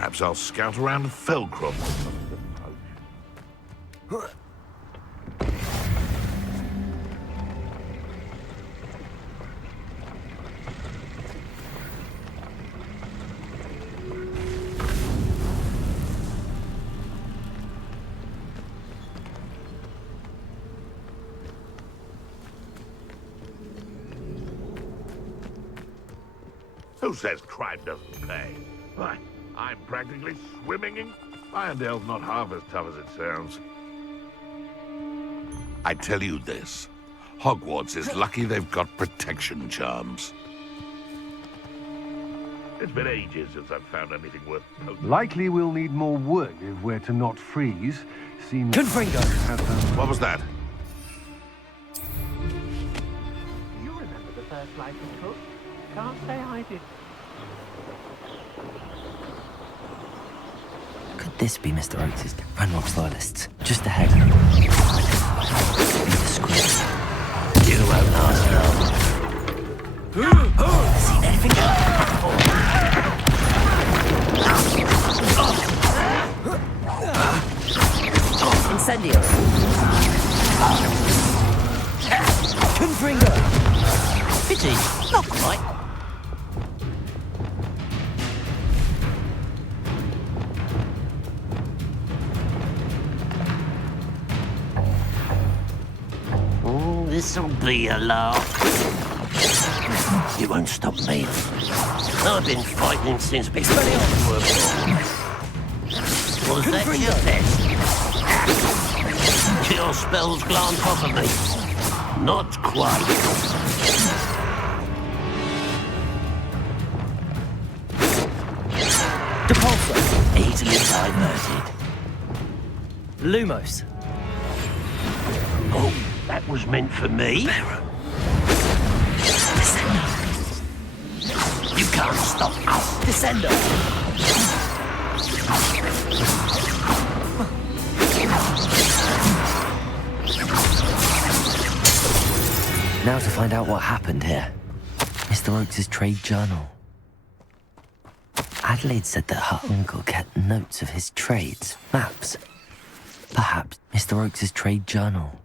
Perhaps I'll scout around Felcroft. Who says crime doesn't pay? Why, I'm practically swimming in... Irondale's not half as tough as it sounds. I tell you this, Hogwarts is lucky they've got protection charms. It's been ages since I've found anything worth noting. Likely we'll need more wood if we're to not freeze. Seems... Confringo! What was that? You remember the first life of Cook? Can't say I did. Could this be Mr. Oates' Ranrock's loyalists? Just ahead. Be discreet. You won't last long. See their finger? Incendio. Confringo. Pity. Not quite. This'll be a lark. You won't stop me. I've been fighting since before the were born. Was that your best? Your spells glance off of me. Not quite. Depulsor. Easily diverted. Lumos. Oh. That was meant for me. Descender. You can't stop us. Descender. Now to find out what happened here. Mr. Oakes' trade journal. Adelaide said that her uncle kept notes of his trades, maps. Perhaps Mr. Oakes' trade journal.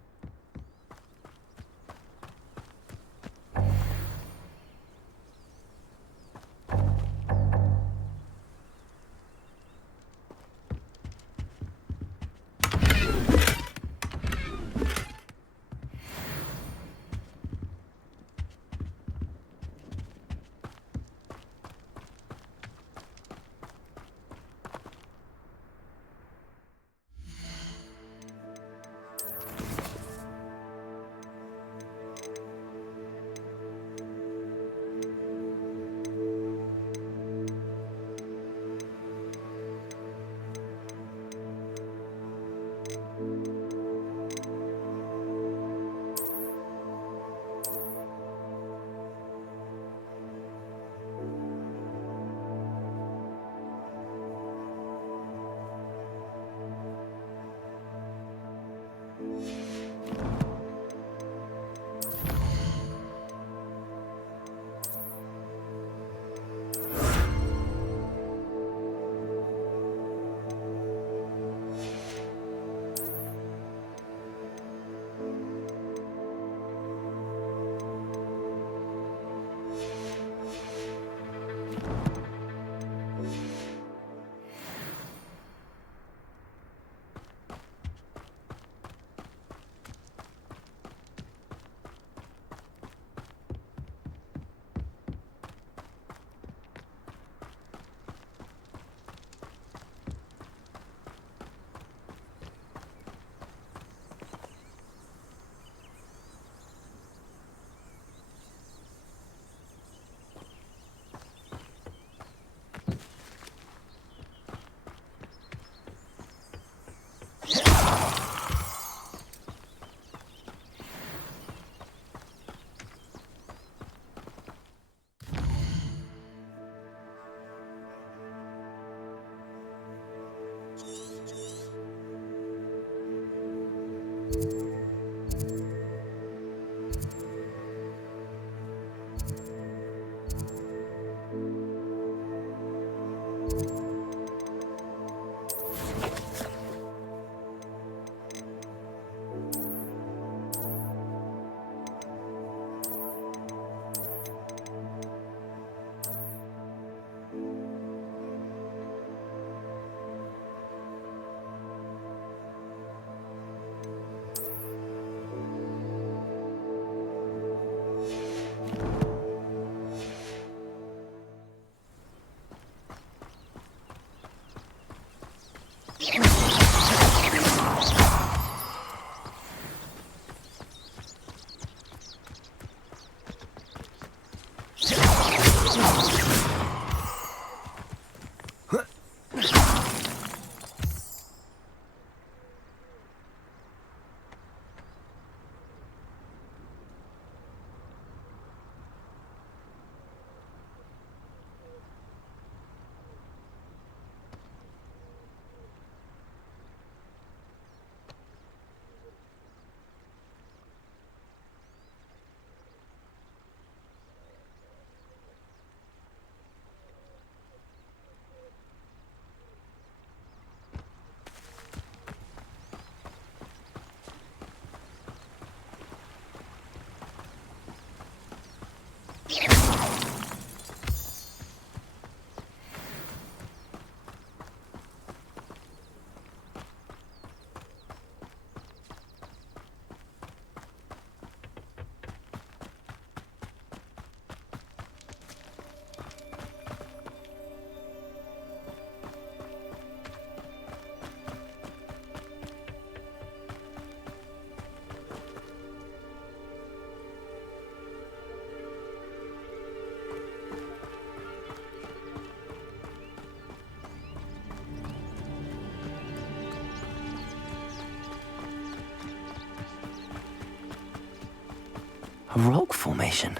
A rock formation.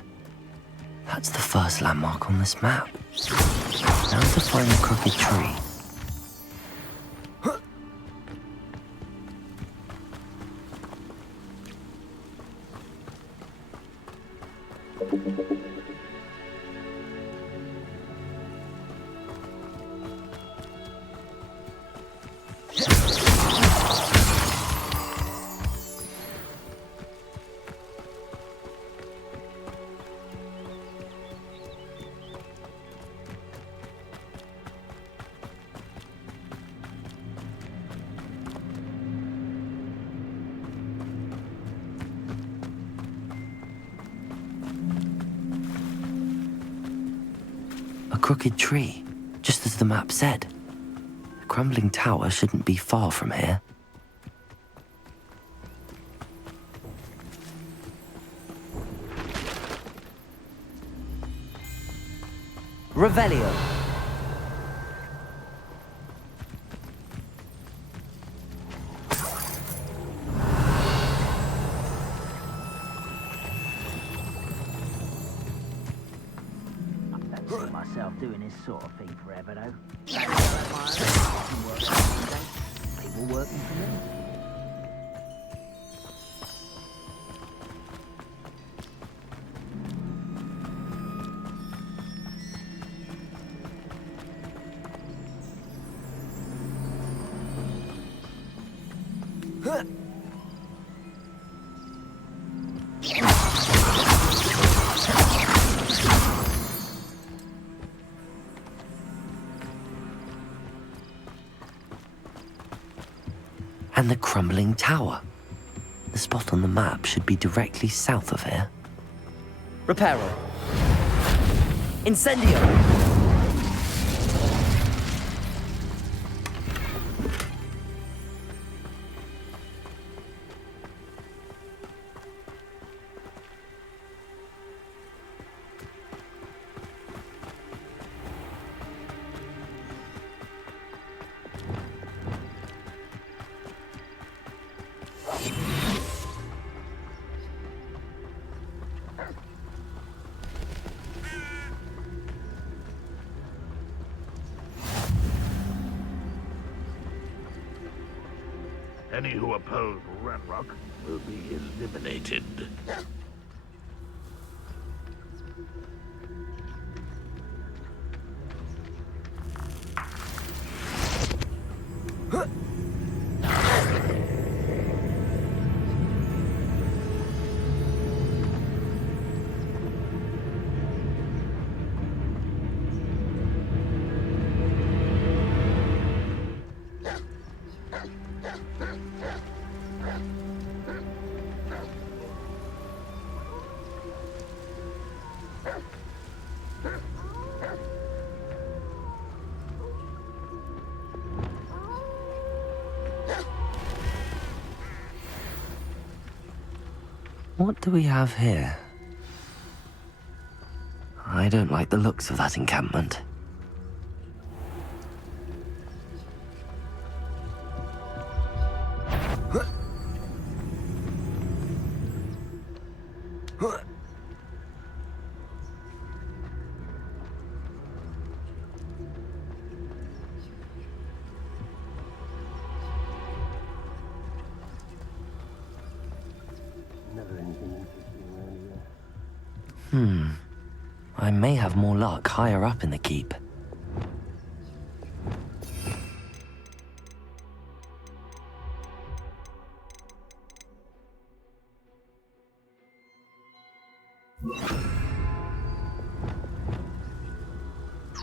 That's the first landmark on this map. Now to find the crooked tree. A crooked tree, just as the map said. The crumbling tower shouldn't be far from here. Revelio. Myself doing this sort of thing forever, though. People working for me. And the crumbling tower. The spot on the map should be directly south of here. Reparo. Incendio! Any who oppose Ranrock will be eliminated. What do we have here? I don't like the looks of that encampment. I may have more luck higher up in the keep.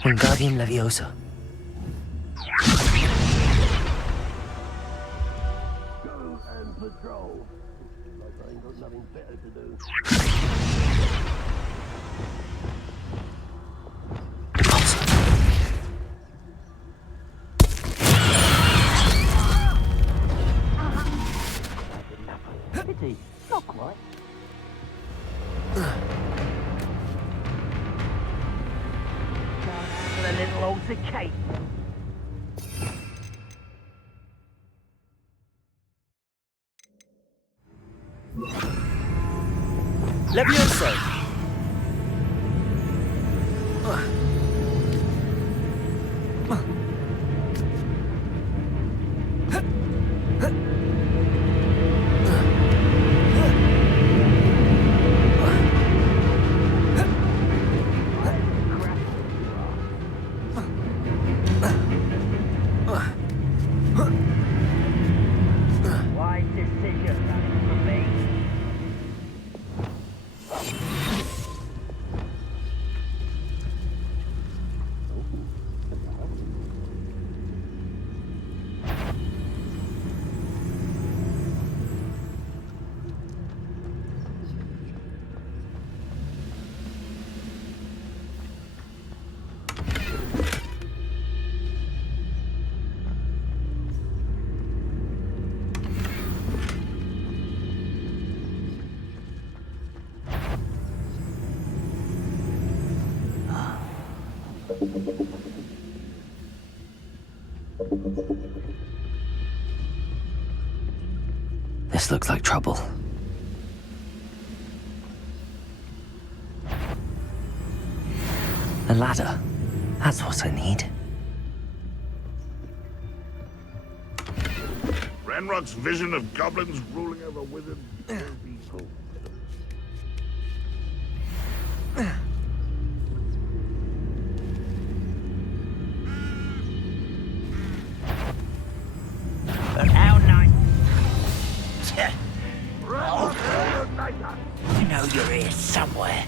Wingardium Leviosa. Go and patrol. Like I ain't got nothing better to do. Pity, not quite. The little old decay. Levioso! Wise decision running from me. This looks like trouble. A ladder. That's what I need. Ranrock's vision of goblins ruling over wizards will be cool. But how nice. You know you're here somewhere.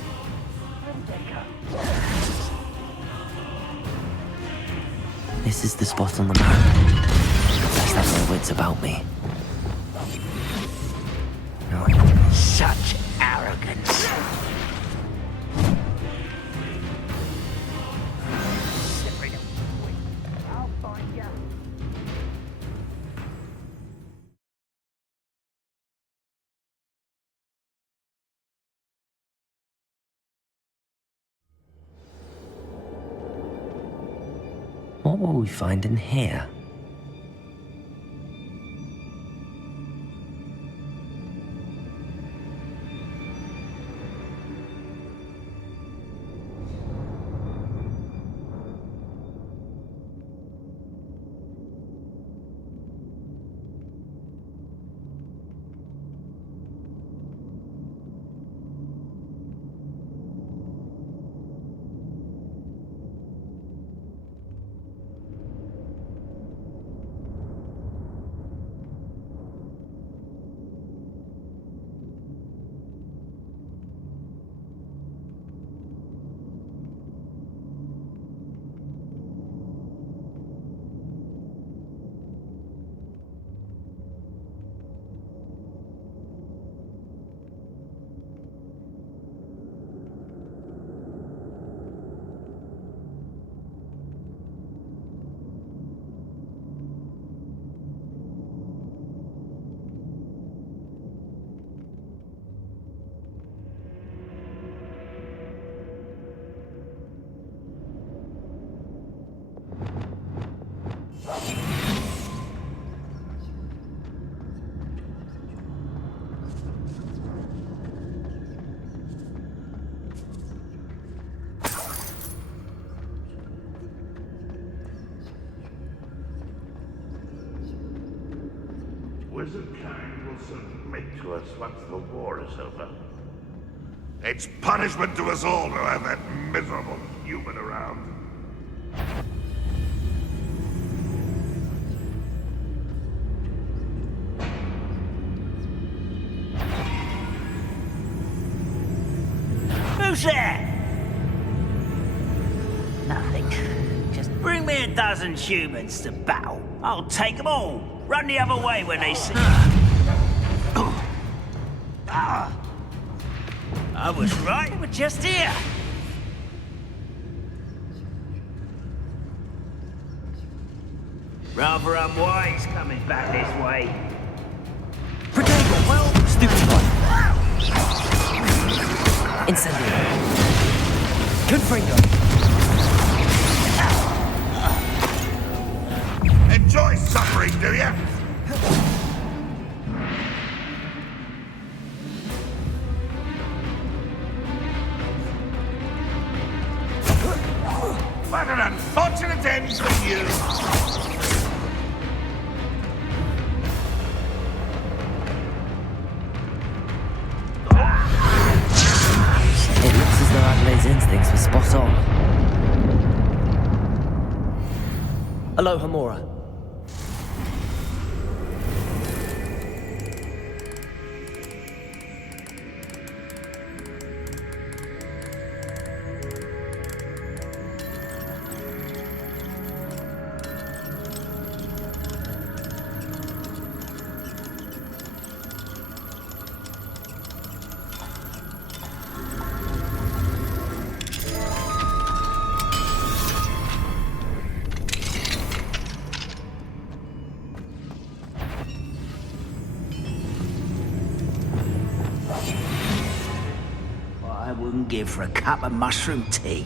This is the spot on the map. Best have my wits about me. No. Such arrogance. I'll find you. What will we find in here? Wizardkind will submit to us once the war is over. It's punishment to us all to have that miserable human around. Who's there? Nothing. Just bring me a dozen humans to battle. I'll take them all. Run the other way when they see me. I was right. They were just here. Rather unwise coming back this way. Protego, well, stupid one. Incendio. Confringo. Enjoy suffering, do ya? Alohomora. I wouldn't give for a cup of mushroom tea.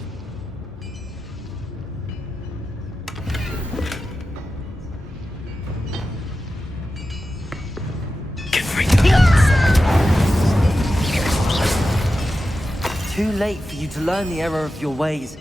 Too late for you to learn the error of your ways.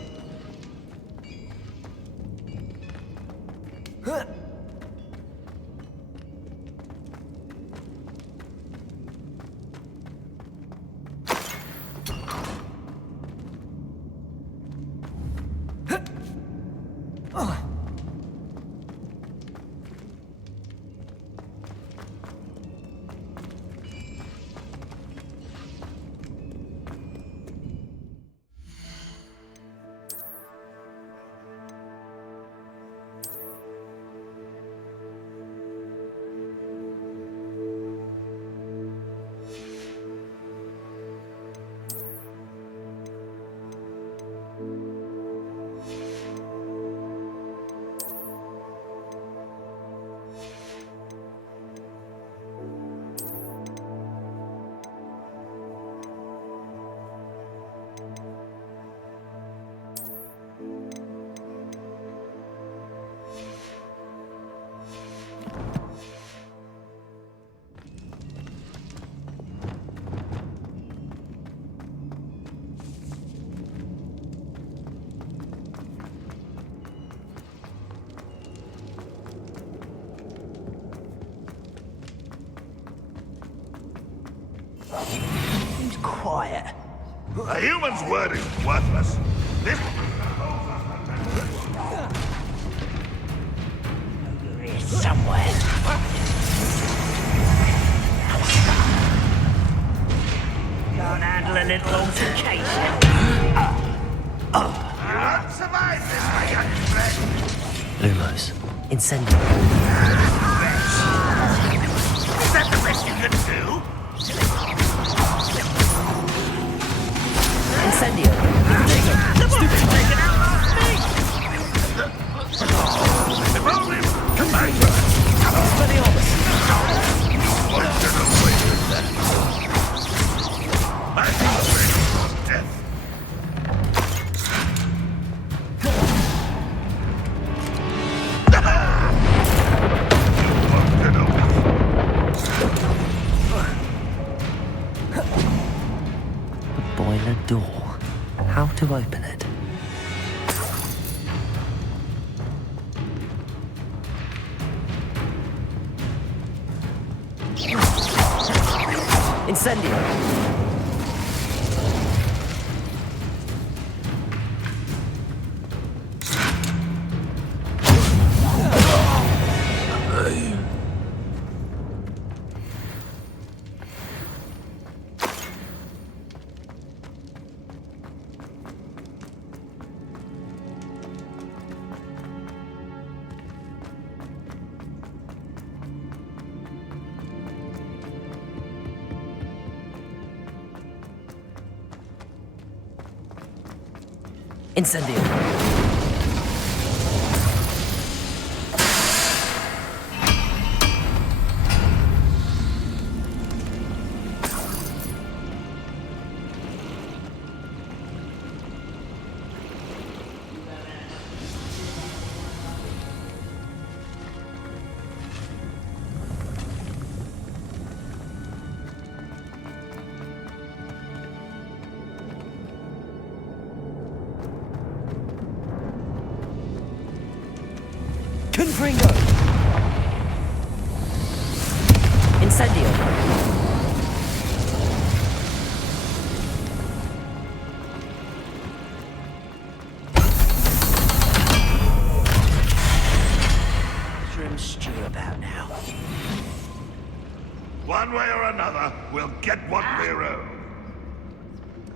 Who's quiet? A human's word is worthless. This... Here somewhere. Can't handle a little altercation. You won't survive this, my young friend. Lumos. Incendio. Is that the best you can do? Incendio. Stupid, take it out last week! If only... Come back! What should have waited then? I think ready for death. You won't get away. Boiler door. How to open it? Incendio. Incendio. Confringo! Incendio! stew about now? One way or another, we'll get what we're owed.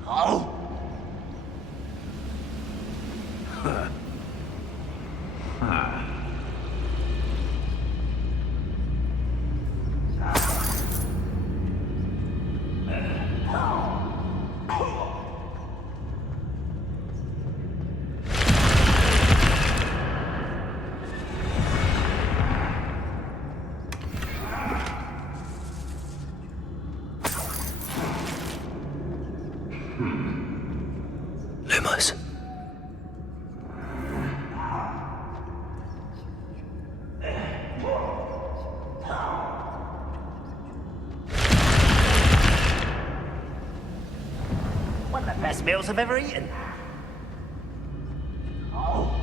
Oh? Lumos. One of the best meals I've ever eaten. Oh.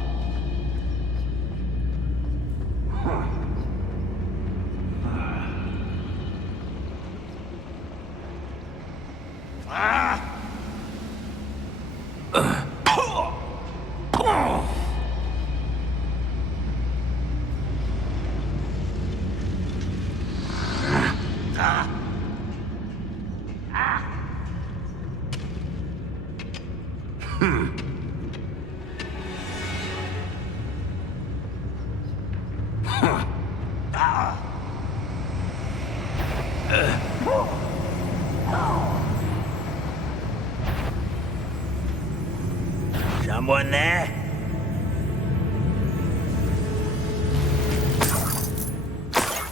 Someone there?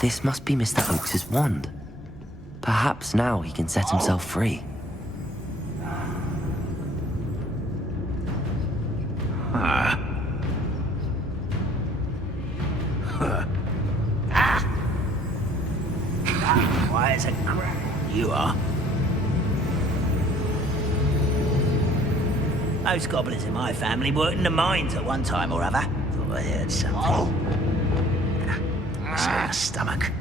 This must be Mr. Oakes' wand. Perhaps now he can set himself free. Why is a crap? You are. Most goblins in my family worked in the mines at one time or other. Thought I heard something. It's in my stomach.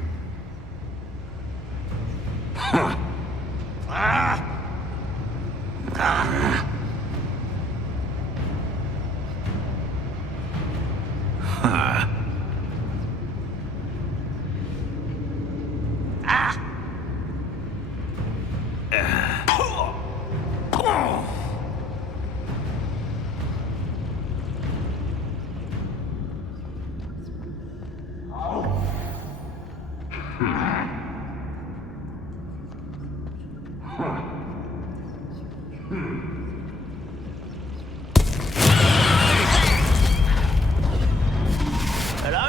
Hello?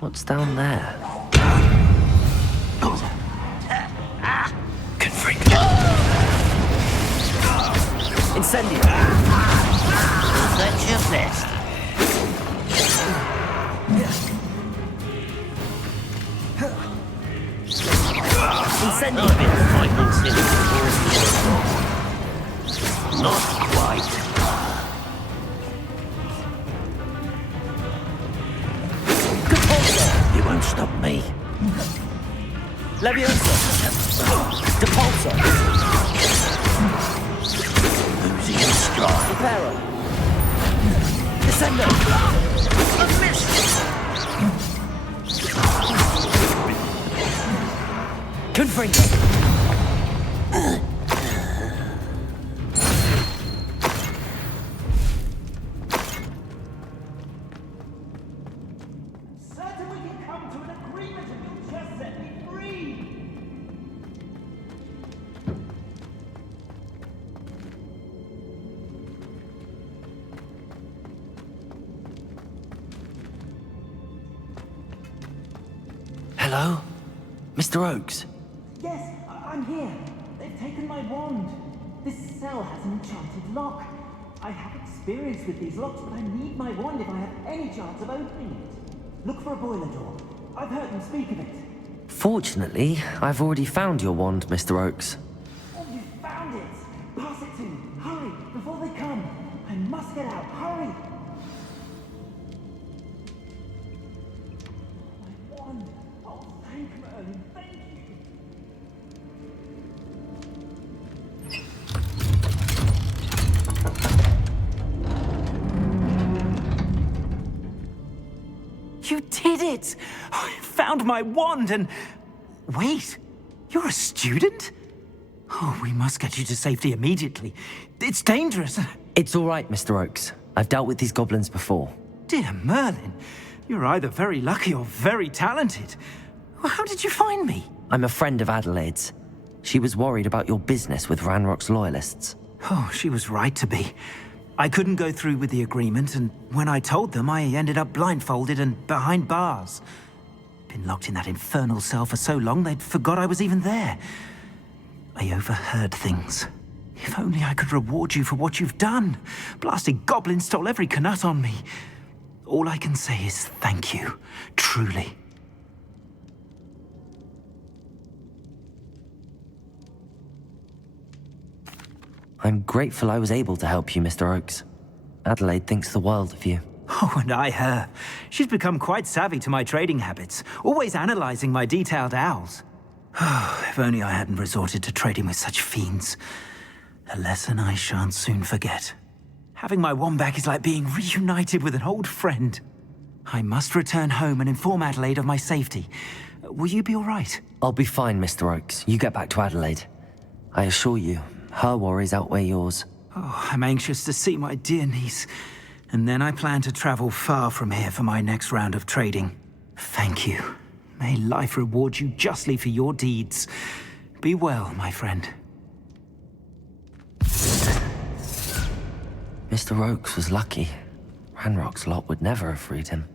What's down there? Confringo. Incendio. That's your best. Incendio. I've been fighting since before. Not quite. You won't stop me. Leviosa. Depulso. Losing your stride. Reparo. Descendo. I've missed. Confringo. Certain we can come to an agreement if you'll just set me free. Hello? Mr. Oakes? Yes, I'm here. They've taken my wand. This cell has an enchanted lock. I have experience with these locks, but I need my wand if I have any chance of opening it. Look for a boiler door. I've heard them speak of it. Fortunately, I've already found your wand, Mr. Oakes. Oh, you found it! Pass it to me. Hurry, before they come. I must get out. Hurry! My wand. Oh, thank Merlin. Thank you. You did it! I found my wand and... Wait, you're a student? Oh, we must get you to safety immediately. It's dangerous. It's all right, Mr. Oakes. I've dealt with these goblins before. Dear Merlin, you're either very lucky or very talented. Well, how did you find me? I'm a friend of Adelaide's. She was worried about your business with Ranrock's loyalists. Oh, she was right to be. I couldn't go through with the agreement, and when I told them, I ended up blindfolded and behind bars. Been locked in that infernal cell for so long, they'd forgot I was even there. I overheard things. If only I could reward you for what you've done. Blasted goblin stole every canut on me. All I can say is thank you, truly. I'm grateful I was able to help you, Mr. Oakes. Adelaide thinks the world of you. Oh, and I her. She's become quite savvy to my trading habits, always analyzing my detailed owls. Oh, if only I hadn't resorted to trading with such fiends. A lesson I shan't soon forget. Having my wand back is like being reunited with an old friend. I must return home and inform Adelaide of my safety. Will you be all right? I'll be fine, Mr. Oakes. You get back to Adelaide. I assure you, her worries outweigh yours. Oh, I'm anxious to see my dear niece. And then I plan to travel far from here for my next round of trading. Thank you. May life reward you justly for your deeds. Be well, my friend. Mr. Oakes was lucky. Ranrock's lot would never have freed him.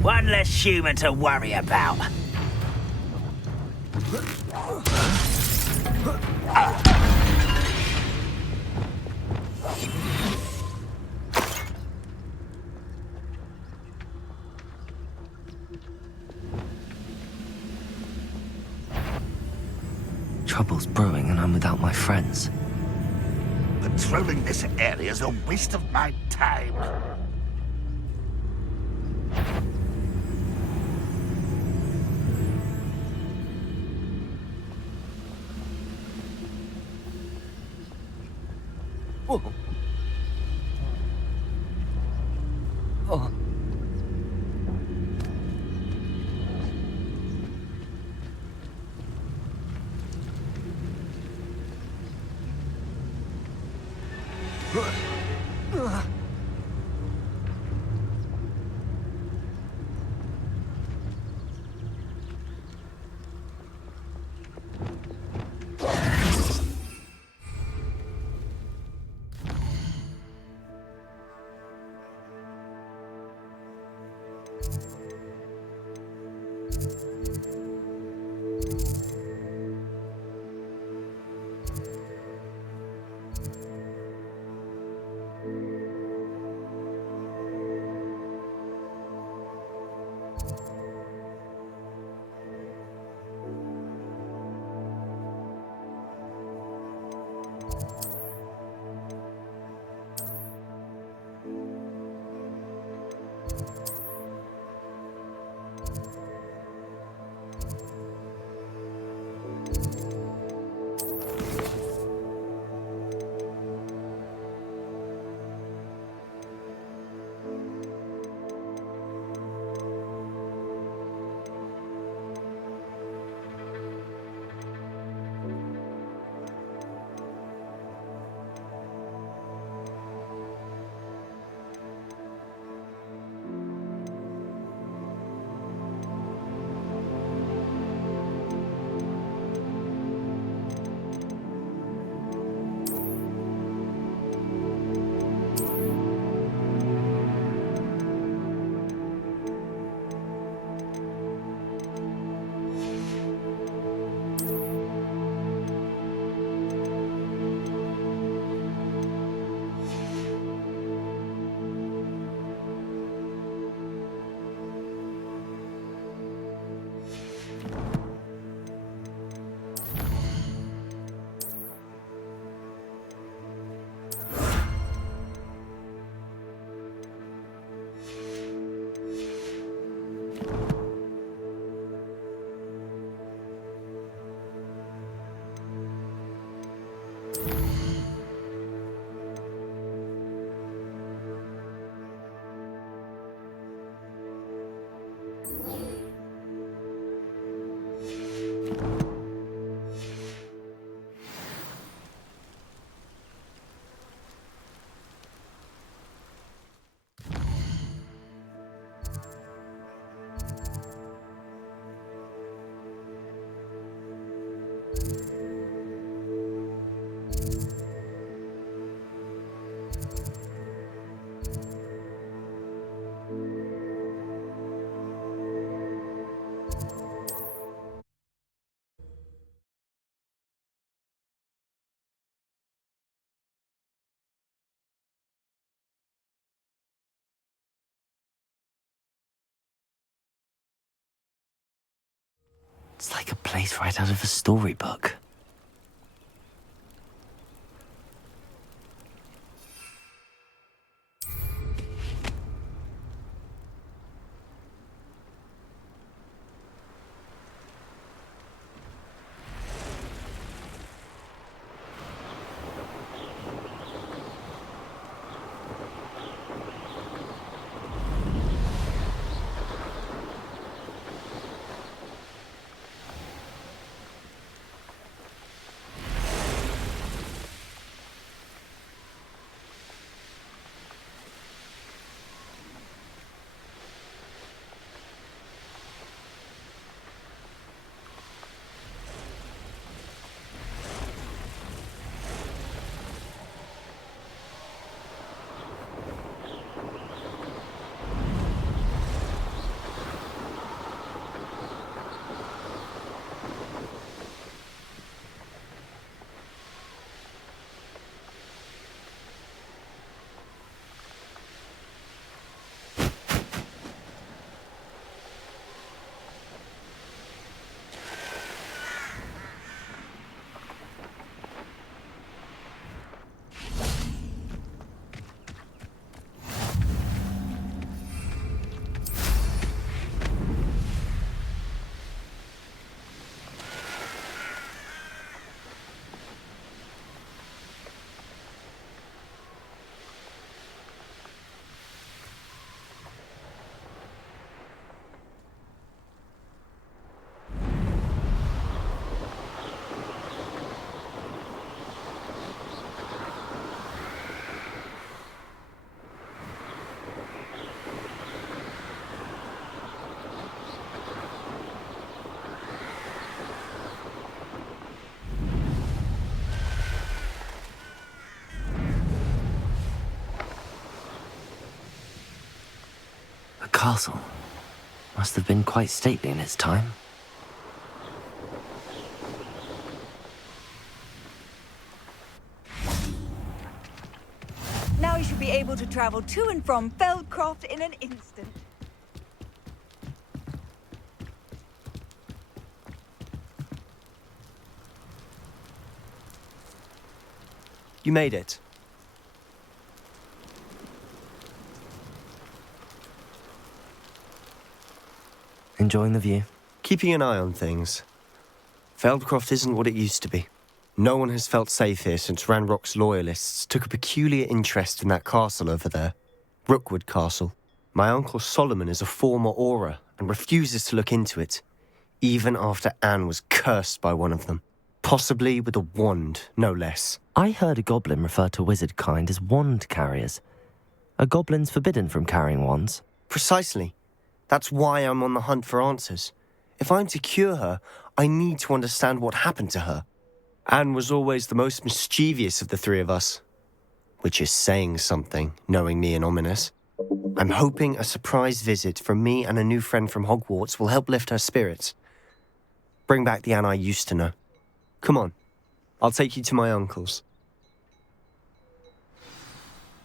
One less human to worry about. Trouble's brewing and I'm without my friends. Patrolling this area is a waste of my time. Oh. Oh. It's like a place right out of a storybook. The castle must have been quite stately in its time. Now you should be able to travel to and from Feldcroft in an instant. You made it. Enjoying the view? Keeping an eye on things. Feldcroft isn't what it used to be. No one has felt safe here since Ranrock's loyalists took a peculiar interest in that castle over there. Rookwood Castle. My uncle Solomon is a former Auror and refuses to look into it, even after Anne was cursed by one of them. Possibly with a wand, no less. I heard a goblin refer to wizard kind as wand carriers. Are goblins forbidden from carrying wands? Precisely. That's why I'm on the hunt for answers. If I'm to cure her, I need to understand what happened to her. Anne was always the most mischievous of the three of us. Which is saying something, knowing me and Ominous. I'm hoping a surprise visit from me and a new friend from Hogwarts will help lift her spirits. Bring back the Anne I used to know. Come on, I'll take you to my uncle's.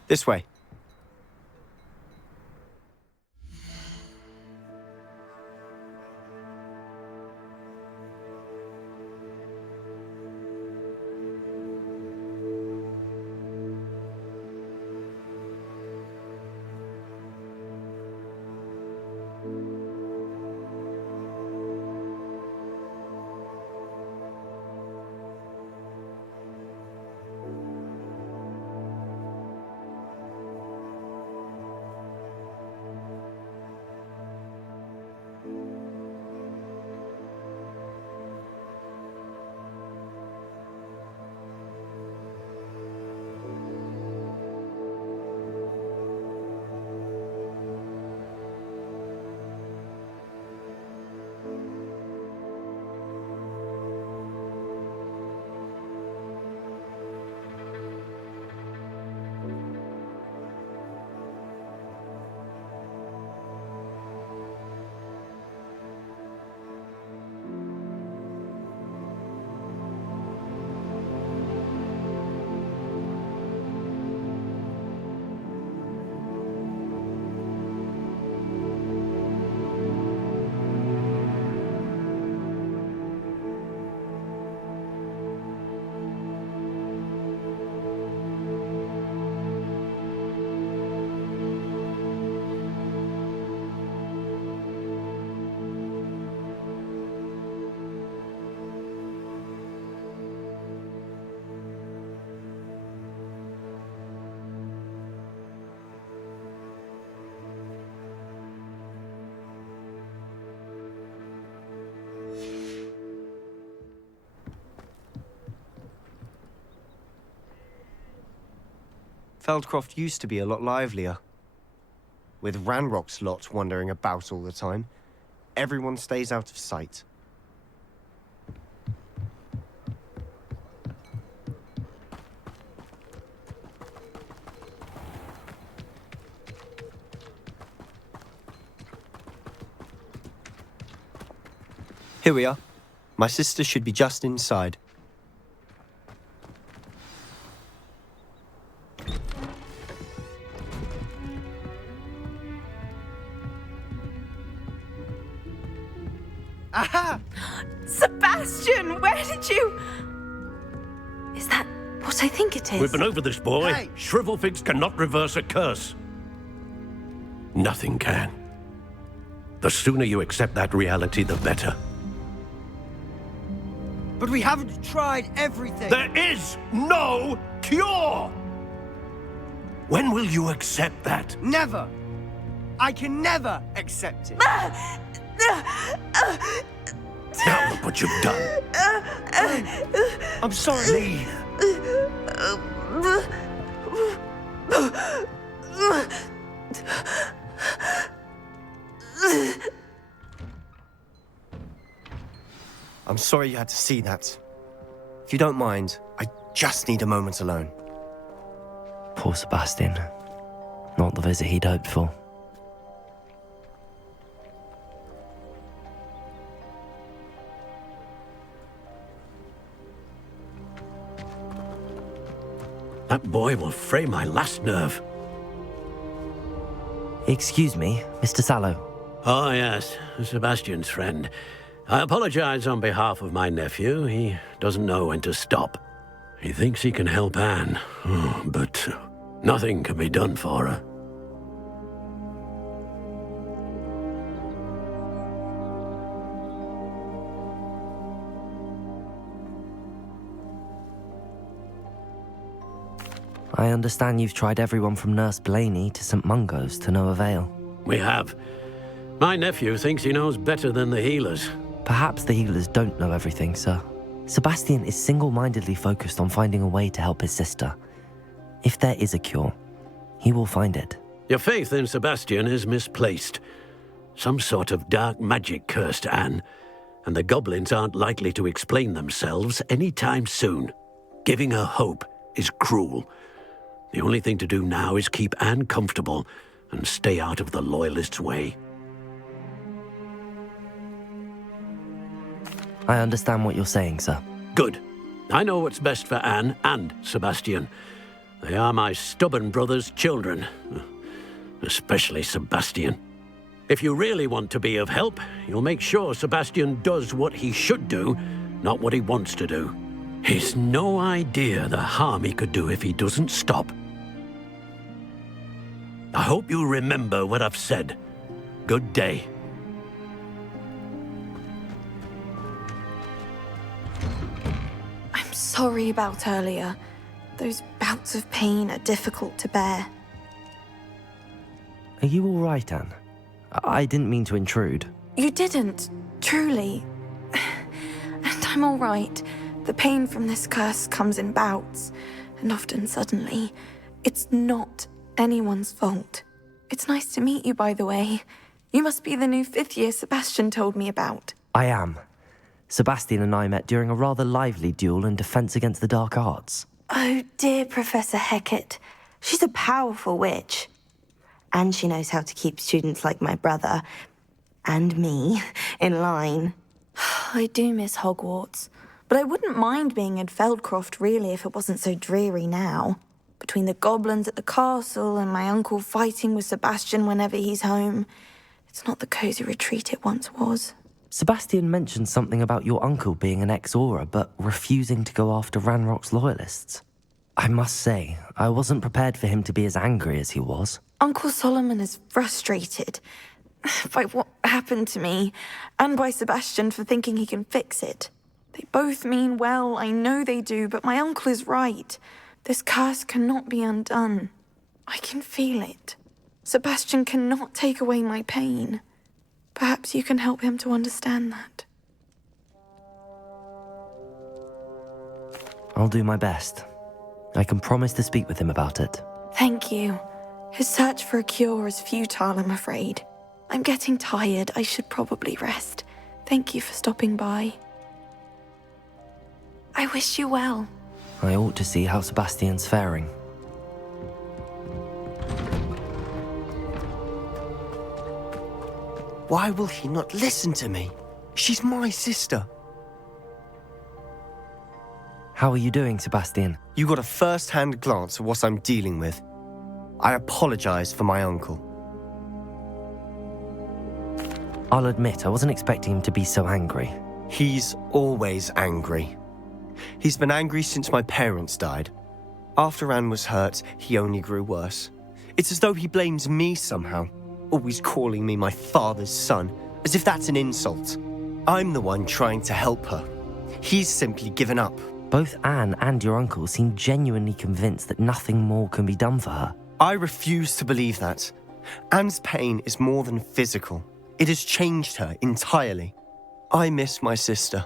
This way. Feldcroft used to be a lot livelier. With Ranrock's lot wandering about all the time, everyone stays out of sight. Here we are. My sister should be just inside. Aha! Sebastian, where did you... Is that what I think it is? We've been over this, boy. Hey! Shrivelfigs cannot reverse a curse. Nothing can. The sooner you accept that reality, the better. But we haven't tried everything! There is no cure! When will you accept that? Never! I can never accept it! Now look what you've done. I'm sorry. Leave. I'm sorry you had to see that. If you don't mind, I just need a moment alone. Poor Sebastian. Not the visit he'd hoped for. That boy will fray my last nerve. Excuse me, Mr. Sallow. Oh, yes, Sebastian's friend. I apologize on behalf of my nephew. He doesn't know when to stop. He thinks he can help Anne, but nothing can be done for her. I understand you've tried everyone from Nurse Blaney to St. Mungo's to no avail. We have. My nephew thinks he knows better than the healers. Perhaps the healers don't know everything, sir. Sebastian is single-mindedly focused on finding a way to help his sister. If there is a cure, he will find it. Your faith in Sebastian is misplaced. Some sort of dark magic cursed Anne, and the goblins aren't likely to explain themselves anytime soon. Giving her hope is cruel. The only thing to do now is keep Anne comfortable and stay out of the Loyalists' way. I understand what you're saying, sir. Good. I know what's best for Anne and Sebastian. They are my stubborn brother's children. Especially Sebastian. If you really want to be of help, you'll make sure Sebastian does what he should do, not what he wants to do. He's no idea the harm he could do if he doesn't stop. I hope you remember what I've said. Good day. I'm sorry about earlier. Those bouts of pain are difficult to bear. Are you all right, Anne? I didn't mean to intrude. You didn't, truly. And I'm all right. The pain from this curse comes in bouts, and often suddenly. It's not anyone's fault. It's nice to meet you, by the way. You must be the new 5th year Sebastian told me about. I am. Sebastian and I met during a rather lively duel in defense against the dark arts. Oh, dear Professor Hecat. She's a powerful witch. And she knows how to keep students like my brother, and me, in line. I do miss Hogwarts, but I wouldn't mind being in Feldcroft, really, if it wasn't so dreary now. Between the goblins at the castle and my uncle fighting with Sebastian whenever he's home, it's not the cosy retreat it once was. Sebastian mentioned something about your uncle being an ex-Auror, but refusing to go after Ranrock's loyalists. I must say, I wasn't prepared for him to be as angry as he was. Uncle Solomon is frustrated by what happened to me, and by Sebastian for thinking he can fix it. They both mean well, I know they do, but my uncle is right. This curse cannot be undone. I can feel it. Sebastian cannot take away my pain. Perhaps you can help him to understand that. I'll do my best. I can promise to speak with him about it. Thank you. His search for a cure is futile, I'm afraid. I'm getting tired. I should probably rest. Thank you for stopping by. I wish you well. I ought to see how Sebastian's faring. Why will he not listen to me? She's my sister. How are you doing, Sebastian? You got a first-hand glance at what I'm dealing with. I apologize for my uncle. I'll admit, I wasn't expecting him to be so angry. He's always angry. He's been angry since my parents died. After Anne was hurt, he only grew worse. It's as though he blames me somehow, always calling me my father's son, as if that's an insult. I'm the one trying to help her. He's simply given up. Both Anne and your uncle seem genuinely convinced that nothing more can be done for her. I refuse to believe that. Anne's pain is more than physical. It has changed her entirely. I miss my sister.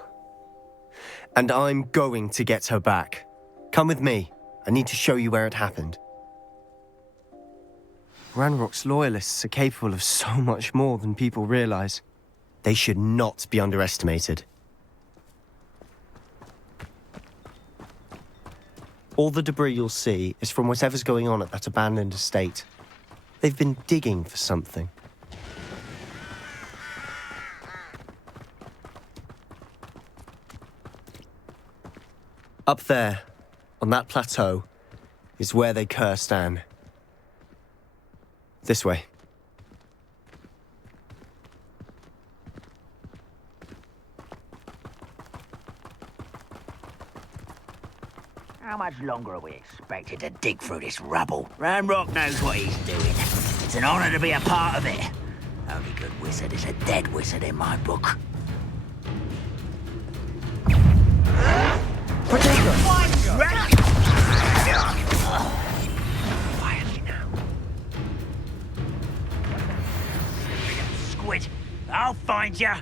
And I'm going to get her back. Come with me. I need to show you where it happened. Ranrock's loyalists are capable of so much more than people realize. They should not be underestimated. All the debris you'll see is from whatever's going on at that abandoned estate. They've been digging for something. Up there, on that plateau, is where they cursed Anne. This way. How much longer are we expected to dig through this rubble? Ranrock knows what he's doing. It's an honor to be a part of it. Only good wizard is a dead wizard in my book. Quietly now. Squid, I'll find ya.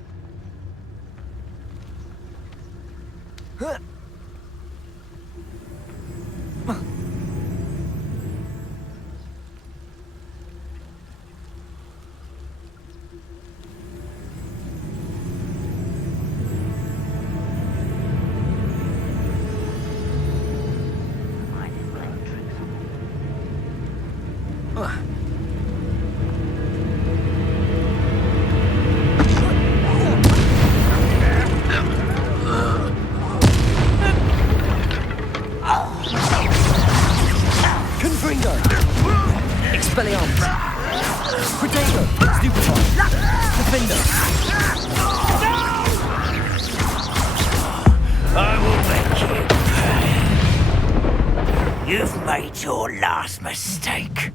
You've made your last mistake.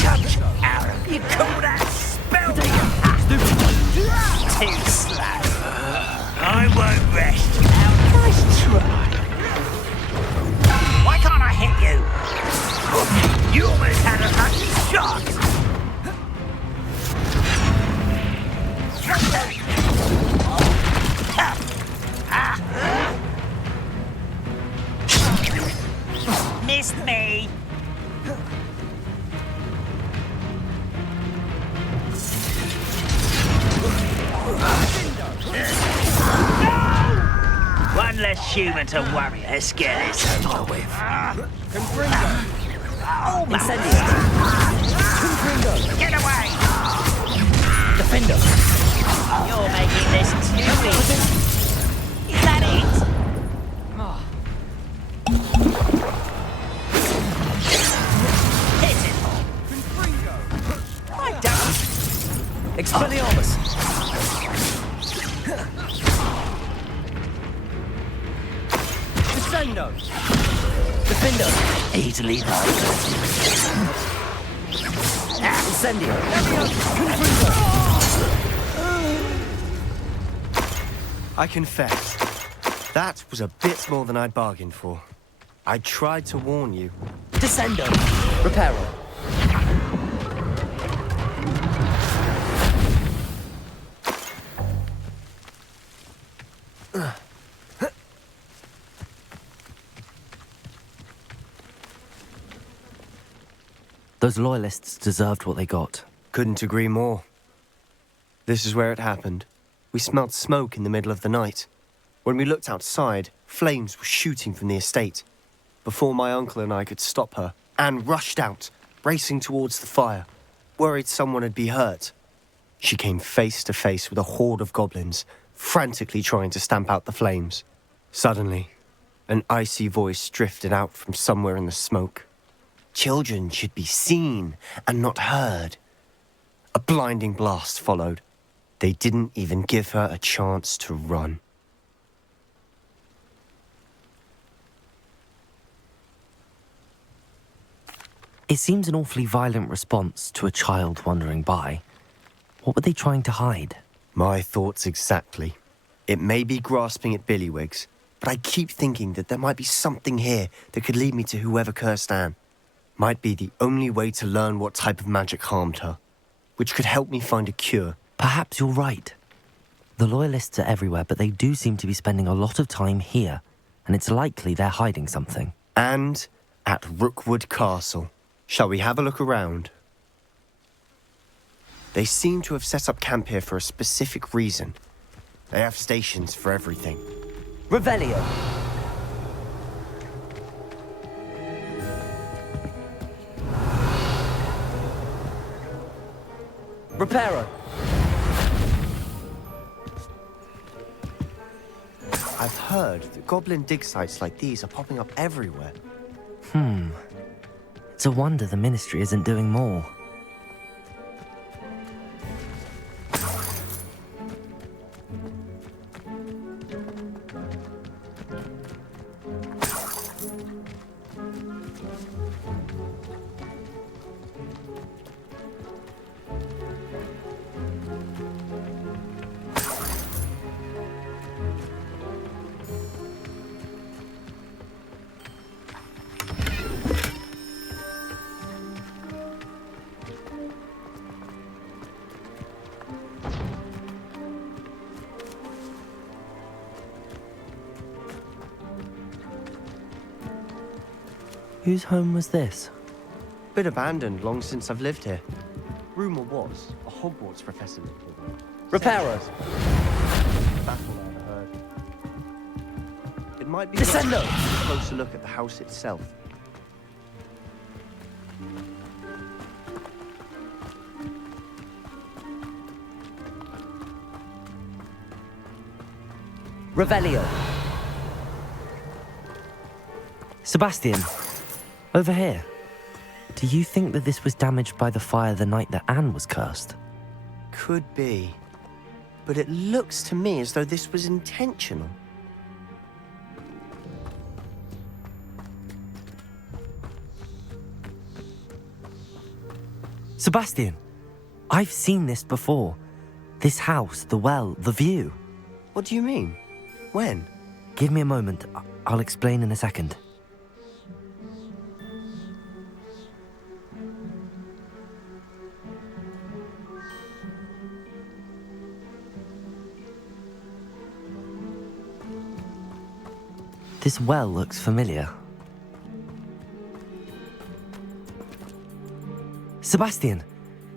Such arrogance. You call that spell? Too slow. I won't rest. Nice try. Why can't I hit you? You almost had a lucky shot. Missed me. One less human to worry. Let's get this over with. Get away! Defender! You're making this too easy. Is that it? Hit it! I don't. Expelliarmus! Descendo! Defender! Easily done. Incendio! I confess, that was a bit more than I'd bargained for. I tried to warn you. Descendo! Reparo! Those loyalists deserved what they got. Couldn't agree more. This is where it happened. We smelled smoke in the middle of the night. When we looked outside, flames were shooting from the estate. Before my uncle and I could stop her, Anne rushed out, racing towards the fire, worried someone had been hurt. She came face to face with a horde of goblins, frantically trying to stamp out the flames. Suddenly, an icy voice drifted out from somewhere in the smoke. Children should be seen and not heard. A blinding blast followed. They didn't even give her a chance to run. It seems an awfully violent response to a child wandering by. What were they trying to hide? My thoughts exactly. It may be grasping at Billywigs, but I keep thinking that there might be something here that could lead me to whoever cursed Anne. Might be the only way to learn what type of magic harmed her, which could help me find a cure. Perhaps you're right. The Loyalists are everywhere, but they do seem to be spending a lot of time here, and it's likely they're hiding something. And at Rookwood Castle. Shall we have a look around? They seem to have set up camp here for a specific reason. They have stations for everything. Revelio! Reparo! I've heard that goblin dig sites like these are popping up everywhere. It's a wonder the Ministry isn't doing more. Whose home was this? Been abandoned long since I've lived here. Rumour was a Hogwarts professor lived here. Reparo! That's all I ever heard. It might be Descendo! worth a closer look at the house itself. Revelio! Sebastian! Over here. Do you think that this was damaged by the fire the night that Anne was cursed? Could be. But it looks to me as though this was intentional. Sebastian! I've seen this before. This house, the well, the view. What do you mean? When? Give me a moment. I'll explain in a second. This well looks familiar. Sebastian,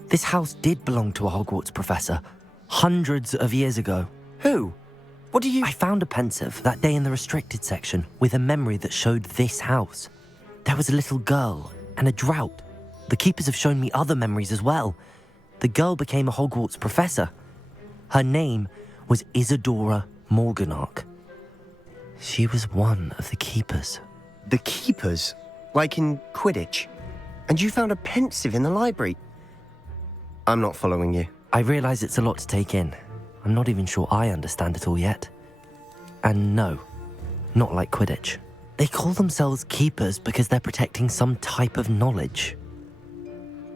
this house did belong to a Hogwarts professor, hundreds of years ago. Who? What do you... I found a pensive that day in the restricted section with a memory that showed this house. There was a little girl and a drought. The keepers have shown me other memories as well. The girl became a Hogwarts professor. Her name was Isadora Morganach. She was one of the keepers. The keepers? Like in Quidditch? And you found a pensive in the library? I'm not following you. I realise it's a lot to take in. I'm not even sure I understand it all yet. And no, not like Quidditch. They call themselves keepers because they're protecting some type of knowledge.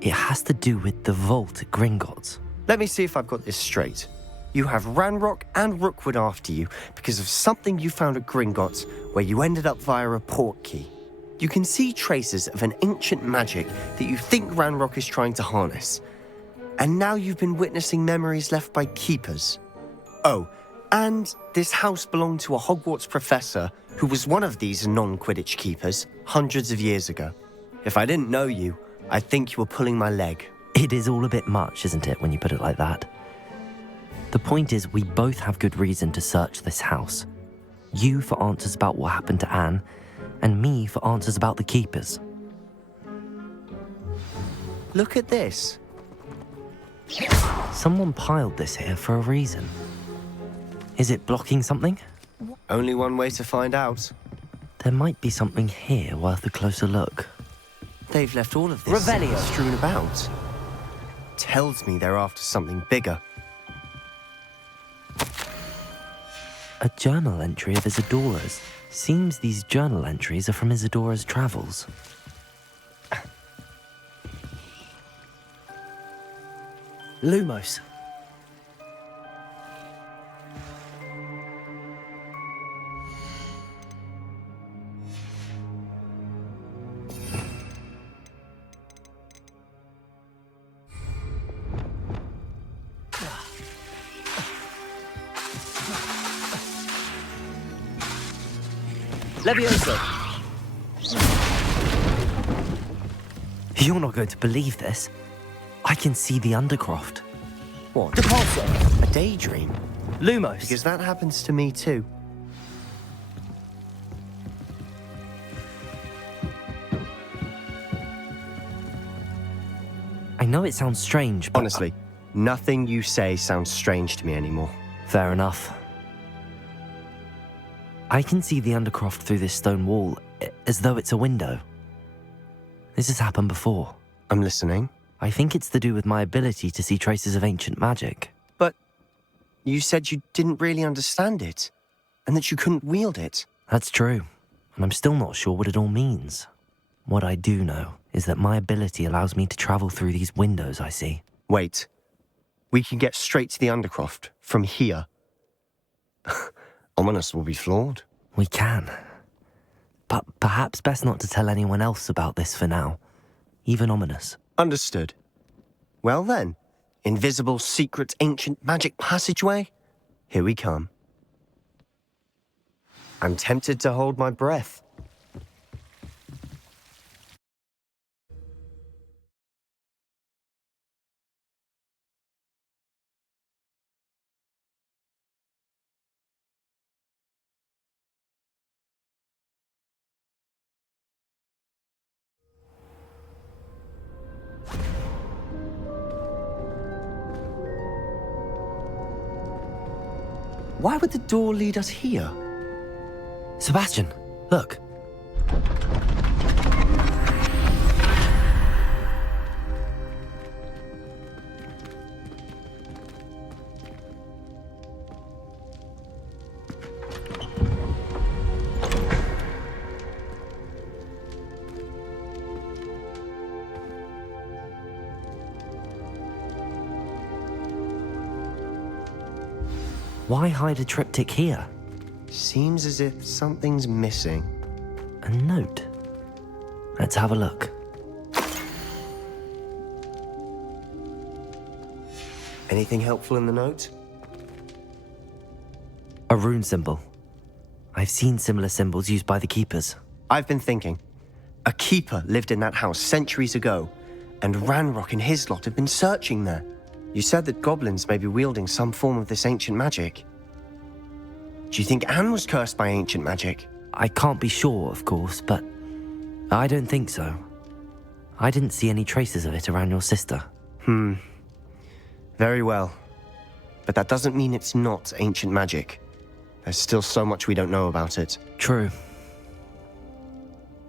It has to do with the vault at Gringotts. Let me see if I've got this straight. You have Ranrock and Rookwood after you because of something you found at Gringotts where you ended up via a port key. You can see traces of an ancient magic that you think Ranrock is trying to harness. And now you've been witnessing memories left by keepers. Oh, and this house belonged to a Hogwarts professor who was one of these non-Quidditch keepers hundreds of years ago. If I didn't know you, I think you were pulling my leg. It is all a bit much, isn't it, when you put it like that? The point is, we both have good reason to search this house. You for answers about what happened to Anne, and me for answers about the keepers. Look at this. Someone piled this here for a reason. Is it blocking something? Only one way to find out. There might be something here worth a closer look. They've left all of this Revelio. strewn about. Tells me they're after something bigger. A journal entry of Isadora's. Seems these journal entries are from Isadora's travels. Lumos. Levioso. You're not going to believe this. I can see the Undercroft. What? Depulso. A daydream? Lumos. Because that happens to me too. I know it sounds strange, but... Honestly, nothing you say sounds strange to me anymore. Fair enough. I can see the Undercroft through this stone wall, as though it's a window. This has happened before. I'm listening. I think it's to do with my ability to see traces of ancient magic. But you said you didn't really understand it, and that you couldn't wield it. That's true, and I'm still not sure what it all means. What I do know is that my ability allows me to travel through these windows I see. Wait. We can get straight to the Undercroft from here. Ominous will be flawed. We can. But perhaps best not to tell anyone else about this for now. Even Ominous. Understood. Well then, invisible, secret, ancient magic passageway? Here we come. I'm tempted to hold my breath. Why would the door lead us here? Sebastian, look. Why hide a triptych here? Seems as if something's missing. A note. Let's have a look. Anything helpful in the note? A rune symbol. I've seen similar symbols used by the keepers. I've been thinking. A keeper lived in that house centuries ago, and Ranrock and his lot have been searching there. You said that goblins may be wielding some form of this ancient magic. Do you think Anne was cursed by ancient magic? I can't be sure, of course, but I don't think so. I didn't see any traces of it around your sister. Very well. But that doesn't mean it's not ancient magic. There's still so much we don't know about it. True.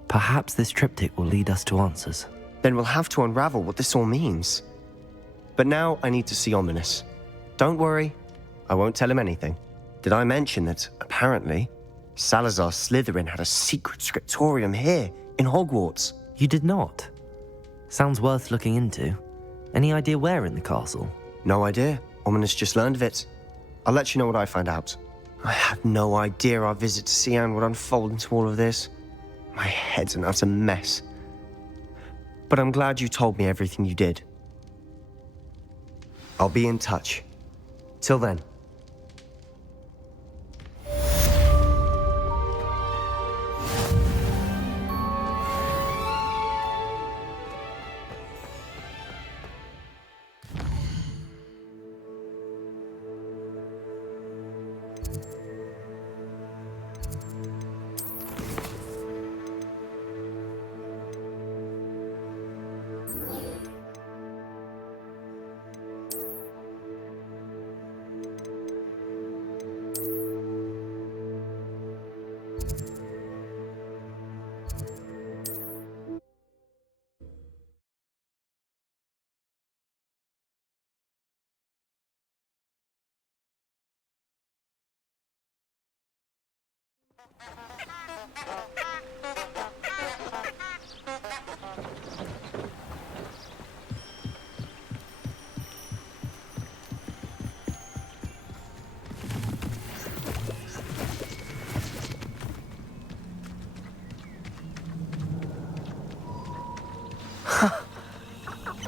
Perhaps this triptych will lead us to answers. Then we'll have to unravel what this all means. But now I need to see Ominous. Don't worry, I won't tell him anything. Did I mention that, apparently, Salazar Slytherin had a secret scriptorium here in Hogwarts? You did not? Sounds worth looking into. Any idea where in the castle? No idea. Ominous just learned of it. I'll let you know what I find out. I had no idea our visit to see Anne would unfold into all of this. My head's an utter mess. But I'm glad you told me everything you did. I'll be in touch. Till then.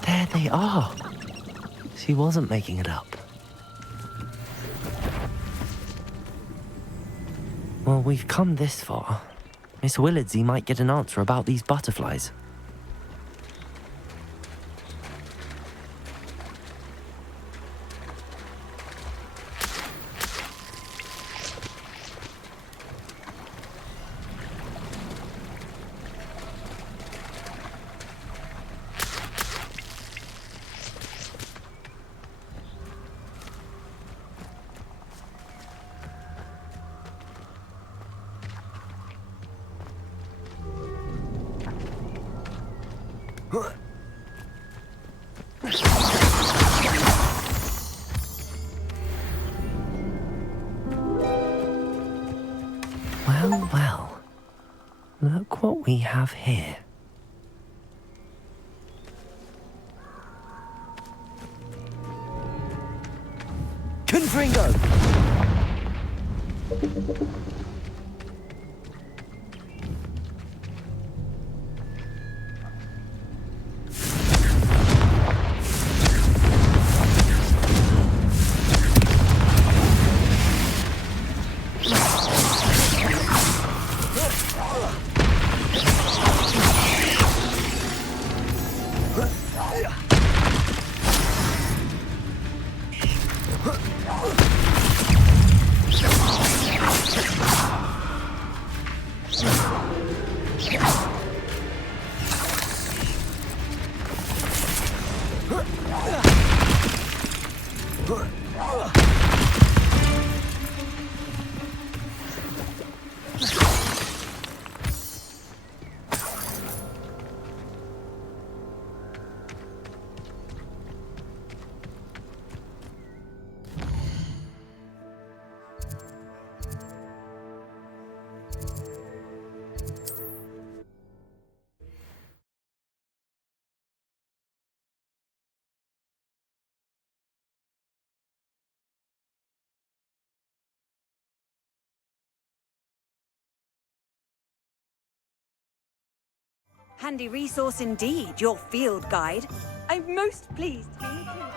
There they are. She wasn't making it up. Well, we've come this far. Miss Willardsey might get an answer about these butterflies. Well, well. Look what we have here. Confringo! Handy resource indeed, your field guide. I'm most pleased to be included.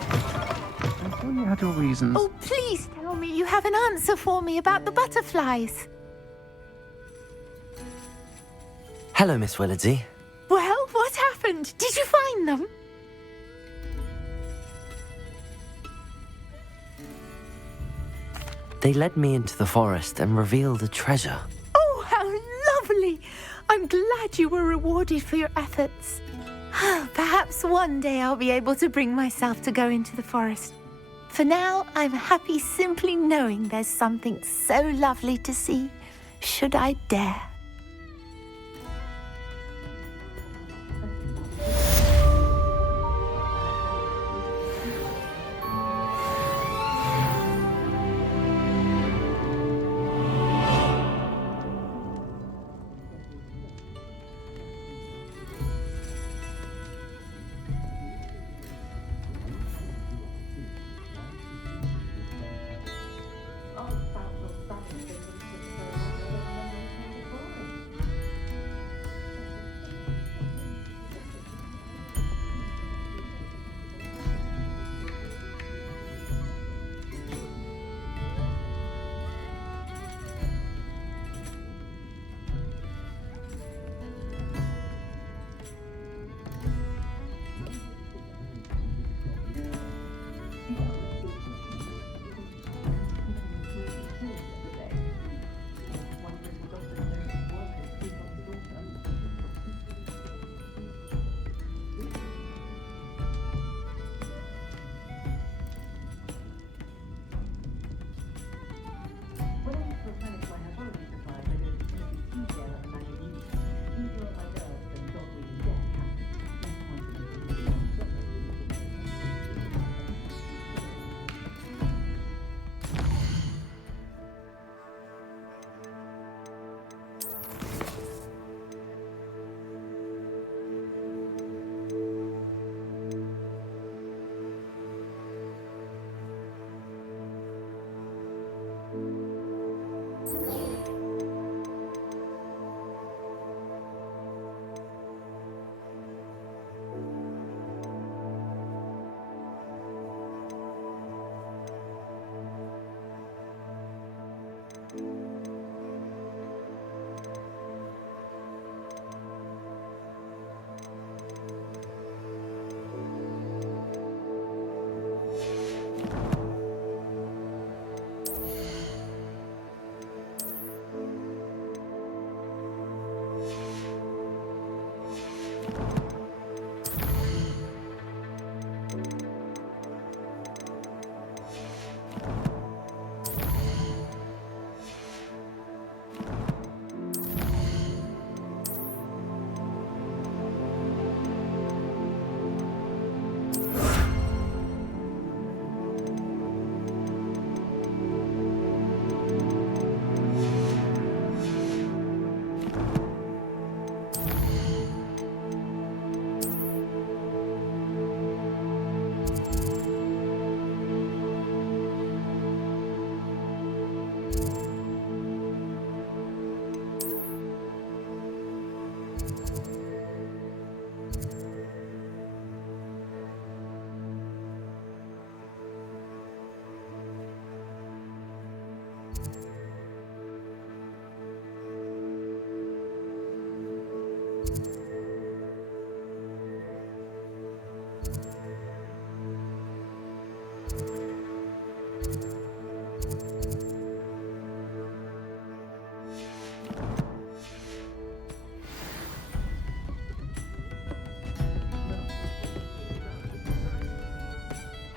I thought you had your reasons. Oh, please tell me you have an answer for me about the butterflies. Hello, Miss Willardsey. Well, what happened? Did you find them? They led me into the forest and revealed a treasure. Oh, how lovely! I'm glad you were rewarded for your efforts. Perhaps one day I'll be able to bring myself to go into the forest. For now, I'm happy simply knowing there's something so lovely to see, should I dare.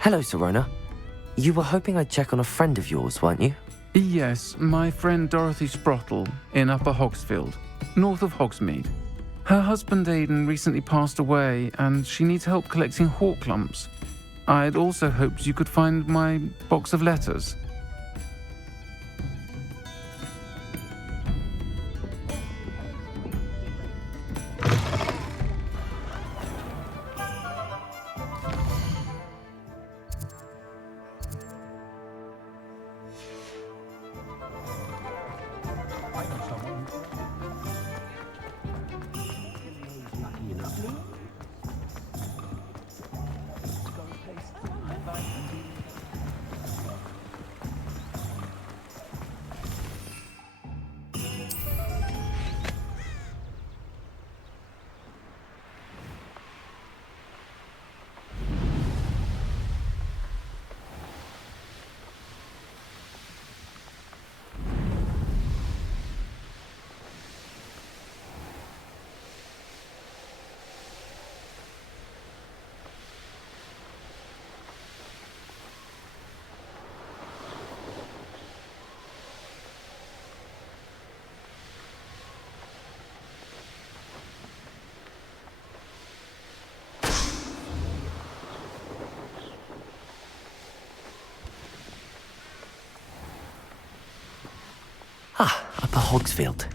Hello, Sirona. You were hoping I'd check on a friend of yours, weren't you? Yes, my friend Dorothy Sprottle in Upper Hogsfield, north of Hogsmeade. Her husband Aidan recently passed away, and she needs help collecting hawk lumps. I'd also hoped you could find my box of letters. Upper Hogsfield.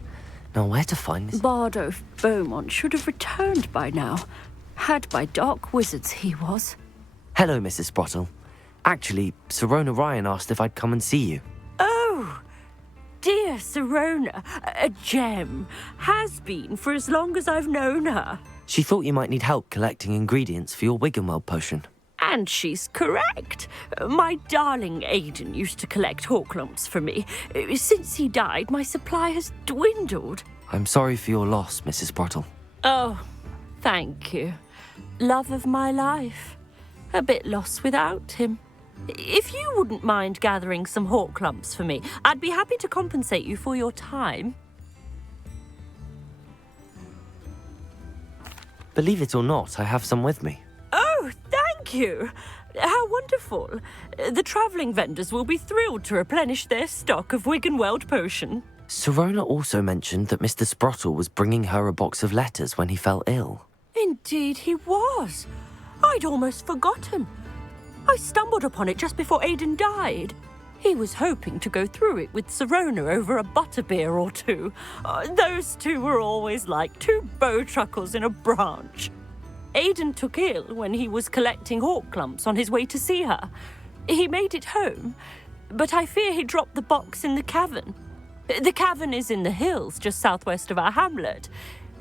Now, where to find this? Bardo Beaumont should have returned by now. Had by dark wizards, he was. Hello, Mrs. Sprottle. Actually, Sirona Ryan asked if I'd come and see you. Oh, dear Sirona, a gem. Has been for as long as I've known her. She thought you might need help collecting ingredients for your Wiggenweld potion. And she's correct. My darling Aidan used to collect hawk lumps for me. Since he died, my supply has dwindled. I'm sorry for your loss, Mrs. Sprottle. Oh, thank you. Love of my life. A bit lost without him. If you wouldn't mind gathering some hawk lumps for me, I'd be happy to compensate you for your time. Believe it or not, I have some with me. Oh, thank you. How wonderful. The travelling vendors will be thrilled to replenish their stock of Wiggenweld potion. Sirona also mentioned that Mr. Sprottle was bringing her a box of letters when he fell ill. Indeed he was. I'd almost forgotten. I stumbled upon it just before Aidan died. He was hoping to go through it with Sirona over a butterbeer or two. Those two were always like two bowtruckles in a branch. Aidan took ill when he was collecting hawk clumps on his way to see her. He made it home, but I fear he dropped the box in the cavern. The cavern is in the hills just southwest of our hamlet.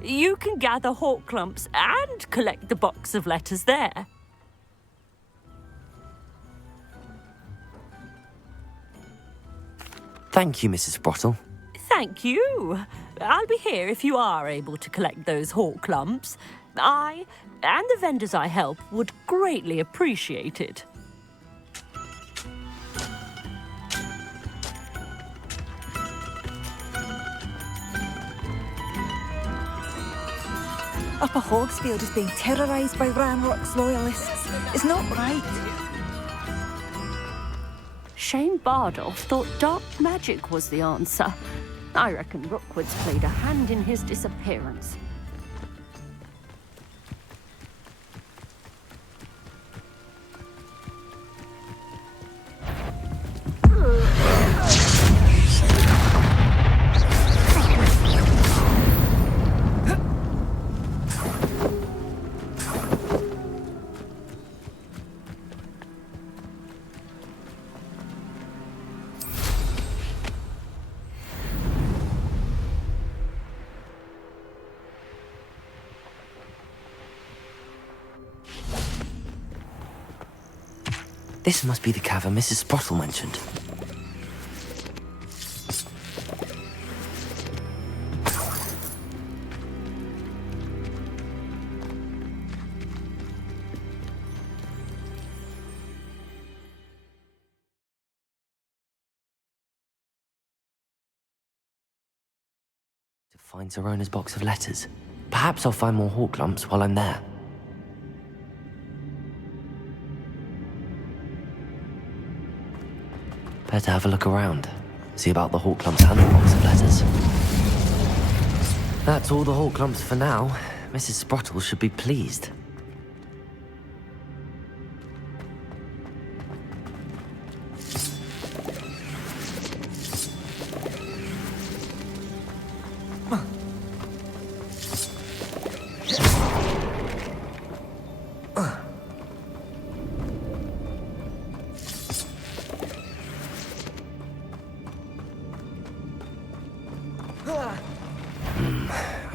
You can gather hawk clumps and collect the box of letters there. Thank you, Mrs. Sprottle. Thank you. I'll be here if you are able to collect those hawk clumps. I and the vendors I help would greatly appreciate it. Upper Hogsfield is being terrorised by Ranrock's loyalists. It's not right. Shane Bardolph thought dark magic was the answer. I reckon Rookwood's played a hand in his disappearance. This must be the cavern Mrs. Sprottle mentioned. To find Sirona's box of letters. Perhaps I'll find more hawk lumps while I'm there. Better have a look around. See about the Hawklumps and the box of letters. That's all the Hawklumps for now. Mrs. Sprottle should be pleased.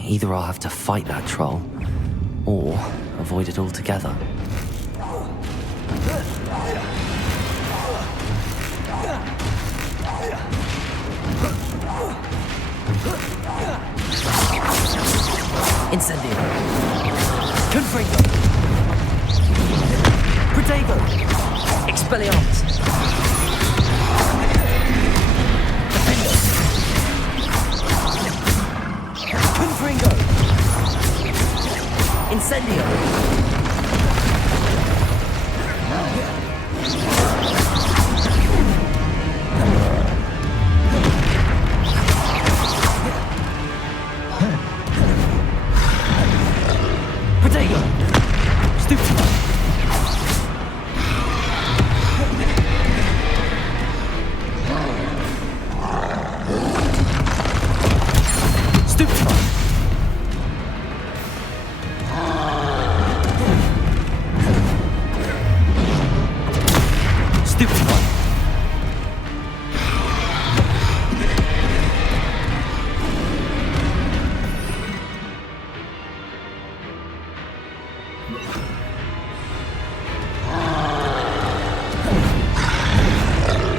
Either I'll have to fight that troll, or avoid it altogether. Incendio. Confringo. Protego. Expelliarmus. Confringo. Incendio. Protego. Stupefy. Stupefy. Stupefy.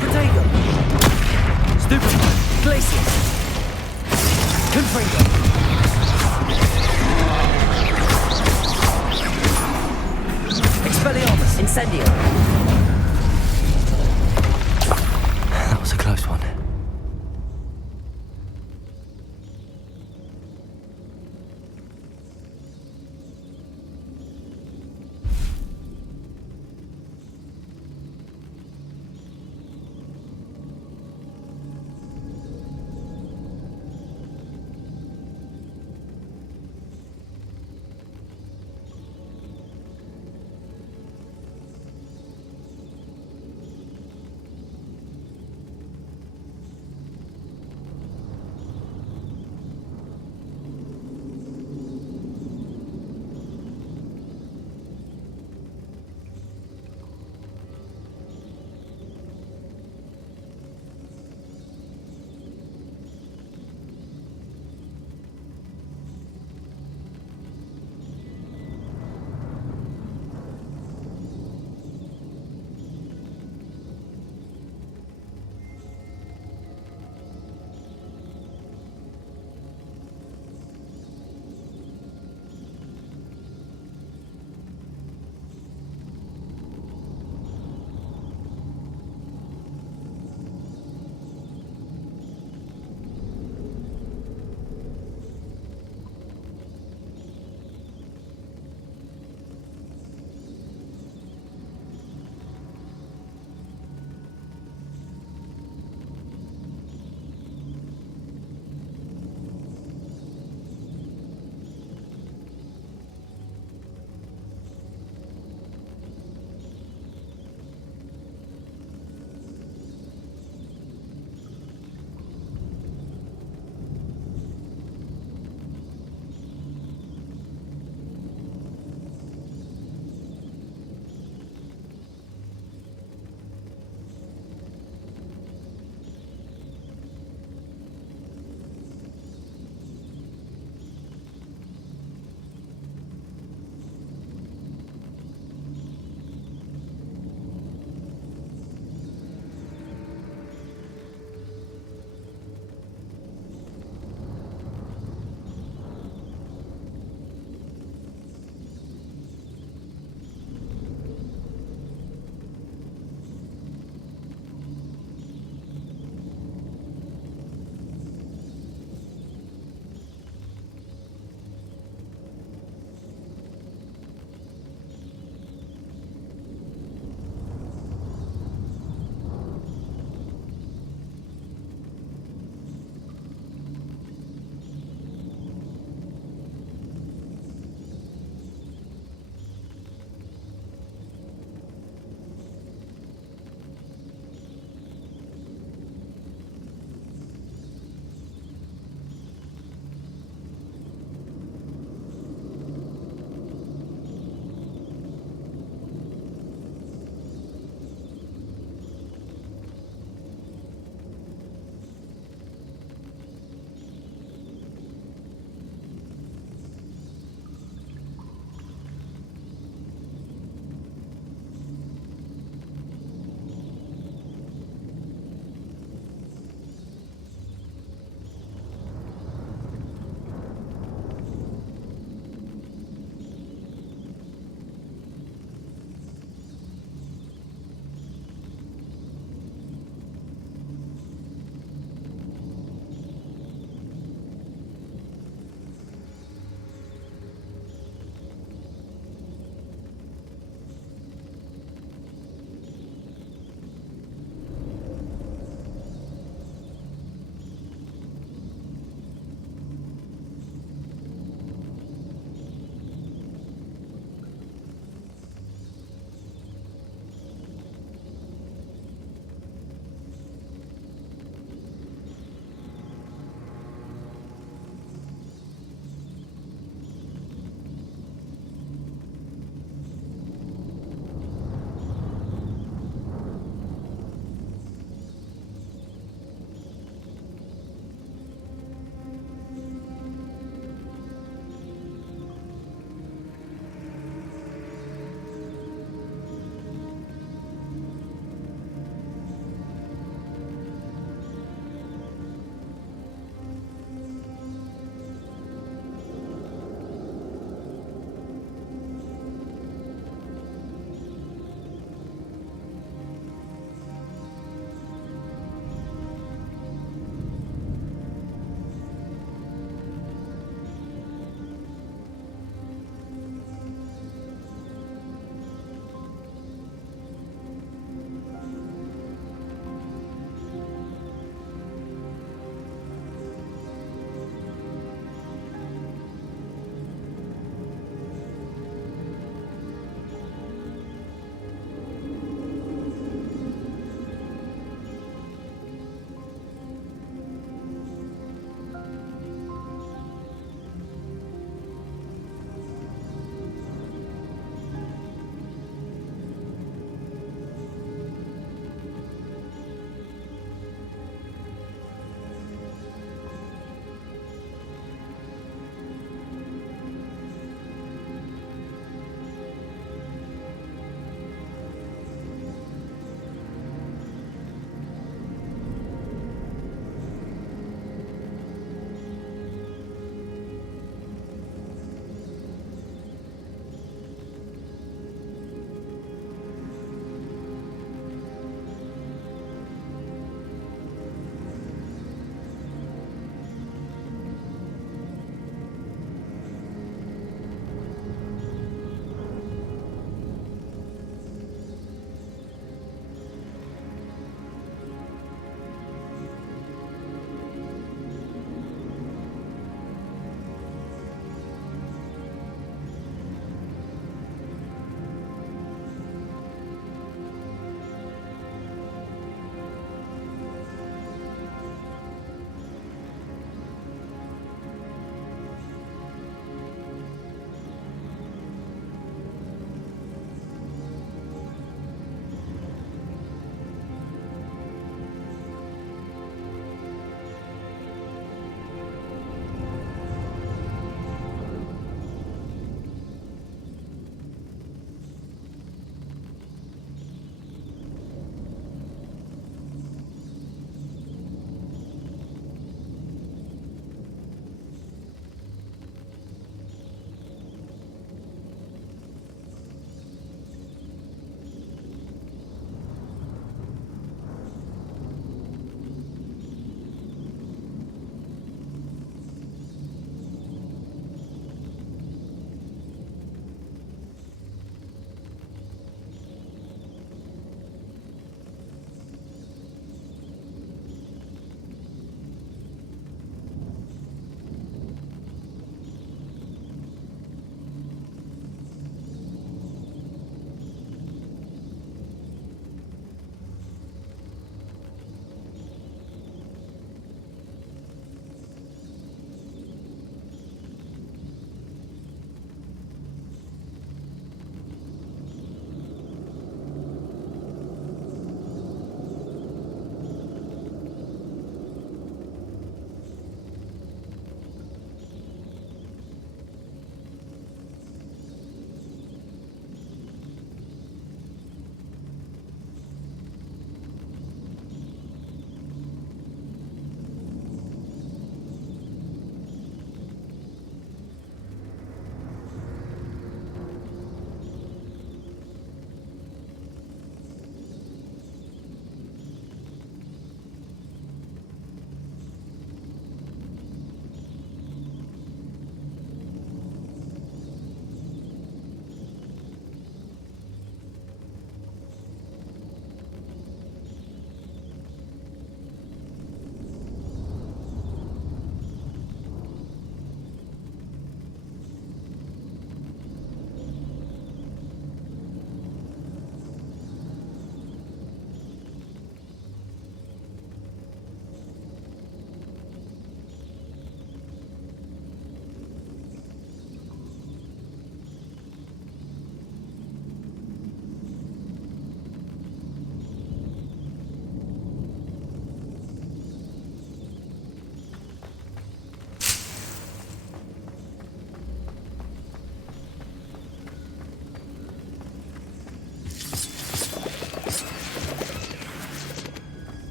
Protego. Stupefy. Glacius. Confringo. Expelliarmus. Incendio. That was a close one.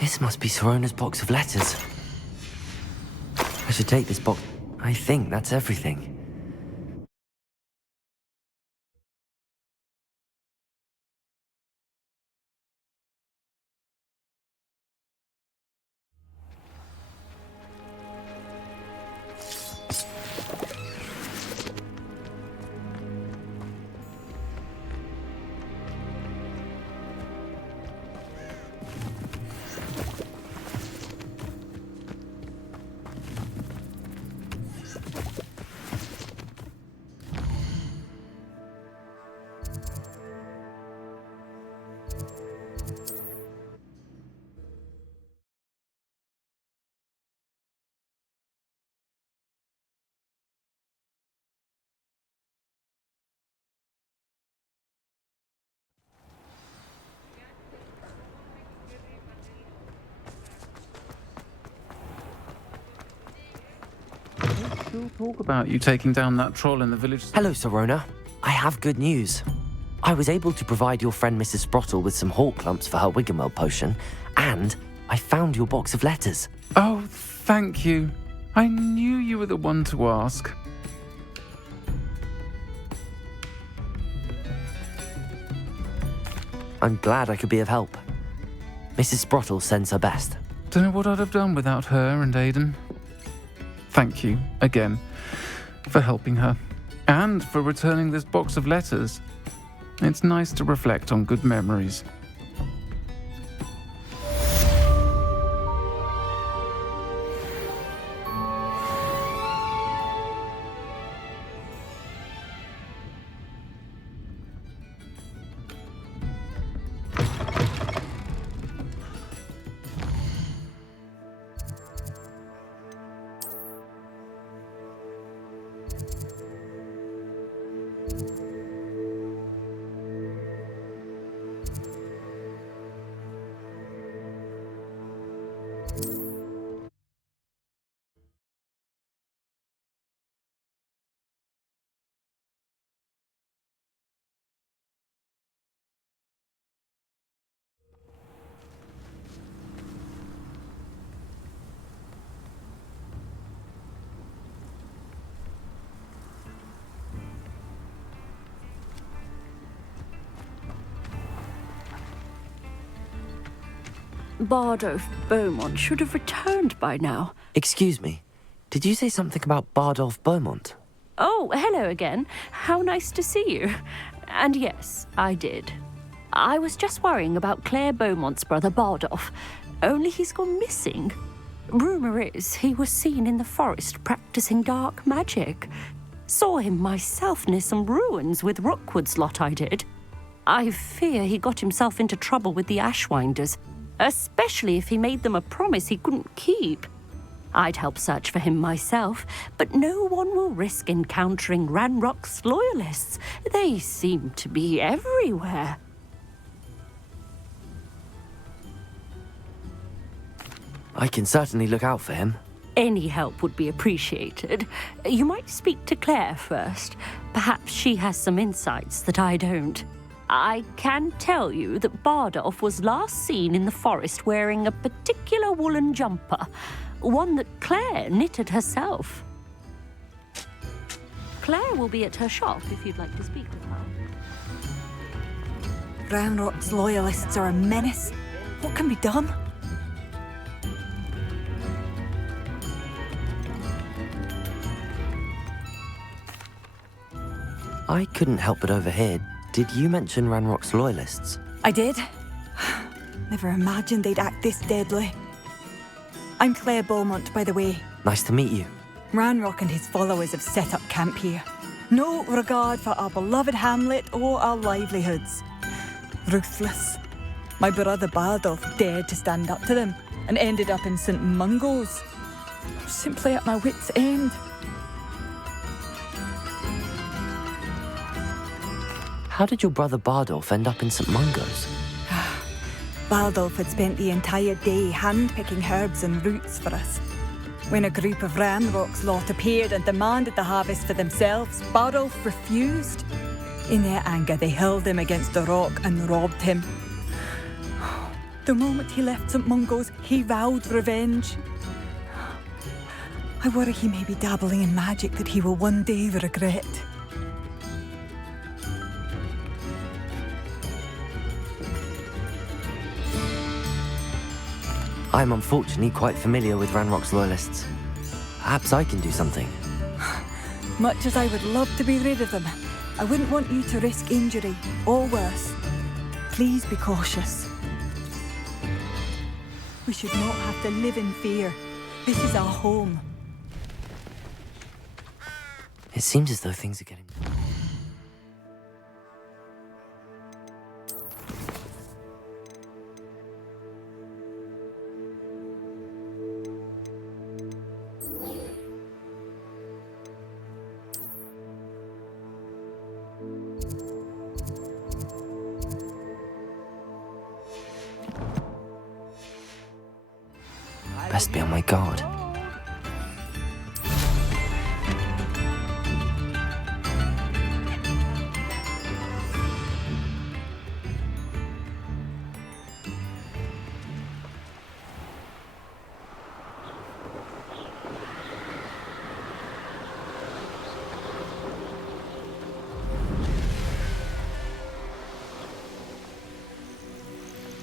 This must be Sorona's box of letters. I should take this box. I think that's everything. Still talk about you taking down that troll in the village. Hello, Sorona. I have good news. I was able to provide your friend Mrs. Sprottle with some hawk lumps for her Wiggenweld potion, and I found your box of letters. Oh, thank you. I knew you were the one to ask. I'm glad I could be of help. Mrs. Sprottle sends her best. Don't know what I'd have done without her and Aidan. Thank you, again, for helping her. And for returning this box of letters. It's nice to reflect on good memories. Bardolph Beaumont should have returned by now. Excuse me, did you say something about Bardolph Beaumont? Oh, hello again. How nice to see you. And yes, I did. I was just worrying about Claire Beaumont's brother Bardolph, only he's gone missing. Rumour is he was seen in the forest practicing dark magic. Saw him myself near some ruins with Rookwood's lot I did. I fear he got himself into trouble with the Ashwinders, especially if he made them a promise he couldn't keep. I'd help search for him myself, but no one will risk encountering Ranrock's loyalists. They seem to be everywhere. I can certainly look out for him. Any help would be appreciated. You might speak to Claire first. Perhaps she has some insights that I don't. I can tell you that Bardolph was last seen in the forest wearing a particular woolen jumper, one that Claire knitted herself. Claire will be at her shop if you'd like to speak with her. Ranrock's loyalists are a menace. What can be done? I couldn't help but overhear. Did you mention Ranrock's loyalists? I did. Never imagined they'd act this deadly. I'm Claire Beaumont, by the way. Nice to meet you. Ranrock and his followers have set up camp here. No regard for our beloved hamlet or our livelihoods. Ruthless. My brother Bardolph dared to stand up to them and ended up in St. Mungo's. Simply at my wit's end. How did your brother Bardolph end up in St. Mungo's? Bardolph had spent the entire day hand-picking herbs and roots for us. When a group of Ranrock's lot appeared and demanded the harvest for themselves, Bardolph refused. In their anger, they hurled him against the rock and robbed him. The moment he left St. Mungo's, he vowed revenge. I worry he may be dabbling in magic that he will one day regret. I'm unfortunately quite familiar with Ranrock's loyalists. Perhaps I can do something. Much as I would love to be rid of them, I wouldn't want you to risk injury, or worse. Please be cautious. We should not have to live in fear. This is our home. It seems as though things are getting... Best be on my guard.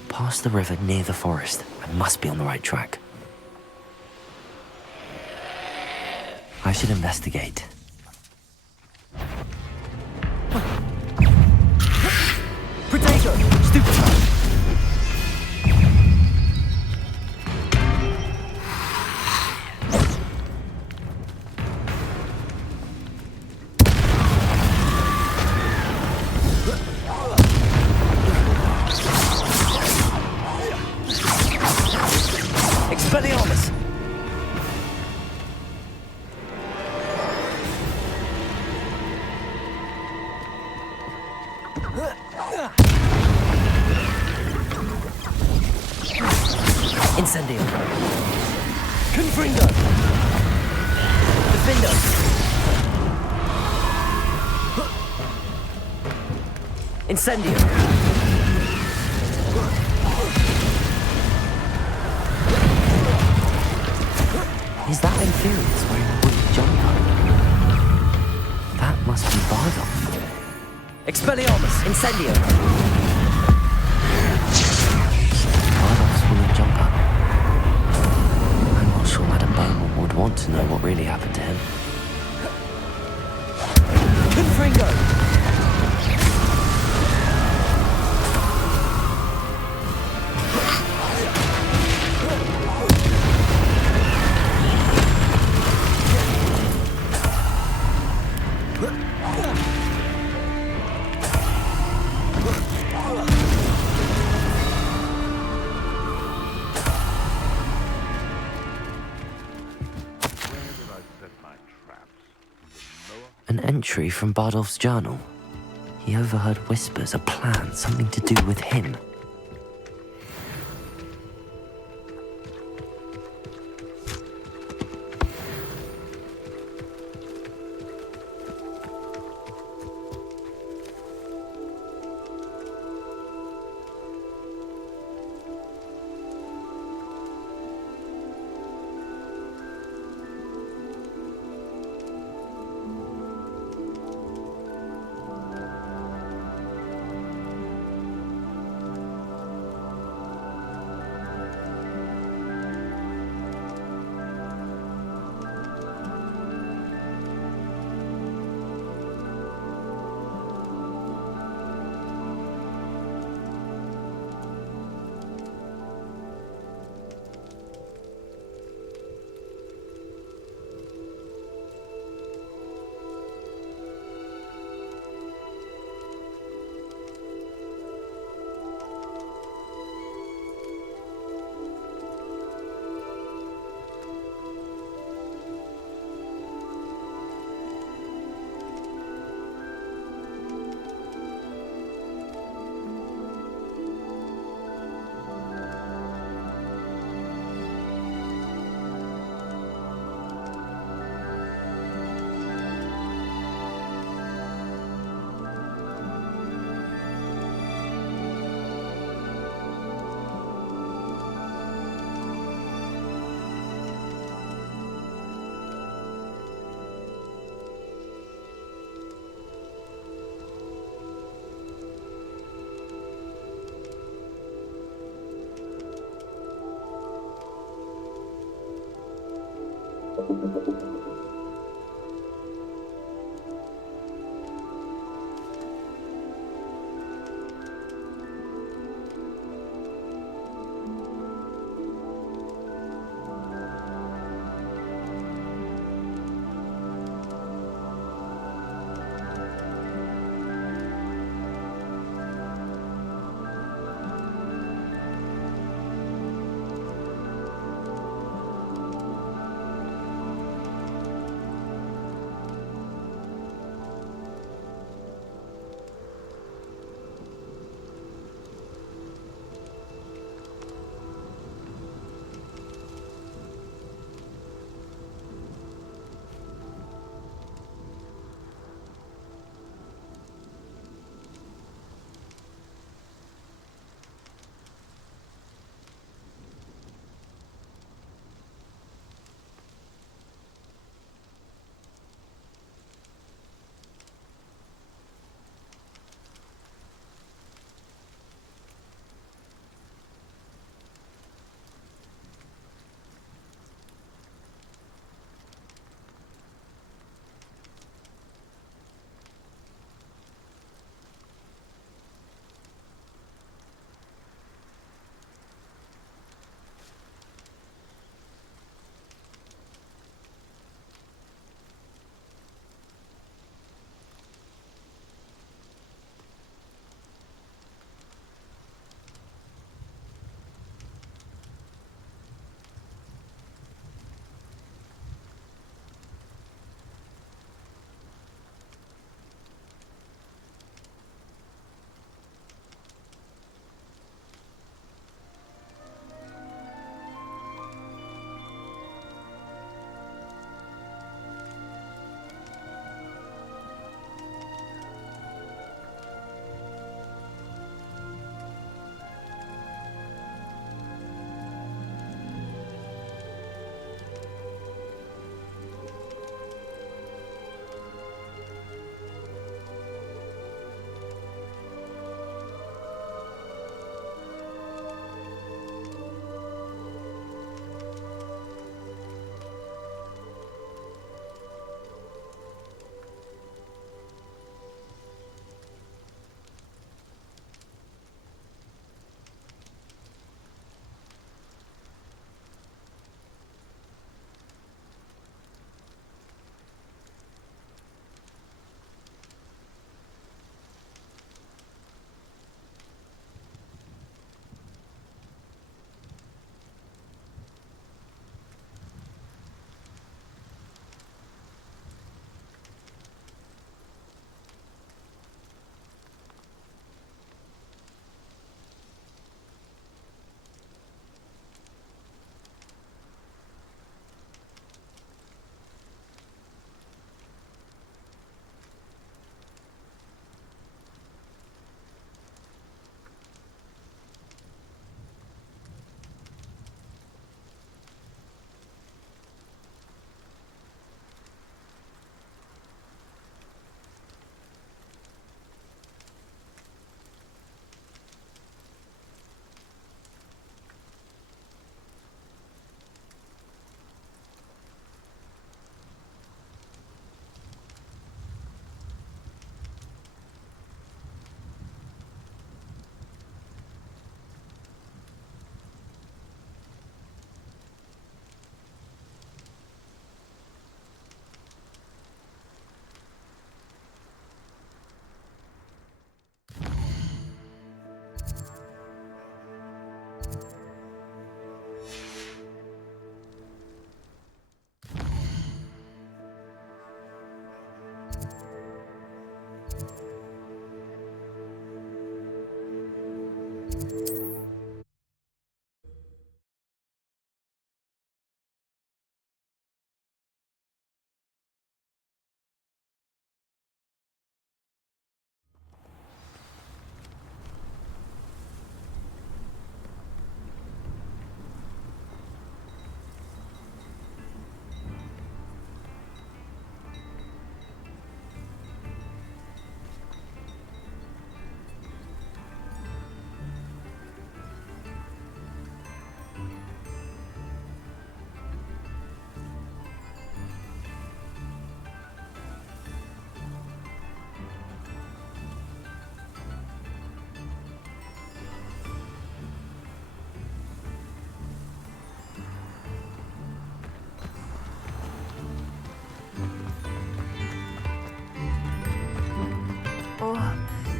Past the river near the forest. I must be on the right track. I should investigate. Potato! Stupid! Expelliarmus! Incendio. Confringo. Defendo. Incendio. Is that Inferius wearing a wooden jumper? That must be Bardolph. Expelliarmus. Incendio. Bardolph's woolen jumper. I'm not sure Madame Beaumont would want to know what really happened to him. Confringo! An entry from Bardolph's journal. He overheard whispers, a plan, something to do with him.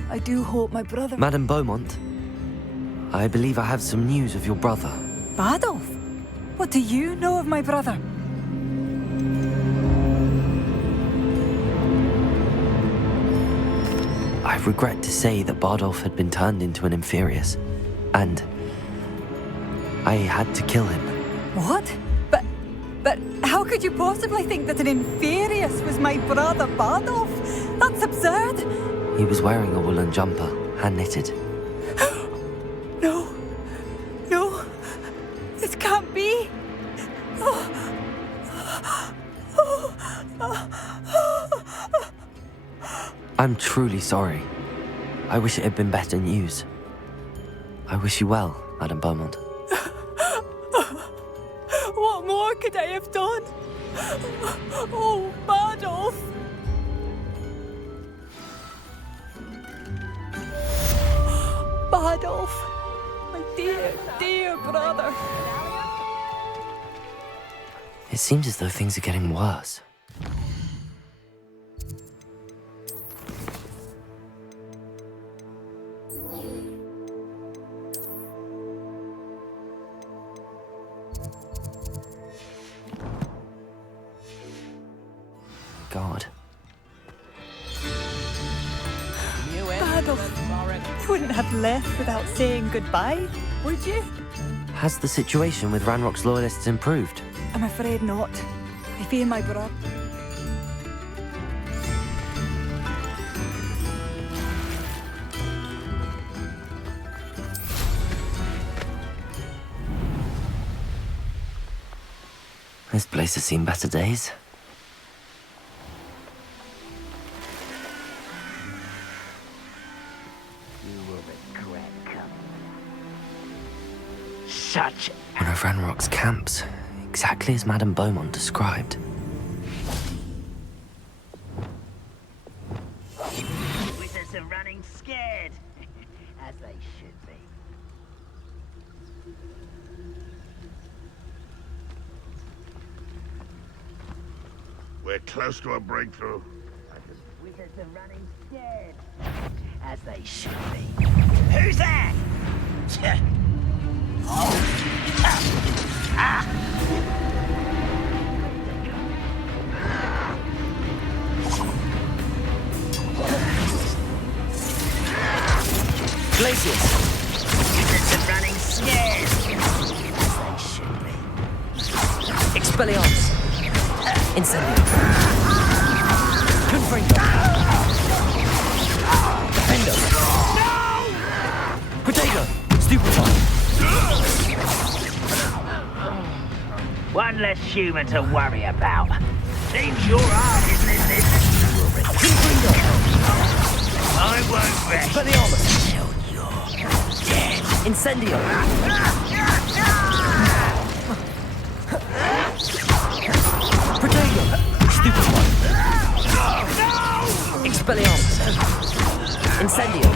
I do hope my brother... Madame Beaumont, I believe I have some news of your brother. Badolf? What do you know of my brother? I regret to say that Bardolph had been turned into an Inferius, and I had to kill him. What? But how could you possibly think that an Inferius was my brother Bardolph? That's absurd! He was wearing a woolen jumper, hand-knitted. No. No. This can't be. I'm truly sorry. I wish it had been better news. I wish you well, Madame Beaumont. What more could I have done? Oh, Bardolph! Bardolph, my dear, dear brother. It seems as though things are getting worse. God. Bardolph, you wouldn't have left without saying goodbye, would you? Has the situation with Ranrock's loyalists improved? I'm afraid not. I fear my brother. This place has seen better days. Such One of Ranrock's camps, exactly as Madame Beaumont described. wizards are running scared, as they should be. We're close to a breakthrough. Wizards are running scared, as they should be. Who's there? Glacius! Wizards are running scared, as they should be. Expelliarmus! Incendio! Confringo! Defender! No! Potato! Stupefy! One less human to worry about. Seems your heart isn't in this. Confringo! I won't rest. Expelliarmus! Till you're dead. Incendio! Potato! Stupefy! Expelliarmus! Incendio!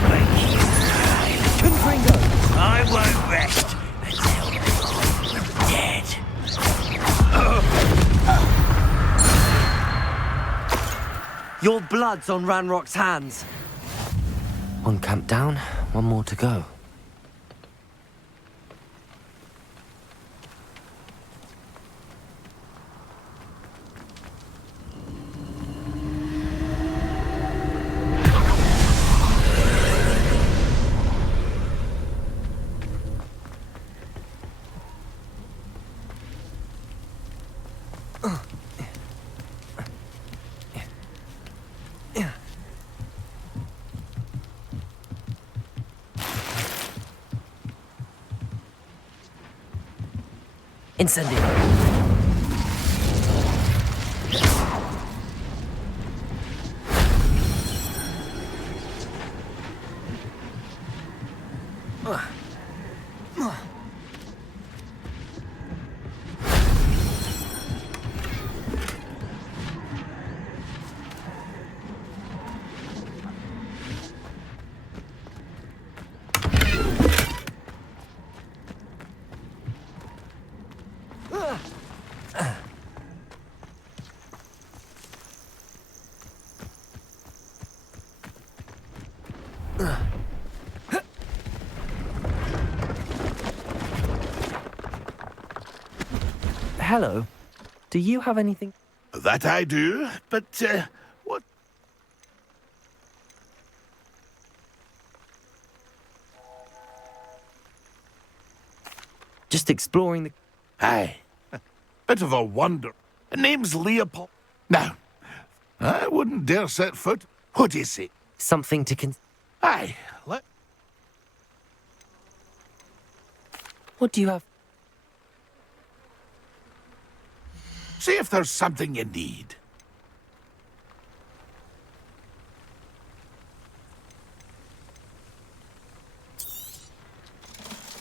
Confringo! I won't rest until you're dead. Your blood's on Ranrock's hands. One camp down, one more to go. Incendio. Hello. Do you have anything? That I do, but, what? Just exploring the... Aye. Bit of a wonder. Name's Leopold. Now, I wouldn't dare set foot. What do you say? Something to Aye. What do you have? See if there's something you need.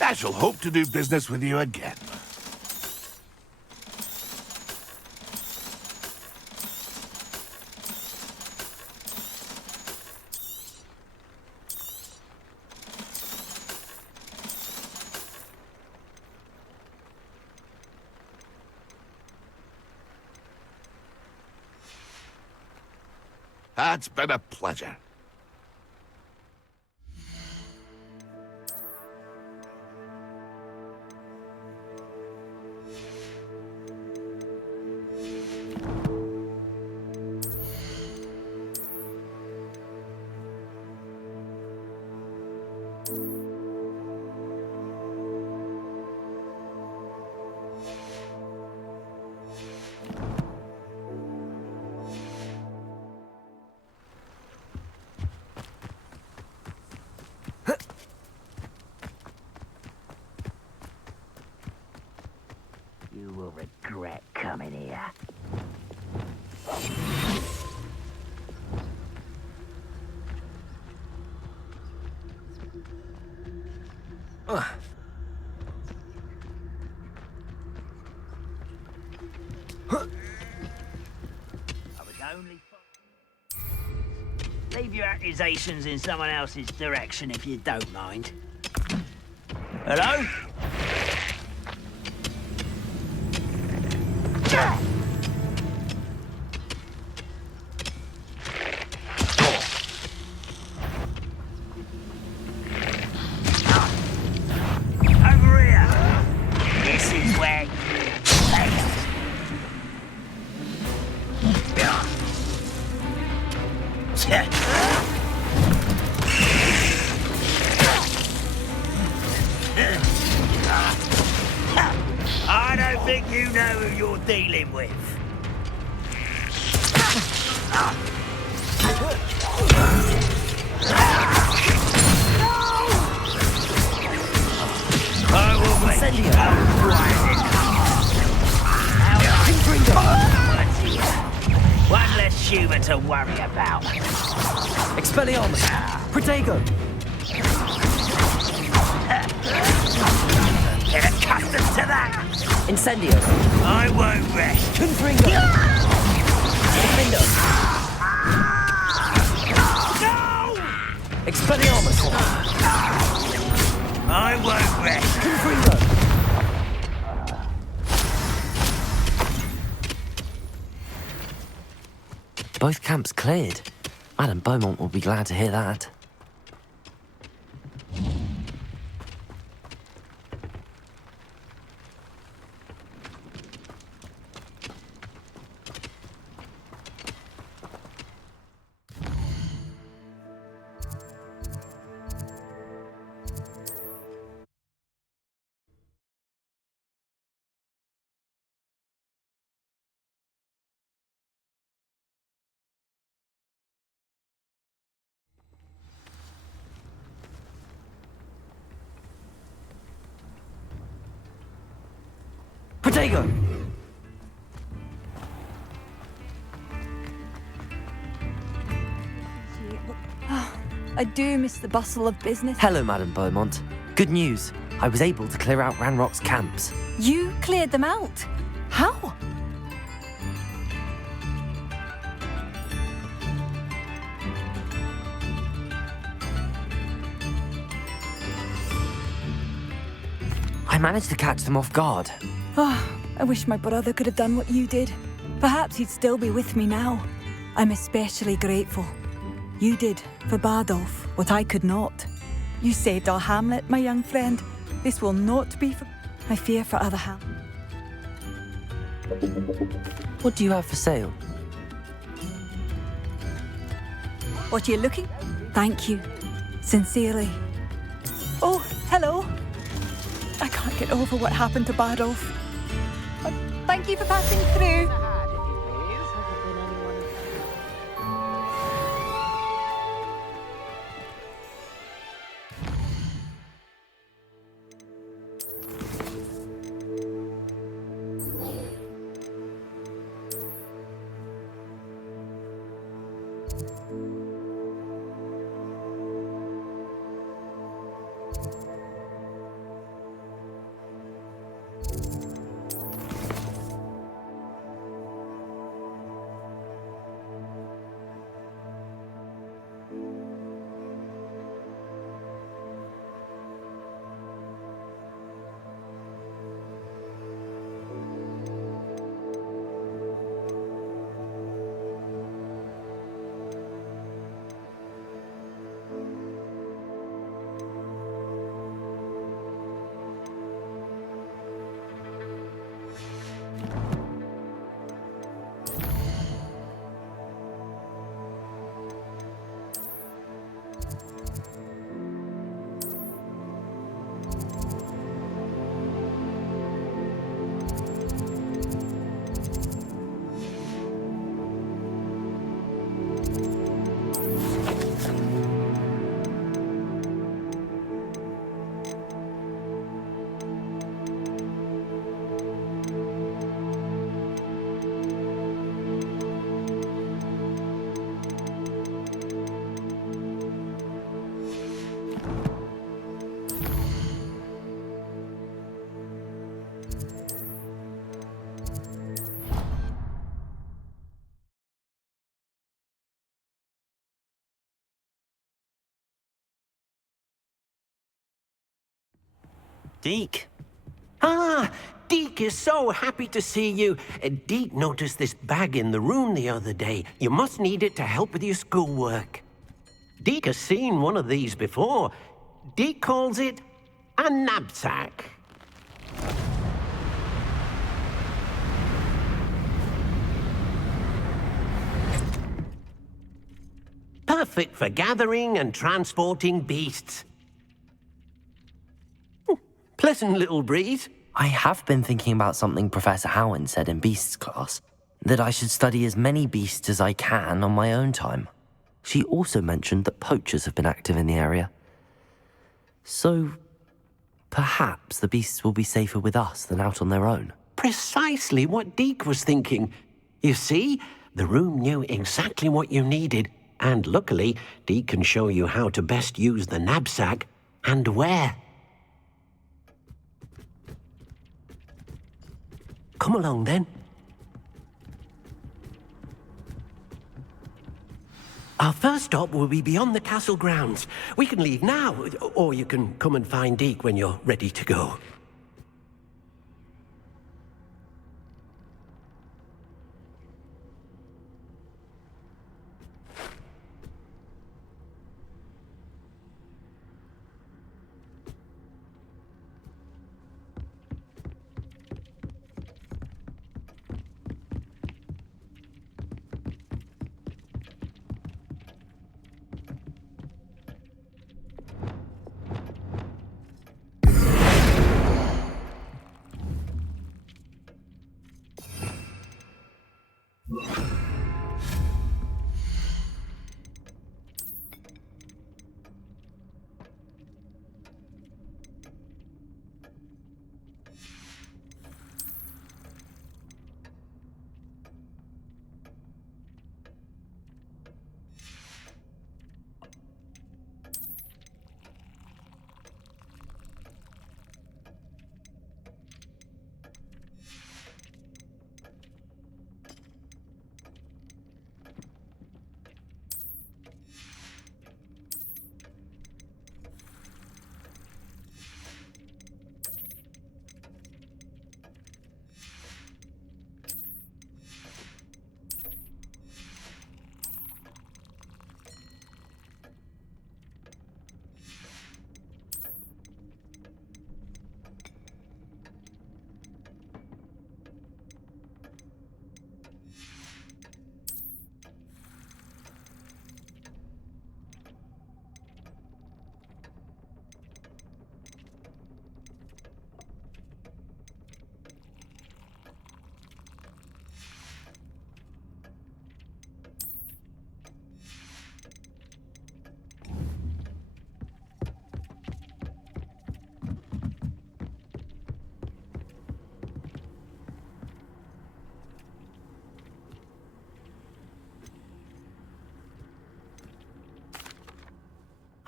I shall hope to do business with you again. It's been a pleasure. You will regret coming here. I was only... Leave your accusations in someone else's direction if you don't mind. Hello? Over here. This is where you fail. I don't think you know who you're dealing with. I will make you one less human to worry about. Expelliarmus! Protego! Get accustomed to that. Incendio! I won't rest. Confringo! Defendo! No! Expelliarmus! I won't rest. Confringo! Both camps cleared. Madame Beaumont will be glad to hear that. Jago! I do miss the bustle of business. Hello, Madame Beaumont. Good news. I was able to clear out Ranrock's camps. You cleared them out? How? I managed to catch them off guard. I wish my brother could have done what you did. Perhaps he'd still be with me now. I'm especially grateful. You did, for Bardolph, what I could not. You saved our hamlet, my young friend. This will not be for... I fear for other What do you have for sale? What are you looking? Thank you. Sincerely. Oh, hello. I can't get over what happened to Bardolph. Thank you for passing through. Deke. Ah, Deke is so happy to see you. Deke noticed this bag in the room the other day. You must need it to help with your schoolwork. Deke has seen one of these before. Deke calls it a knapsack. Perfect for gathering and transporting beasts. Pleasant little breeze. I have been thinking about something Professor Howen said in Beasts class, that I should study as many beasts as I can on my own time. She also mentioned that poachers have been active in the area. So, perhaps the beasts will be safer with us than out on their own. Precisely what Deke was thinking. You see, the room knew exactly what you needed, and luckily, Deke can show you how to best use the knapsack and where. Come along, then. Our first stop will be beyond the castle grounds. We can leave now, or you can come and find Deke when you're ready to go.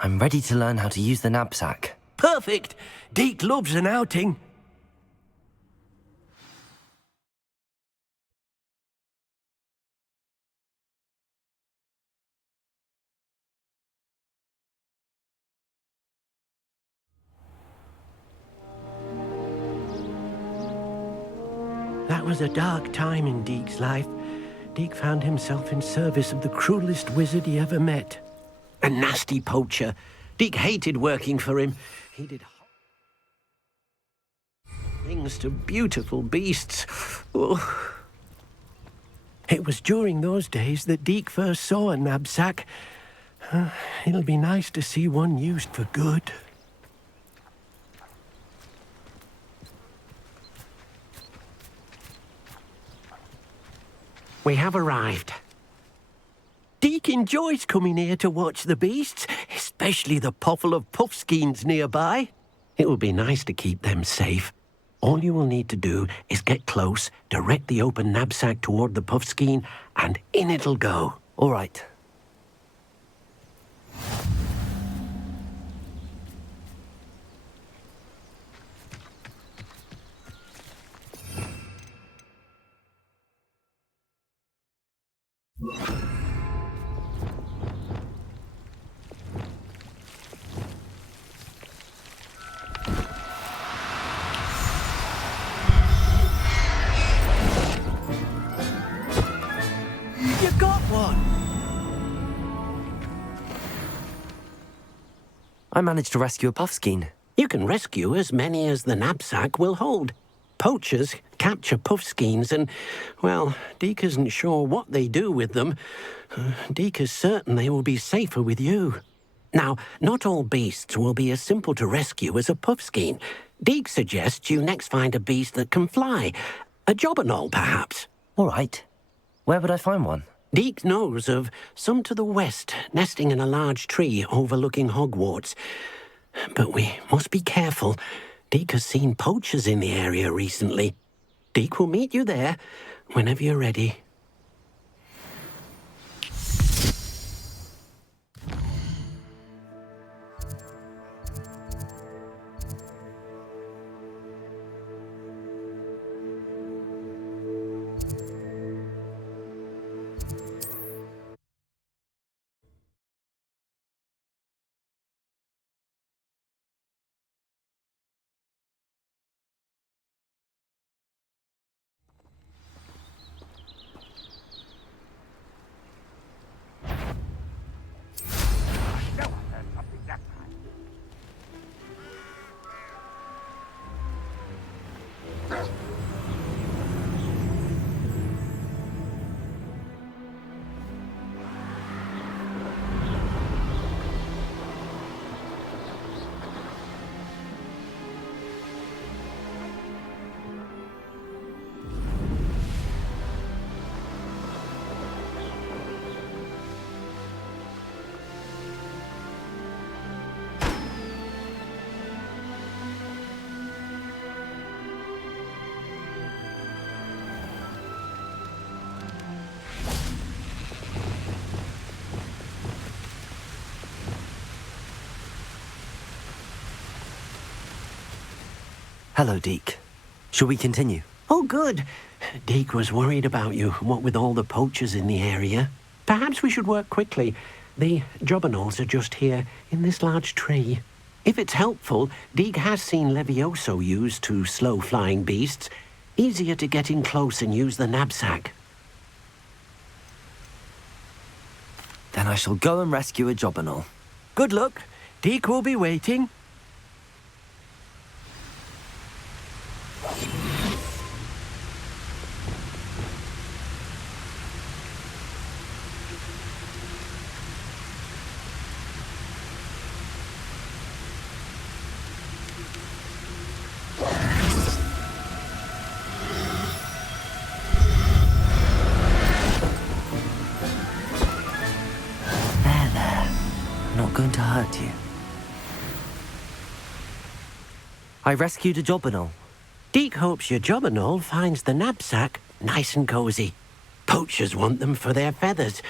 I'm ready to learn how to use the knapsack. Perfect. Deke loves an outing. That was a dark time in Deke's life. Deke found himself in service of the cruelest wizard he ever met. A nasty poacher. Deke hated working for him. He did things to beautiful beasts. Oh. It was during those days that Deke first saw a knapsack. It'll be nice to see one used for good. We have arrived. Deke enjoys coming here to watch the beasts, especially the potful of puffskeins nearby. It will be nice to keep them safe. All you will need to do is get close, direct the open knapsack toward the puffskein, and in it'll go. All right. You got one! I managed to rescue a puffskein. You can rescue as many as the knapsack will hold. Poachers capture puffskeins and, well, Deke isn't sure what they do with them. Deke is certain they will be safer with you. Now, not all beasts will be as simple to rescue as a puffskein. Deke suggests you next find a beast that can fly. A jobberknoll, perhaps. All right. Where would I find one? Deke knows of some to the west, nesting in a large tree overlooking Hogwarts. But we must be careful. Deke has seen poachers in the area recently. Deke will meet you there whenever you're ready. Hello, Deke. Shall we continue? Oh, good. Deke was worried about you, what with all the poachers in the area. Perhaps we should work quickly. The jobberknolls are just here, in this large tree. If it's helpful, Deke has seen Levioso used to slow flying beasts. Easier to get in close and use the knapsack. Then I shall go and rescue a jobberknoll. Good luck. Deke will be waiting. Going to hurt you. I rescued a jobberknoll. Deke hopes your jobberknoll finds the knapsack nice and cozy. Poachers want them for their feathers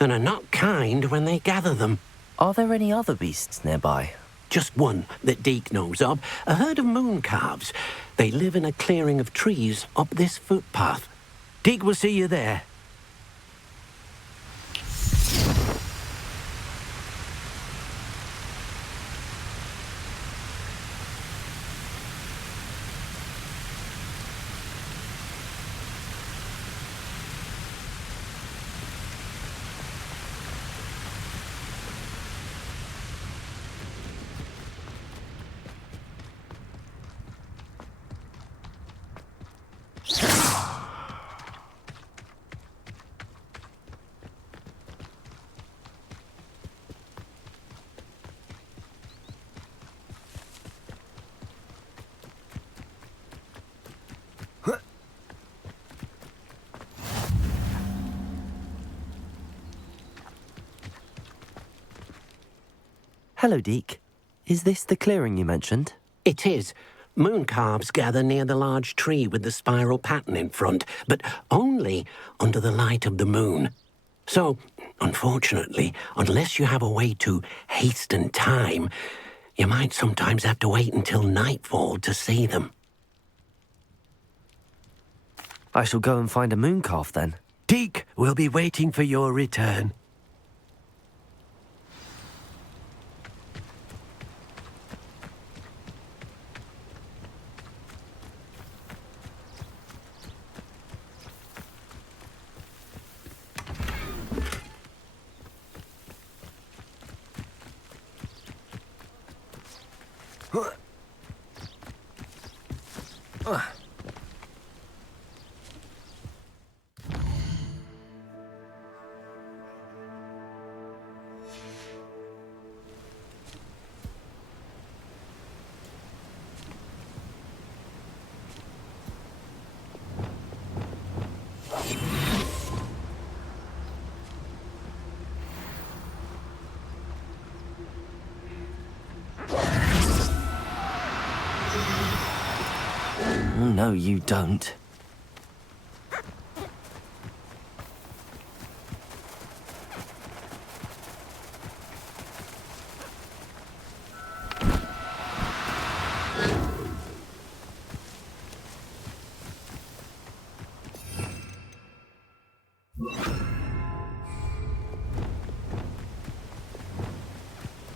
and are not kind when they gather them. Are there any other beasts nearby? Just one that Deke knows of, a herd of moon calves. They live in a clearing of trees up this footpath. Deke will see you there. Hello, Deke. Is this the clearing you mentioned? It is. Moon calves gather near the large tree with the spiral pattern in front, but only under the light of the moon. So, unfortunately, unless you have a way to hasten time, you might sometimes have to wait until nightfall to see them. I shall go and find a moon calf then. Deke will be waiting for your return. No, you don't.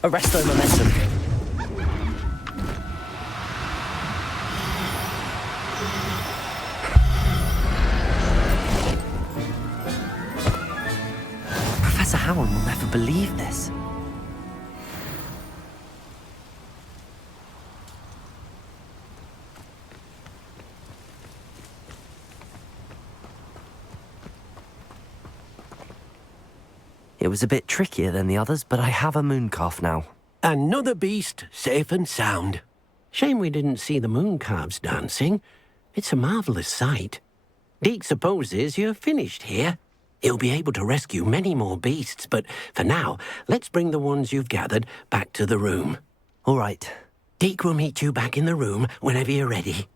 Arresto momentum. Professor Howard will never believe this. It was a bit trickier than the others, but I have a moon calf now. Another beast, safe and sound. Shame we didn't see the moon calves dancing. It's a marvellous sight. Deke supposes you're finished here. He'll be able to rescue many more beasts, but for now, let's bring the ones you've gathered back to the room. All right. Deke will meet you back in the room whenever you're ready.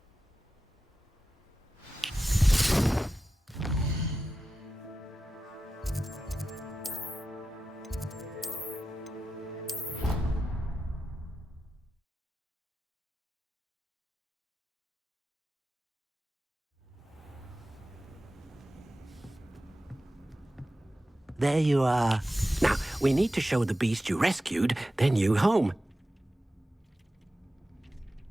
There you are. Now, we need to show the beast you rescued their new home.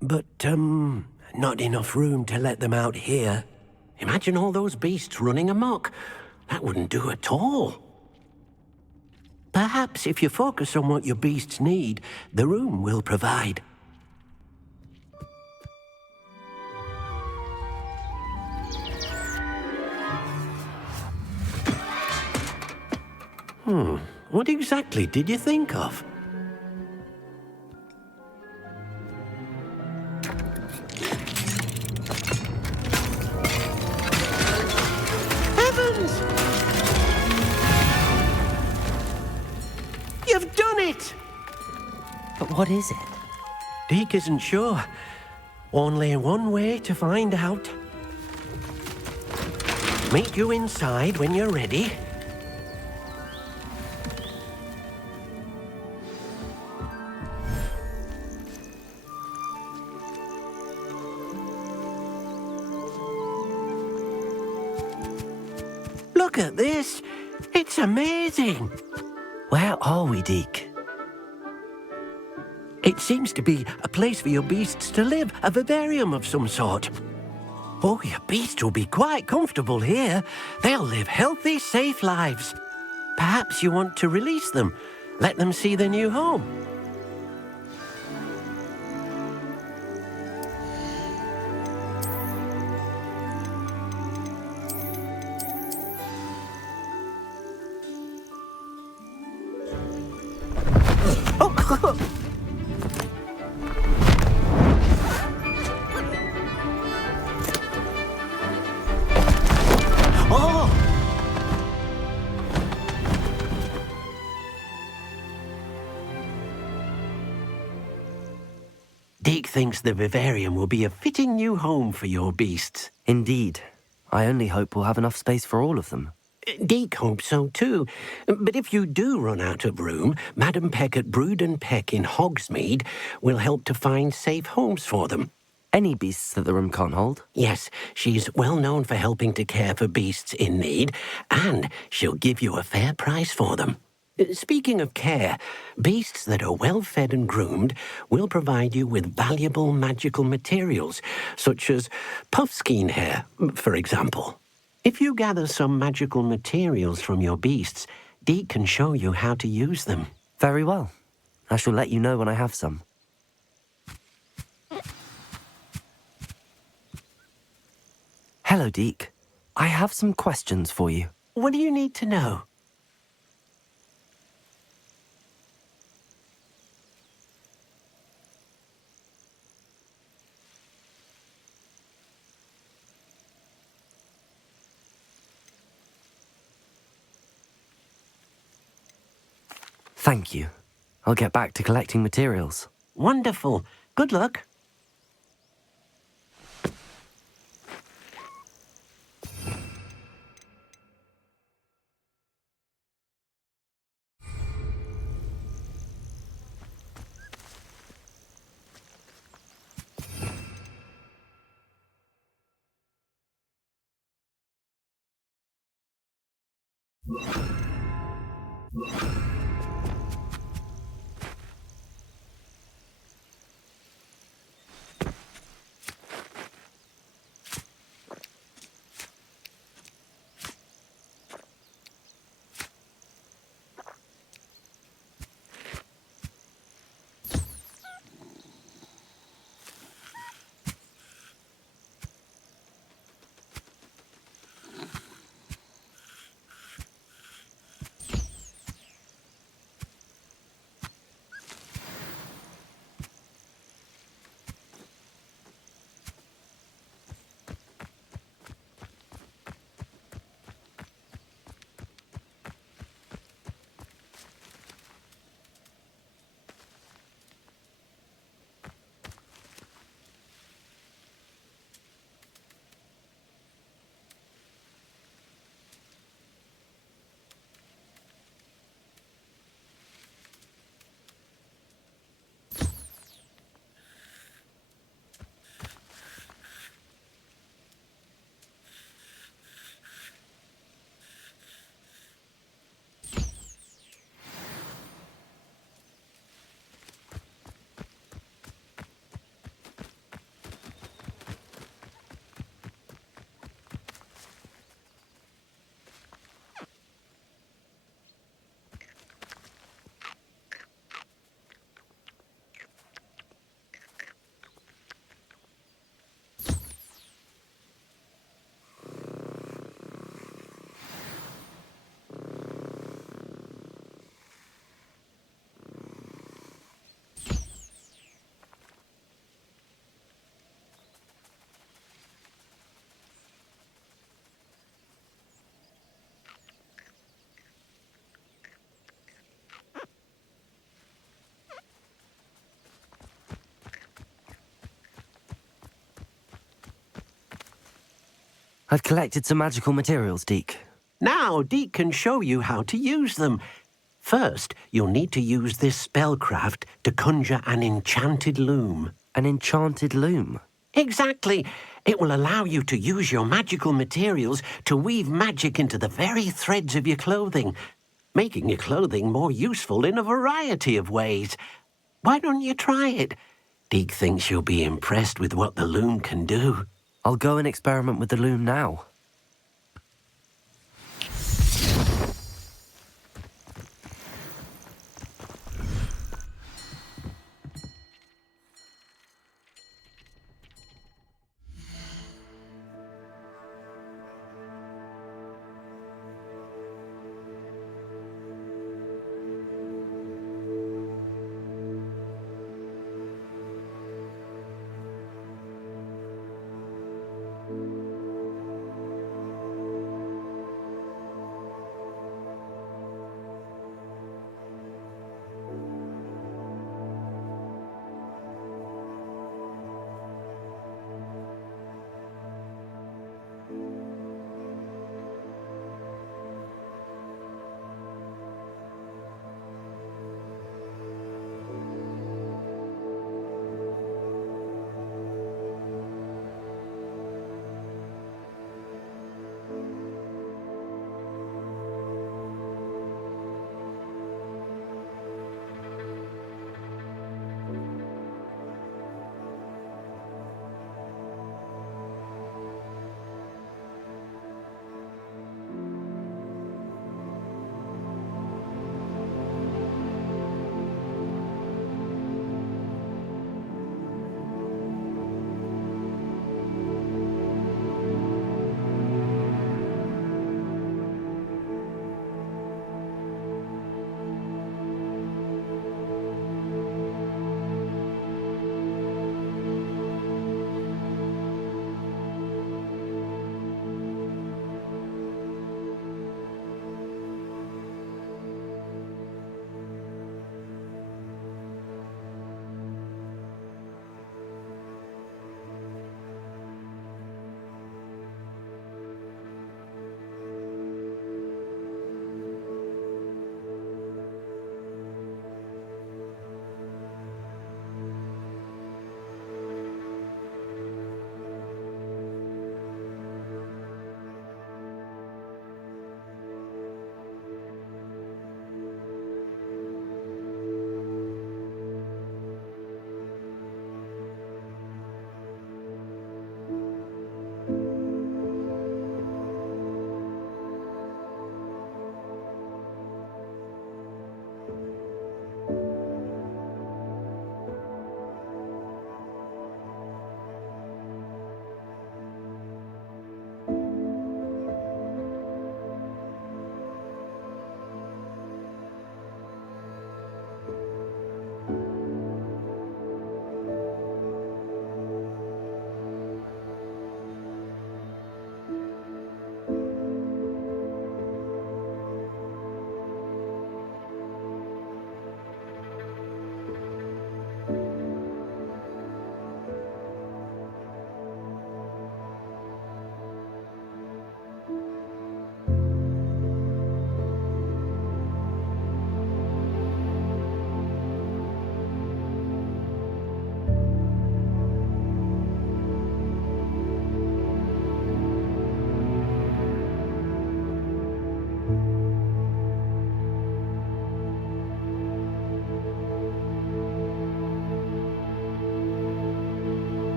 But, not enough room to let them out here. Imagine all those beasts running amok. That wouldn't do at all. Perhaps if you focus on what your beasts need, the room will provide. What exactly did you think of? Heavens! You've done it! But what is it? Deke isn't sure. Only one way to find out. Meet you inside when you're ready. Look at this. It's amazing. Where are we, Deke? It seems to be a place for your beasts to live, a vivarium of some sort. Oh, your beasts will be quite comfortable here. They'll live healthy, safe lives. Perhaps you want to release them, let them see their new home. Deke thinks the vivarium will be a fitting new home for your beasts. Indeed. I only hope we'll have enough space for all of them. Deke hopes so too. But if you do run out of room, Madam Peck at Brood and Peck in Hogsmeade will help to find safe homes for them. Any beasts that the room can't hold? Yes, she's well known for helping to care for beasts in need, and she'll give you a fair price for them. Speaking of care, beasts that are well fed and groomed will provide you with valuable magical materials, such as puffskein hair, for example. If you gather some magical materials from your beasts, Deke can show you how to use them. Very well. I shall let you know when I have some. Hello, Deke. I have some questions for you. What do you need to know? Thank you. I'll get back to collecting materials. Wonderful. Good luck. I've collected some magical materials, Deke. Now Deke can show you how to use them. First, you'll need to use this spellcraft to conjure an enchanted loom. An enchanted loom? Exactly. It will allow you to use your magical materials to weave magic into the very threads of your clothing, making your clothing more useful in a variety of ways. Why don't you try it? Deek thinks you'll be impressed with what the loom can do. I'll go and experiment with the loom now.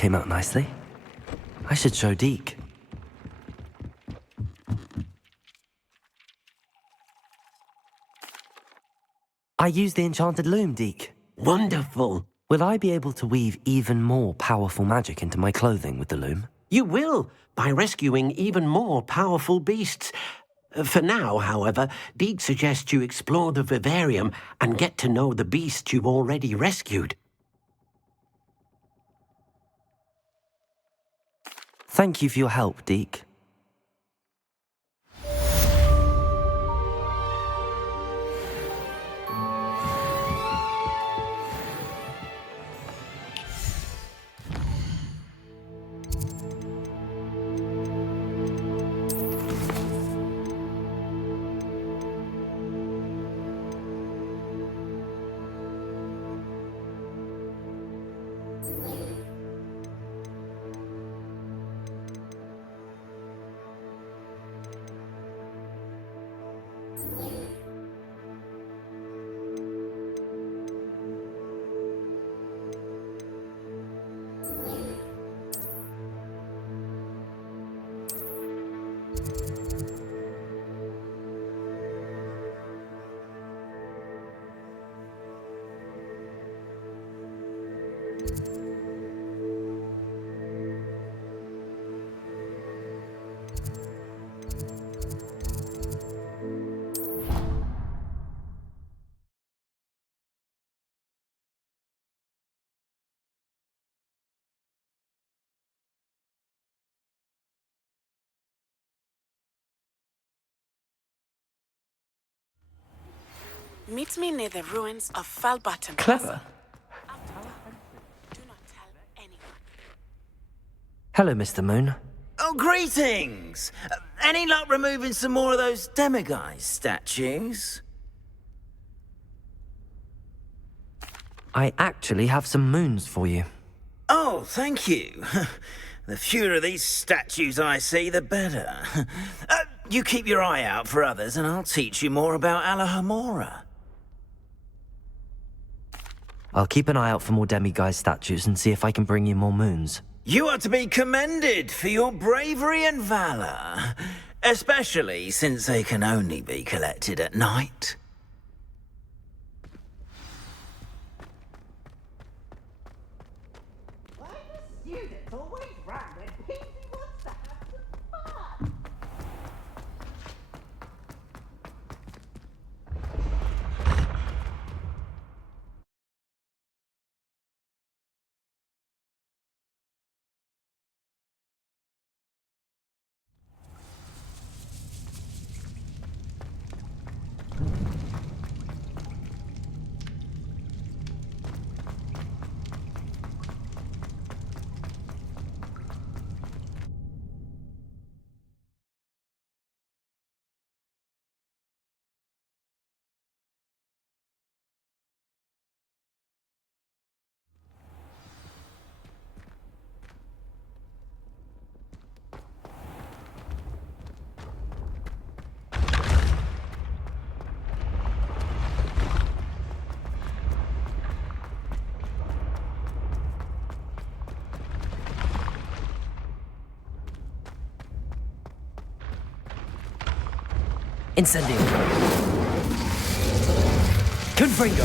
came out nicely. I should show Deke. I used the enchanted loom, Deke. Wonderful. Will I be able to weave even more powerful magic into my clothing with the loom? You will, by rescuing even more powerful beasts. For now, however, Deke suggests you explore the vivarium and get to know the beasts you've already rescued. Thank you for your help, Deke. Meet me near the ruins of Falbutton. Clever. Hello, Mr. Moon. Oh, greetings! Any luck removing some more of those demiguise statues? I actually have some moons for you. Oh, thank you. The fewer of these statues I see, the better. You keep your eye out for others, and I'll teach you more about Alahamora. I'll keep an eye out for more demiguise statues and see if I can bring you more moons. You are to be commended for your bravery and valor, especially since they can only be collected at night. Students always run when Pinky wants to have some fun. Incendio. Confringo.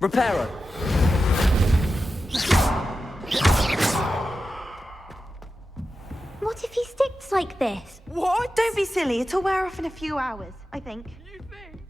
Reparo. What if he sticks like this? What? Don't be silly. It'll wear off in a few hours, I think. You think?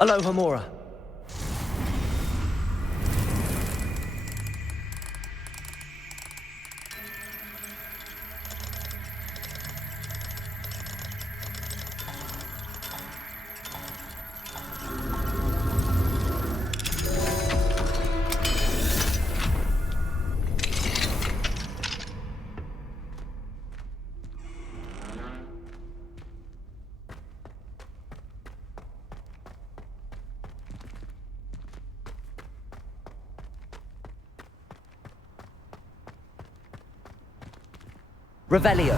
Aloha Mora. Revelio.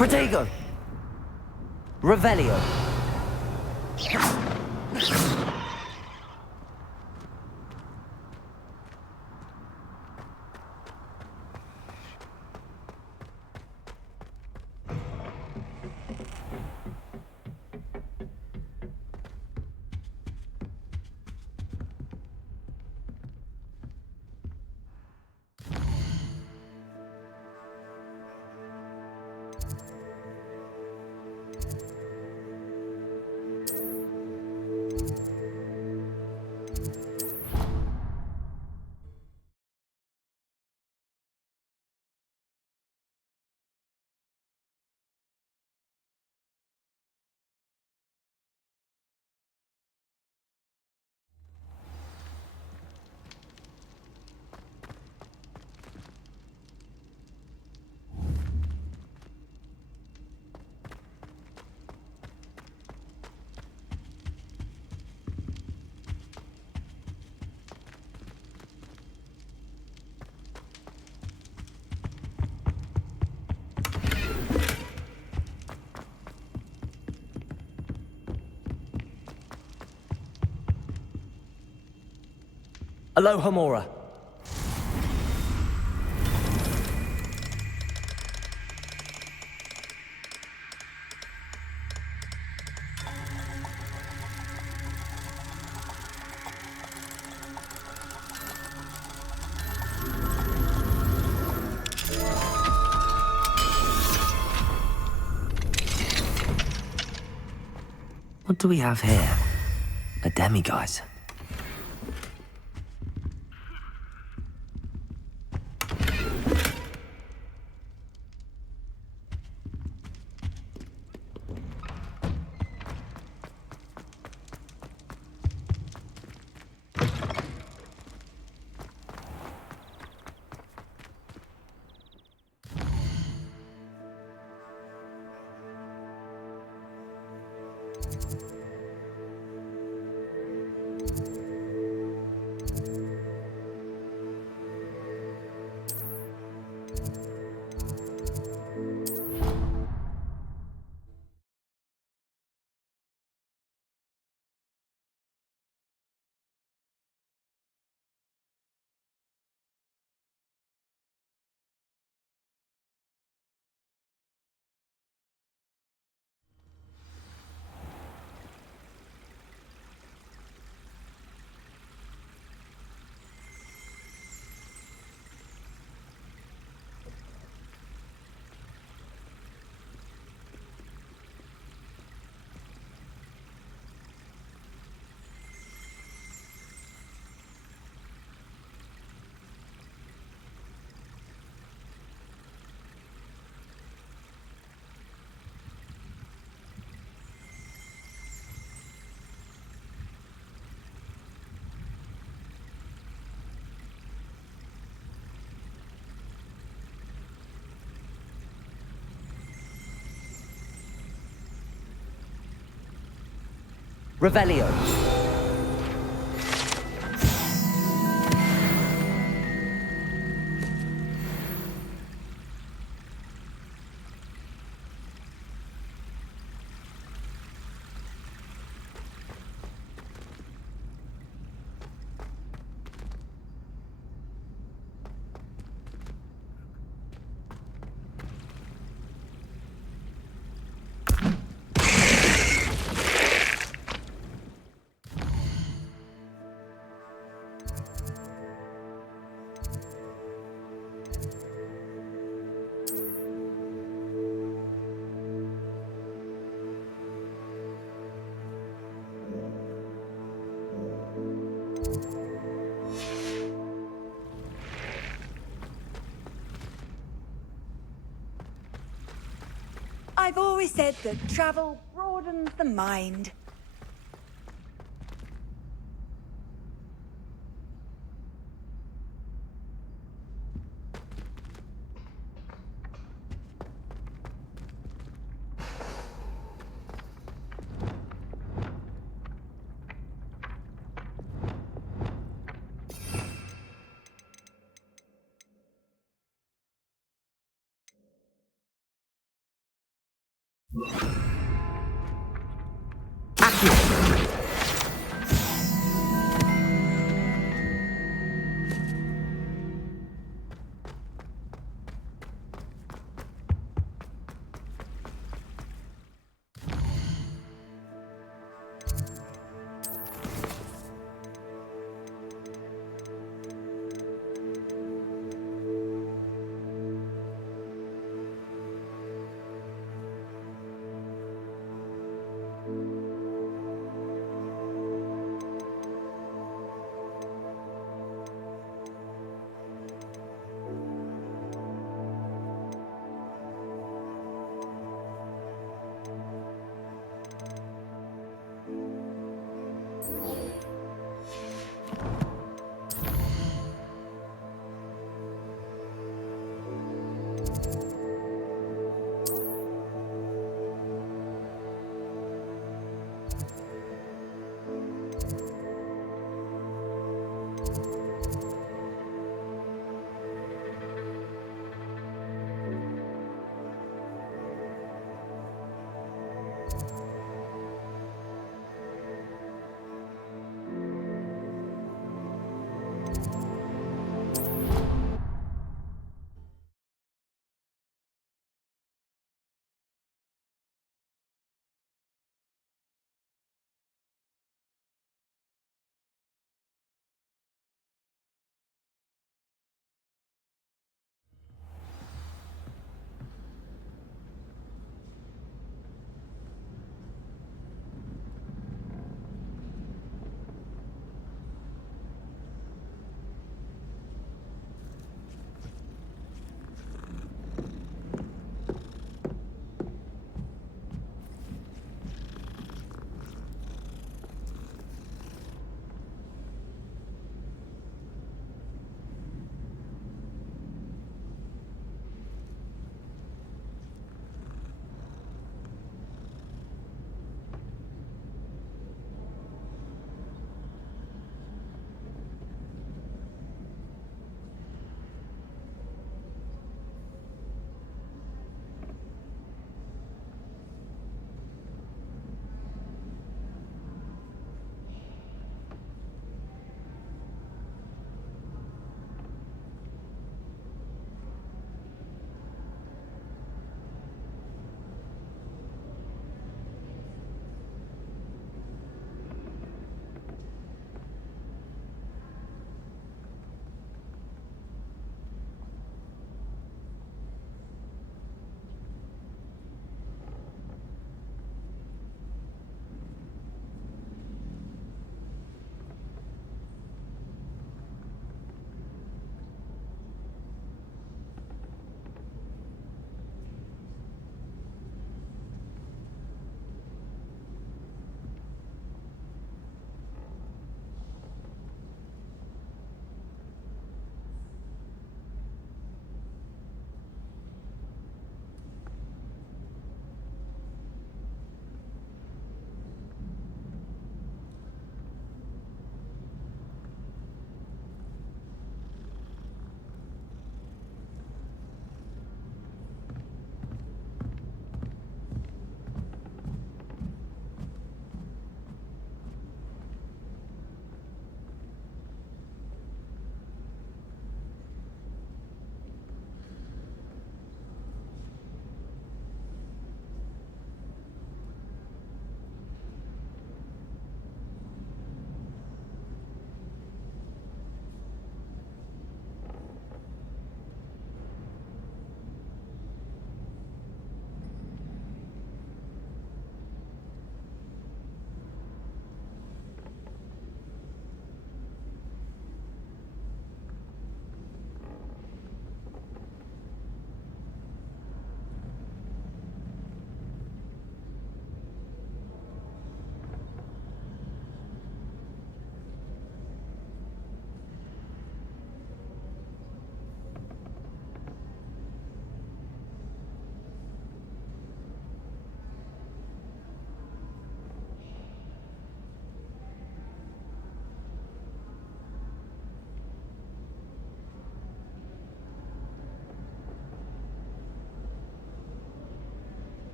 Protego! Revelio. Aloha Mora. What do we have here? A demiguise. Revelio. I've always said that travel broadens the mind.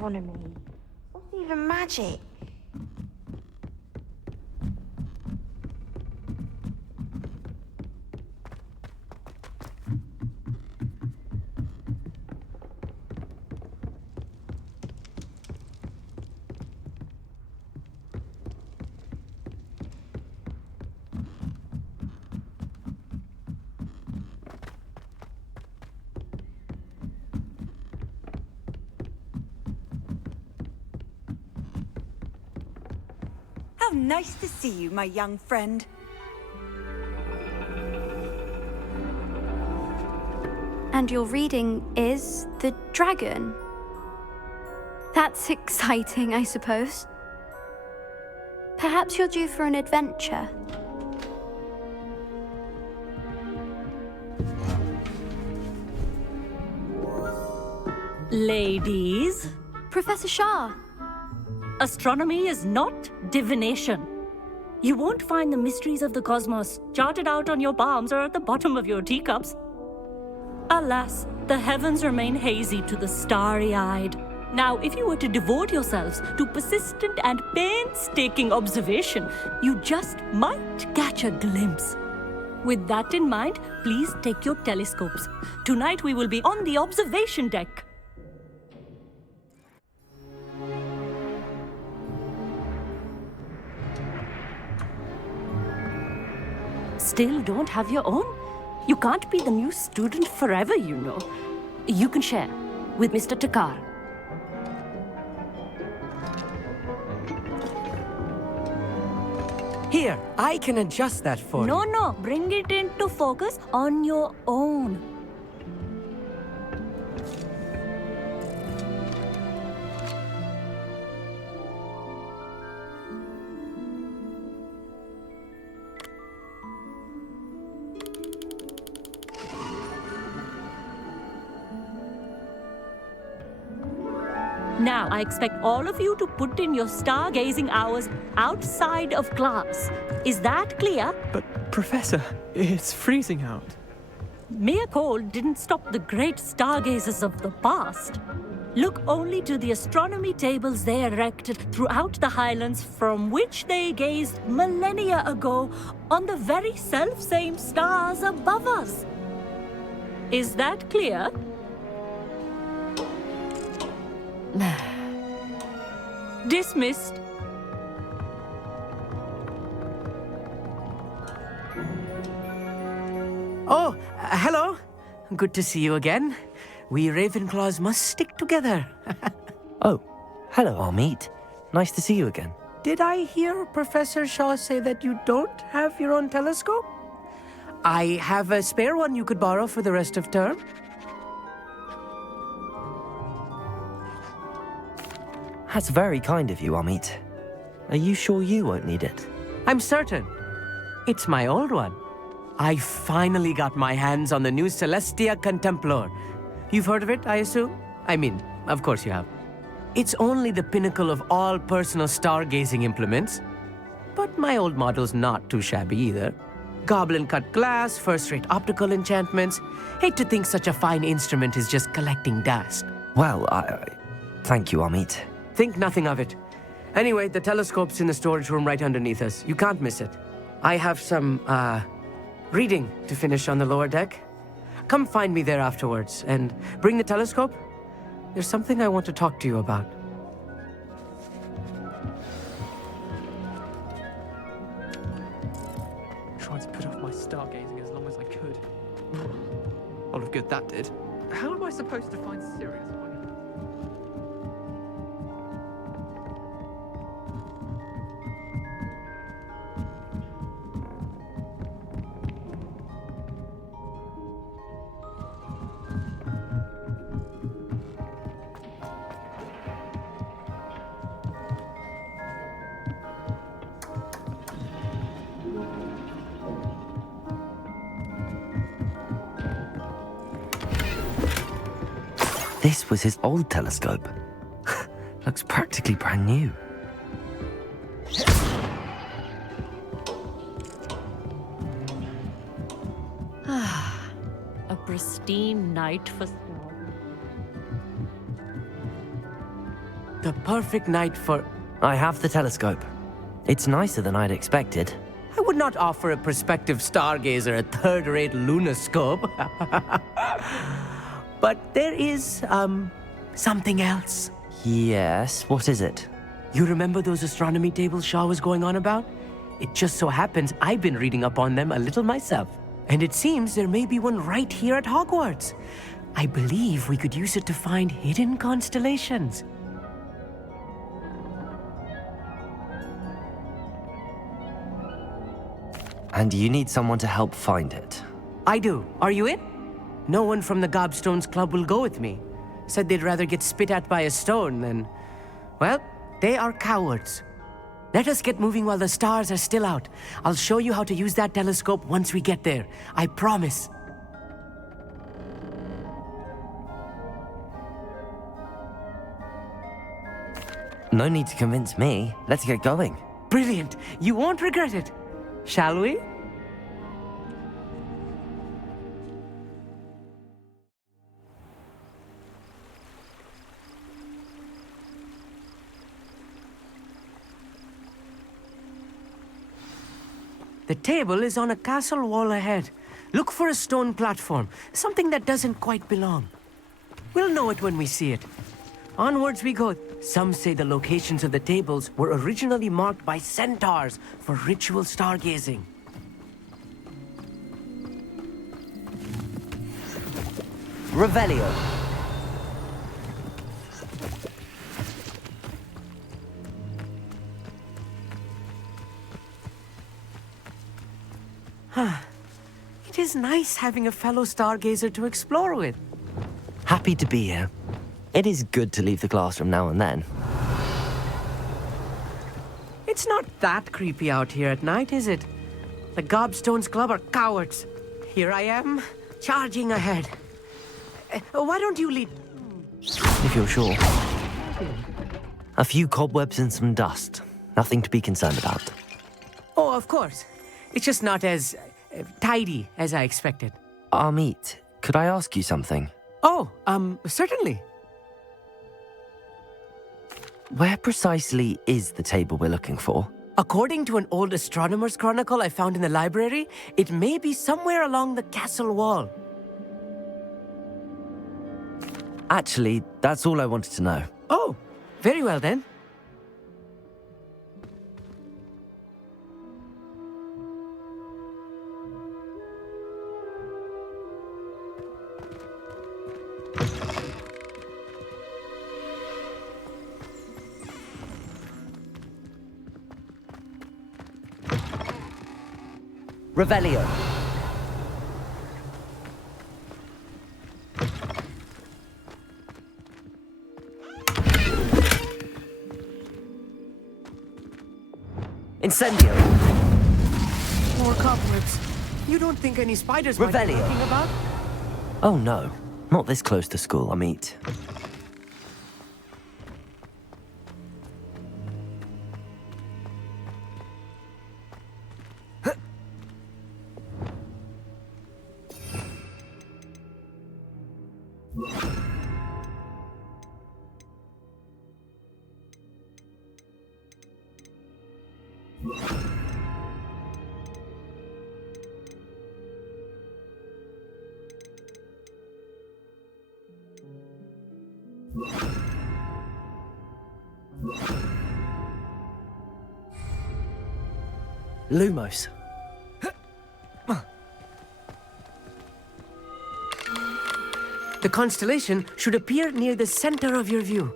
astronomy? What's even magic? How nice to see you, my young friend. And your reading is The Dragon. That's exciting, I suppose. Perhaps you're due for an adventure. Ladies. Professor Shah. Astronomy is not divination. You won't find the mysteries of the cosmos charted out on your palms or at the bottom of your teacups. Alas, the heavens remain hazy to the starry-eyed. Now, if you were to devote yourselves to persistent and painstaking observation, you just might catch a glimpse. With that in mind, please take your telescopes. Tonight we will be on the observation deck. Still don't have your own? You can't be the new student forever, you know. You can share with Mr. Takar. Here, I can adjust that for you. No, bring it into focus on your own. Now, I expect all of you to put in your stargazing hours outside of class. Is that clear? But, Professor, it's freezing out. Mere cold didn't stop the great stargazers of the past. Look only to the astronomy tables they erected throughout the highlands from which they gazed millennia ago on the very self-same stars above us. Is that clear? Dismissed. Oh, hello. Good to see you again. We Ravenclaws must stick together. Oh, hello, Amit. Nice to see you again. Did I hear Professor Shaw say that you don't have your own telescope? I have a spare one you could borrow for the rest of term. That's very kind of you, Amit. Are you sure you won't need it? I'm certain. It's my old one. I finally got my hands on the new Celestia Contemplar. You've heard of it, I assume? I mean, of course you have. It's only the pinnacle of all personal stargazing implements. But my old model's not too shabby either. Goblin-cut glass, first-rate optical enchantments. Hate to think such a fine instrument is just collecting dust. Well, thank you, Amit. Think nothing of it. Anyway, the telescope's in the storage room right underneath us. You can't miss it. I have some, reading to finish on the lower deck. Come find me there afterwards, and bring the telescope. There's something I want to talk to you about. Tried to put off my stargazing as long as I could. A lot of good that did. How am I supposed to find Sirius? This was his old telescope. Looks practically brand new. A pristine night for stars. The perfect night for... I have the telescope. It's nicer than I'd expected. I would not offer a prospective stargazer a third-rate lunoscope. But there is, something else. Yes, what is it? You remember those astronomy tables Shaw was going on about? It just so happens I've been reading up on them a little myself. And it seems there may be one right here at Hogwarts. I believe we could use it to find hidden constellations. And you need someone to help find it. I do. Are you in? No one from the Gobstones Club will go with me. Said they'd rather get spit at by a stone than... Well, they are cowards. Let us get moving while the stars are still out. I'll show you how to use that telescope once we get there. I promise. No need to convince me. Let's get going. Brilliant. You won't regret it. Shall we? The table is on a castle wall ahead. Look for a stone platform, something that doesn't quite belong. We'll know it when we see it. Onwards we go. Some say the locations of the tables were originally marked by centaurs for ritual stargazing. Revelio. It is nice having a fellow stargazer to explore with. Happy to be here. It is good to leave the classroom now and then. It's not that creepy out here at night, is it? The Gobstones Club are cowards. Here I am, charging ahead. Why don't you lead? If you're sure. A few cobwebs and some dust. Nothing to be concerned about. Oh, of course. It's just not as tidy as I expected. Amit, could I ask you something? Oh, certainly. Where precisely is the table we're looking for? According to an old astronomer's chronicle I found in the library, it may be somewhere along the castle wall. Actually, that's all I wanted to know. Oh, very well then. Revelio. Incendio. More cobwebs. You don't think any spiders might be Revelio. lurking about? Oh no, not this close to school, Amit. Lumos. The constellation should appear near the center of your view.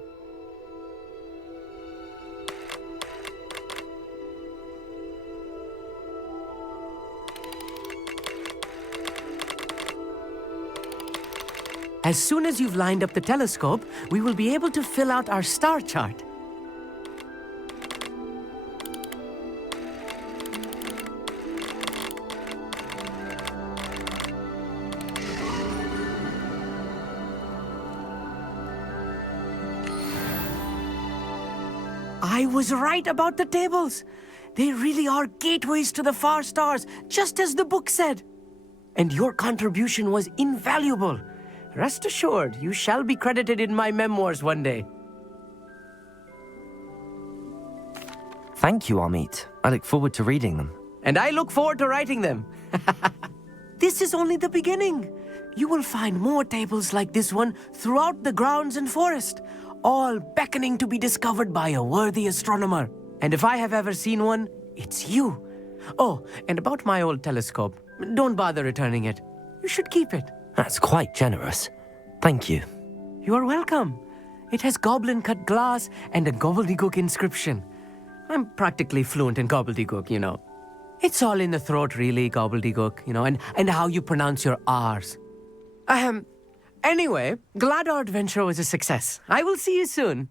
As soon as you've lined up the telescope, we will be able to fill out our star chart. I was right about the tables. They really are gateways to the far stars, just as the book said. And your contribution was invaluable. Rest assured, you shall be credited in my memoirs one day. Thank you, Amit. I look forward to reading them. And I look forward to writing them. This is only the beginning. You will find more tables like this one throughout the grounds and forest, all beckoning to be discovered by a worthy astronomer. And if I have ever seen one, it's you. Oh, and about my old telescope, don't bother returning it. You should keep it. That's quite generous. Thank you. You are welcome. It has goblin-cut glass and a gobbledygook inscription. I'm practically fluent in gobbledygook, you know. It's all in the throat, really, gobbledygook, you know, and how you pronounce your R's. Anyway, glad our adventure was a success. I will see you soon.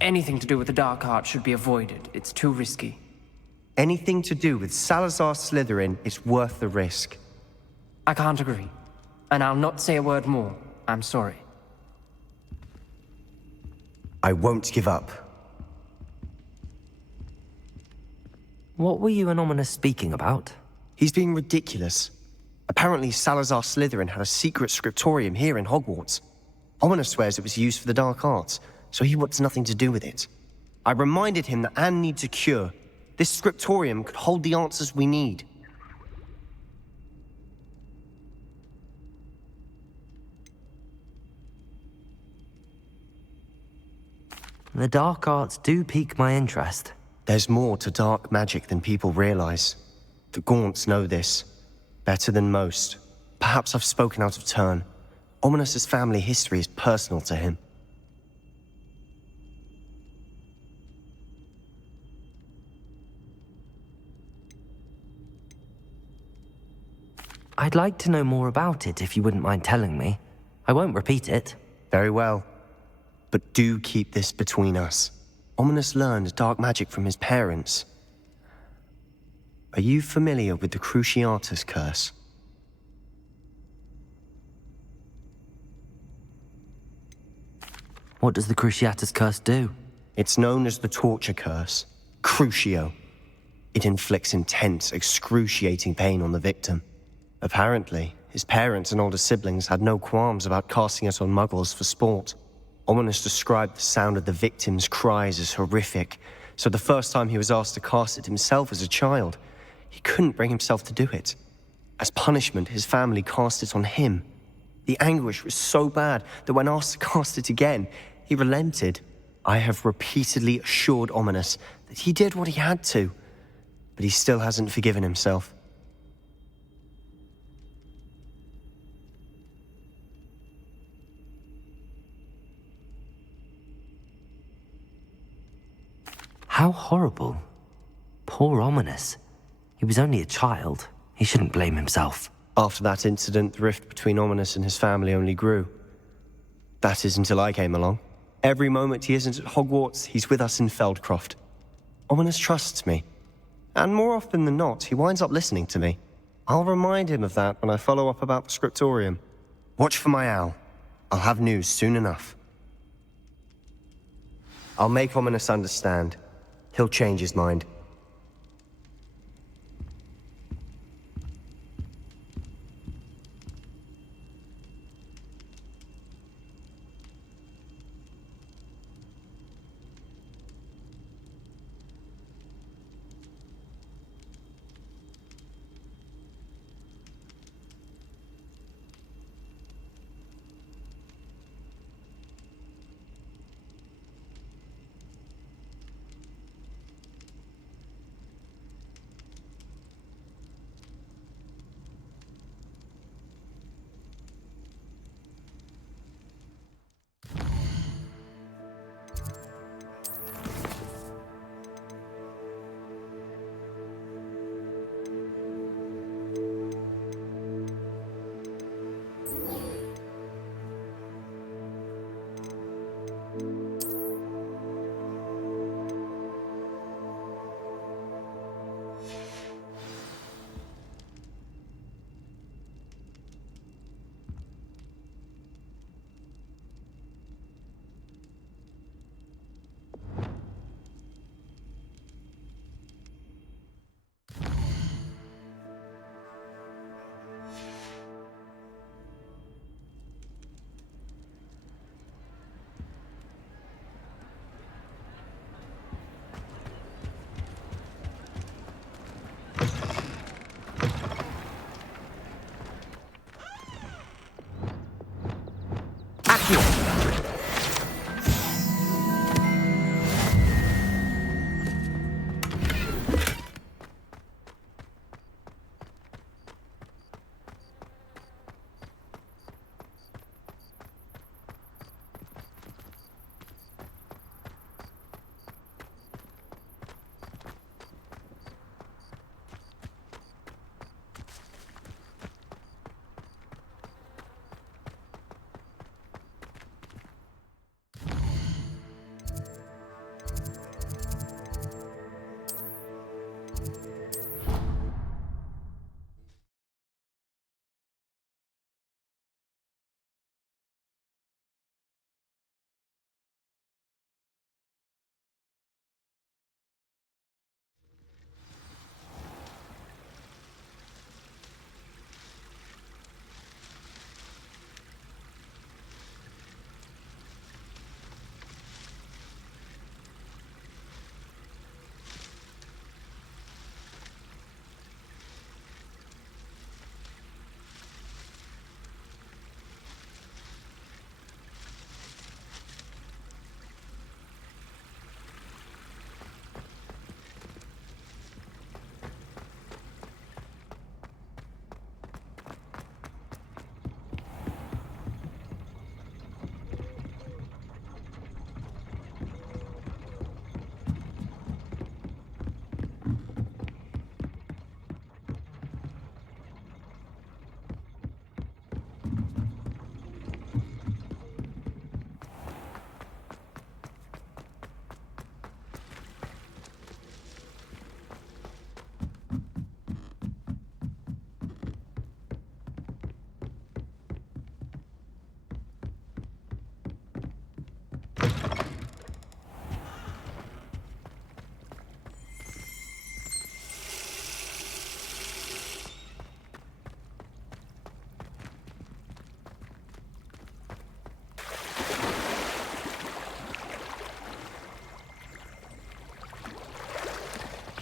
Anything to do with the dark art should be avoided. It's too risky. Anything to do with Salazar Slytherin is worth the risk. I can't agree. And I'll not say a word more. I'm sorry. I won't give up. What were you and Ominous speaking about? He's being ridiculous. Apparently Salazar Slytherin had a secret scriptorium here in Hogwarts. Ominous swears it was used for the dark arts, so he wants nothing to do with it. I reminded him that Anne needs a cure. This scriptorium could hold the answers we need. The dark arts do pique my interest. There's more to dark magic than people realize. The Gaunts know this. Better than most. Perhaps I've spoken out of turn. Ominous's family history is personal to him. I'd like to know more about it if you wouldn't mind telling me. I won't repeat it. Very well. But do keep this between us. Ominous learned dark magic from his parents. Are you familiar with the Cruciatus curse? What does the Cruciatus curse do? It's known as the torture curse. Crucio. It inflicts intense, excruciating pain on the victim. Apparently, his parents and older siblings had no qualms about casting it on muggles for sport. Ominous described the sound of the victim's cries as horrific, so the first time he was asked to cast it himself as a child, he couldn't bring himself to do it. As punishment, his family cast it on him. The anguish was so bad that when asked to cast it again, he relented. I have repeatedly assured Ominous that he did what he had to, but he still hasn't forgiven himself. How horrible. Poor Ominous. He was only a child. He shouldn't blame himself. After that incident, the rift between Ominous and his family only grew. That is until I came along. Every moment he isn't at Hogwarts, he's with us in Feldcroft. Ominous trusts me. And more often than not, he winds up listening to me. I'll remind him of that when I follow up about the scriptorium. Watch for my owl. I'll have news soon enough. I'll make Ominous understand. He'll change his mind.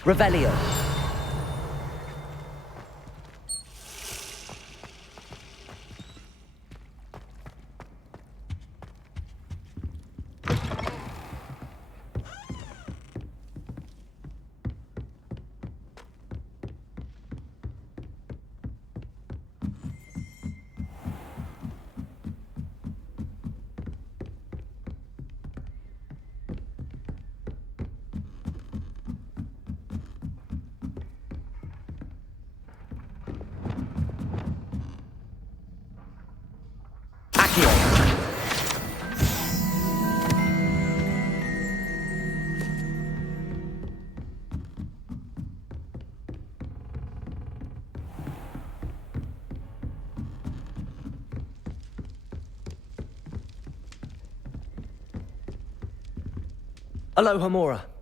Revelio. Aloha Mora.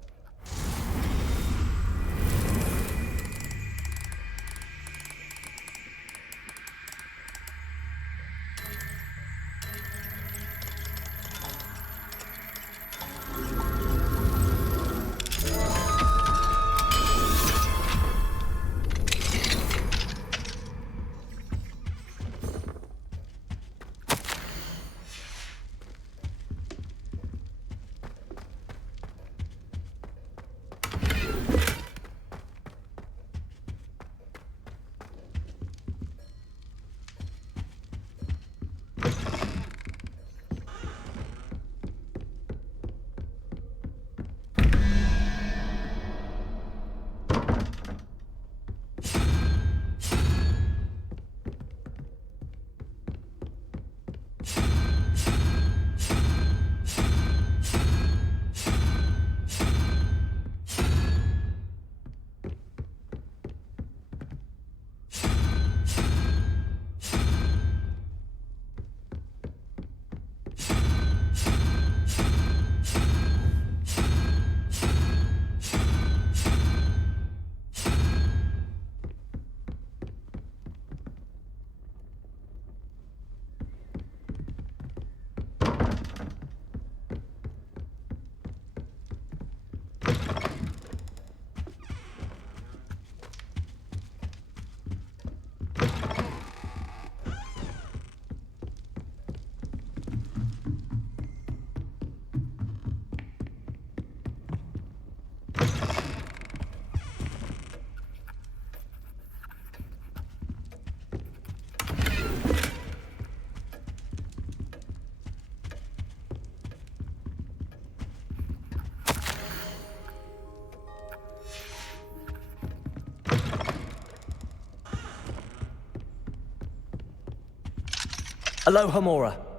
Aloha Mora.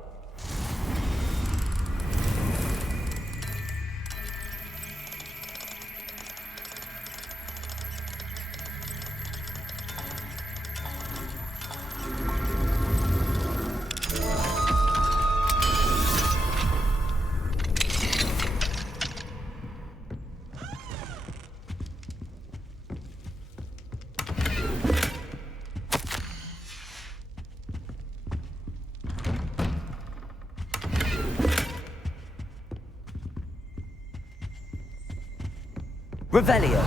Revelio.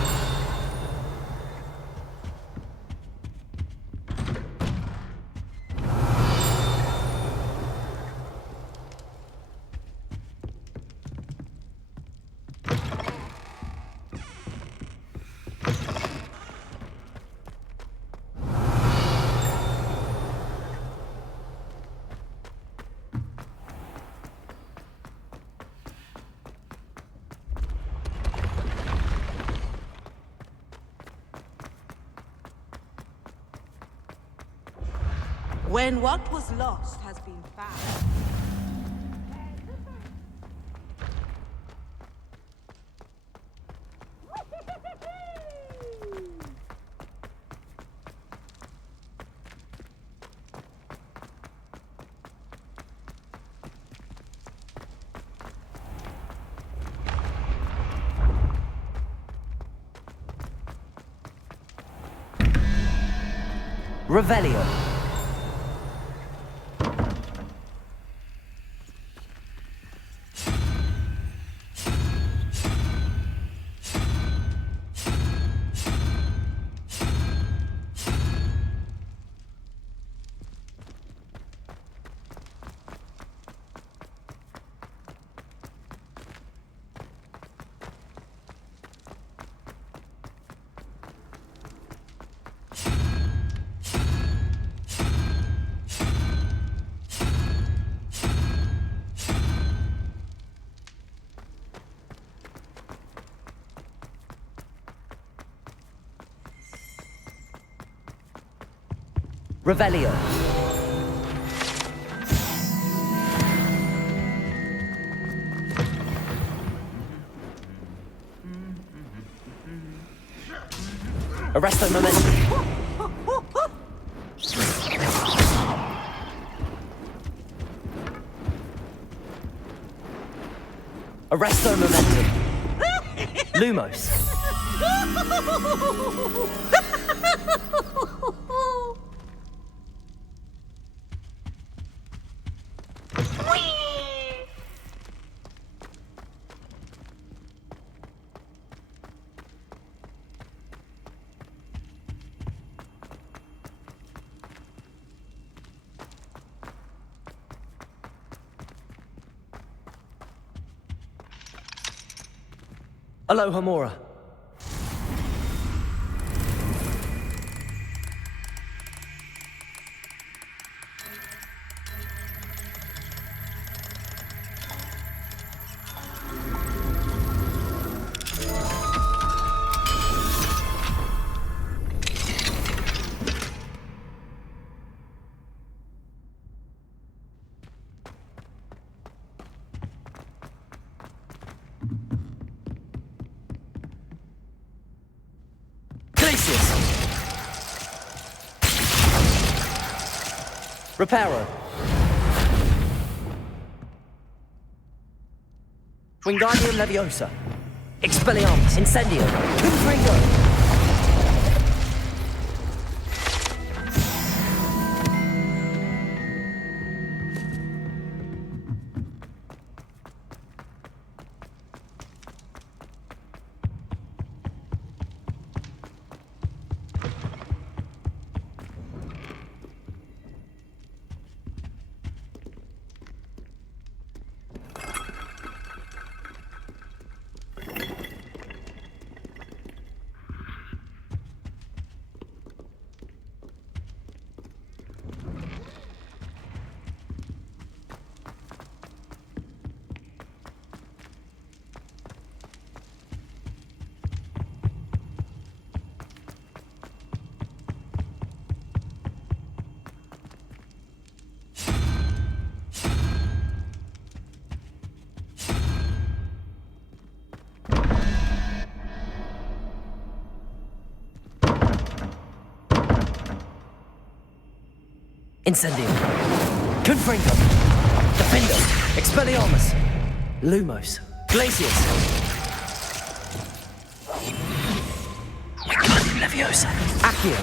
When what was lost has been found. Revelio. Revelio. Arresto Momentum. Arresto Momentum. Lumos. Aloha Mora. Reparo. Wingardium Leviosa. Expelliarmus. Incendio. Confringo. Incendio. Confringo. Defendo. Expelliarmus. Lumos. Glacius. Wingardium Leviosa. Accio.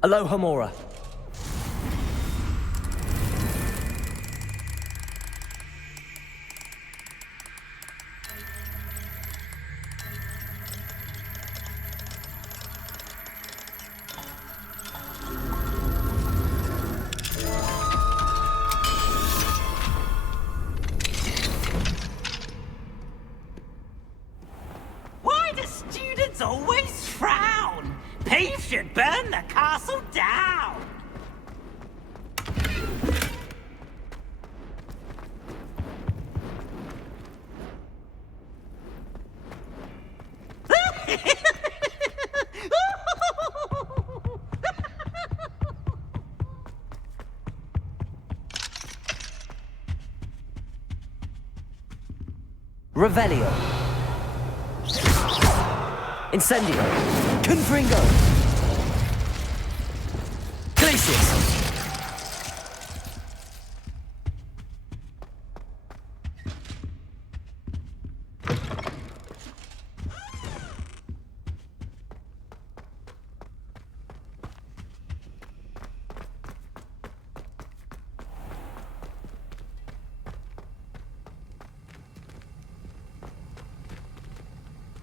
Aloha Mora. Why do students always frown? Peeves should burn the castle down! Revelio. Incendio. Confringo. Glacius.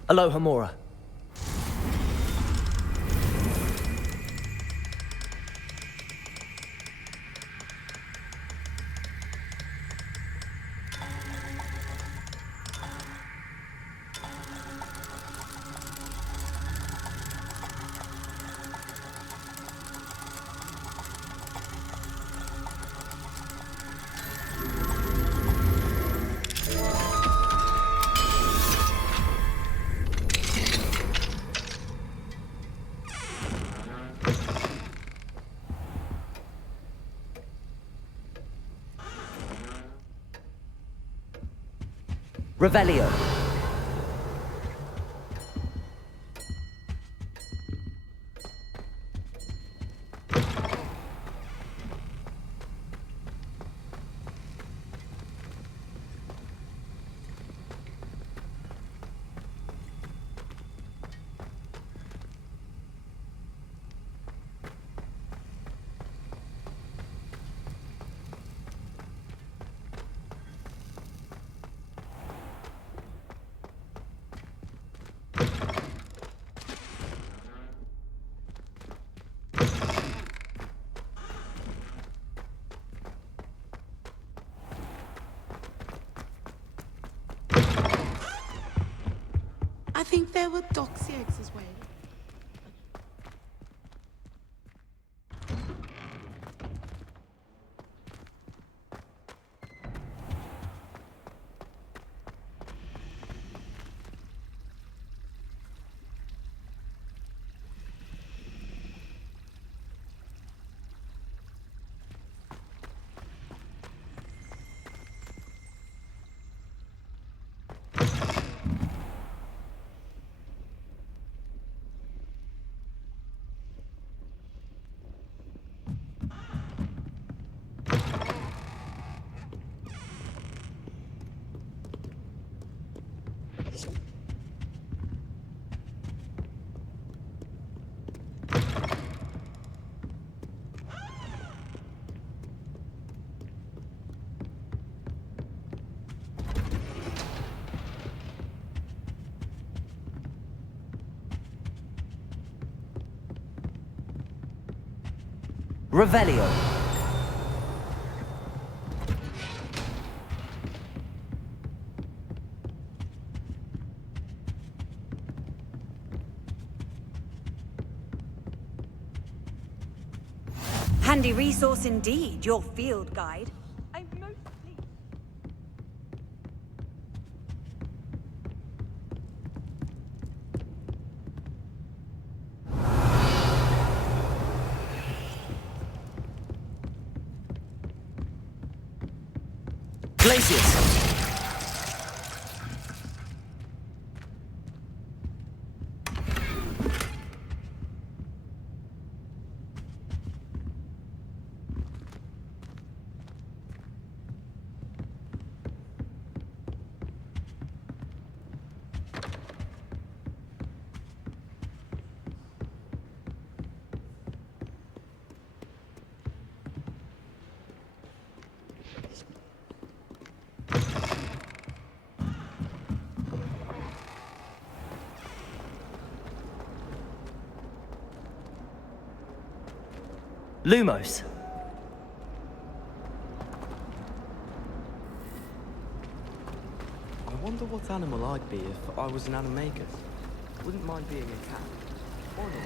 Aloha Mora. Revelio. I think there were doxy eggs as well. Revelio. Handy resource indeed, your field guide. I'm most pleased. Glacius. Lumos. I wonder what animal I'd be if I was an animagus. Wouldn't mind being a cat. Or a dog.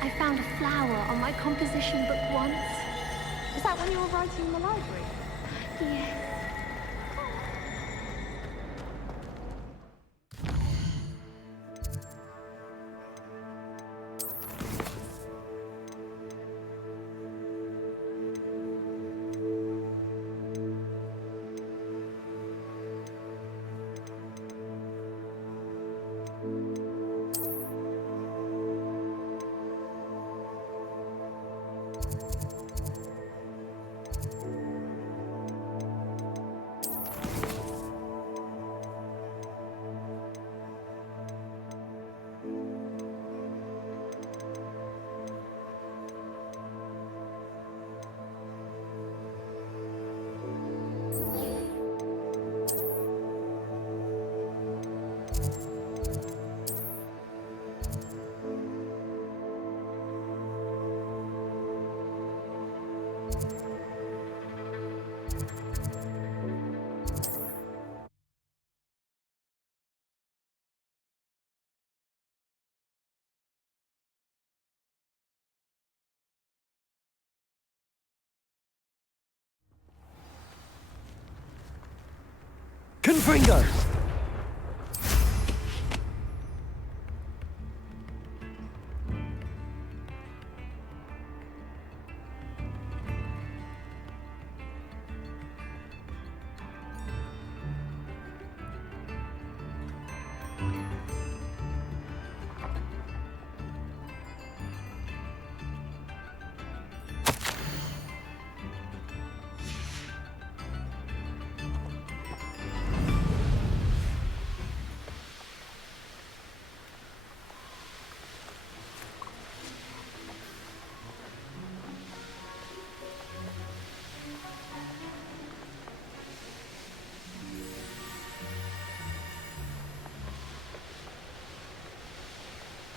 I found a flower on my composition book once. Is that when you were writing in the library? Yes. Confringo!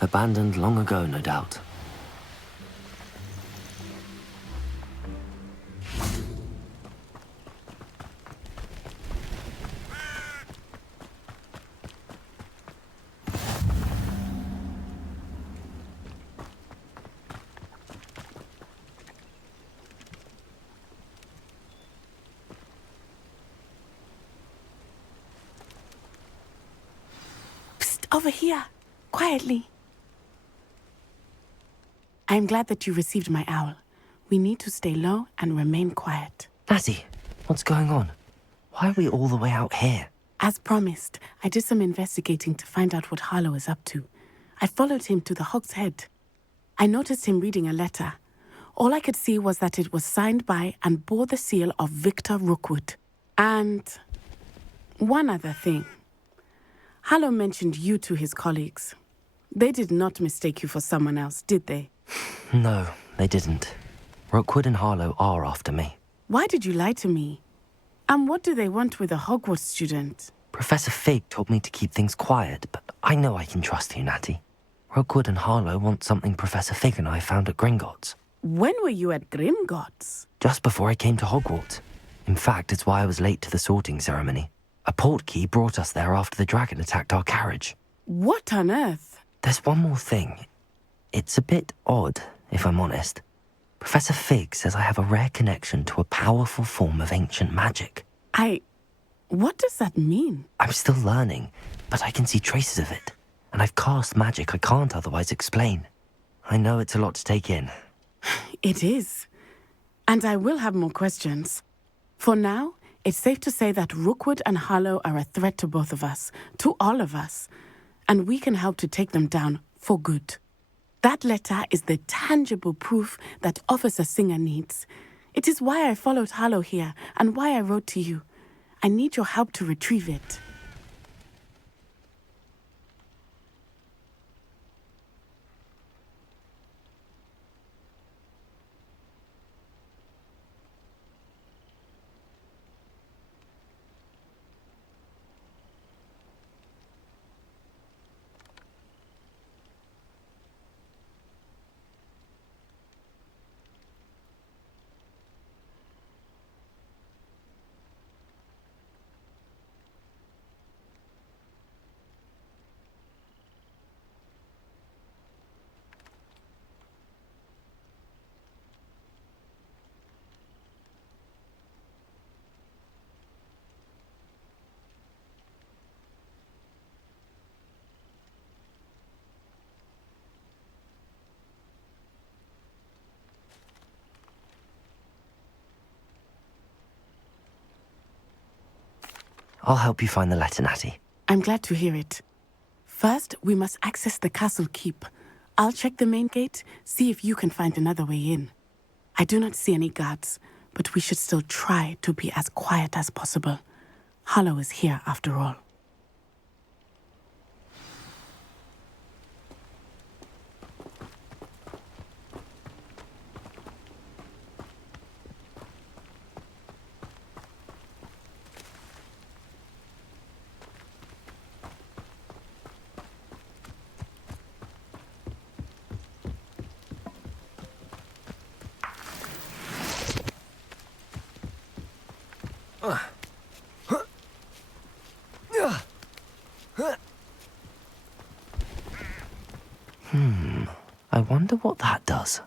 Abandoned long ago, no doubt. Psst, over here. Quietly. I am glad that you received my owl. We need to stay low and remain quiet. Natty, what's going on? Why are we all the way out here? As promised, I did some investigating to find out what Harlow is up to. I followed him to the Hog's Head. I noticed him reading a letter. All I could see was that it was signed by and bore the seal of Victor Rookwood. And one other thing. Harlow mentioned you to his colleagues. They did not mistake you for someone else, did they? No, they didn't. Rookwood and Harlow are after me. Why did you lie to me? And what do they want with a Hogwarts student? Professor Fig told me to keep things quiet, but I know I can trust you, Natty. Rookwood and Harlow want something Professor Fig and I found at Gringotts. When were you at Grimgotts? Just before I came to Hogwarts. In fact, it's why I was late to the sorting ceremony. A portkey brought us there after the dragon attacked our carriage. What on earth? There's one more thing. It's a bit odd, if I'm honest. Professor Fig says I have a rare connection to a powerful form of ancient magic. What does that mean? I'm still learning, but I can see traces of it. And I've cast magic I can't otherwise explain. I know it's a lot to take in. It is. And I will have more questions. For now, it's safe to say that Rookwood and Harlow are a threat to both of us, to all of us. And we can help to take them down for good. That letter is the tangible proof that Officer Singer needs. It is why I followed Harlow here and why I wrote to you. I need your help to retrieve it. I'll help you find the letter, Natty. I'm glad to hear it. First, we must access the castle keep. I'll check the main gate, see if you can find another way in. I do not see any guards, but we should still try to be as quiet as possible. Harlow is here after all. I wonder what that does.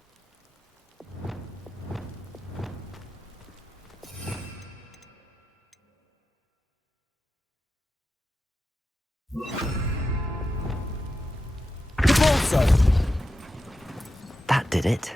That did it.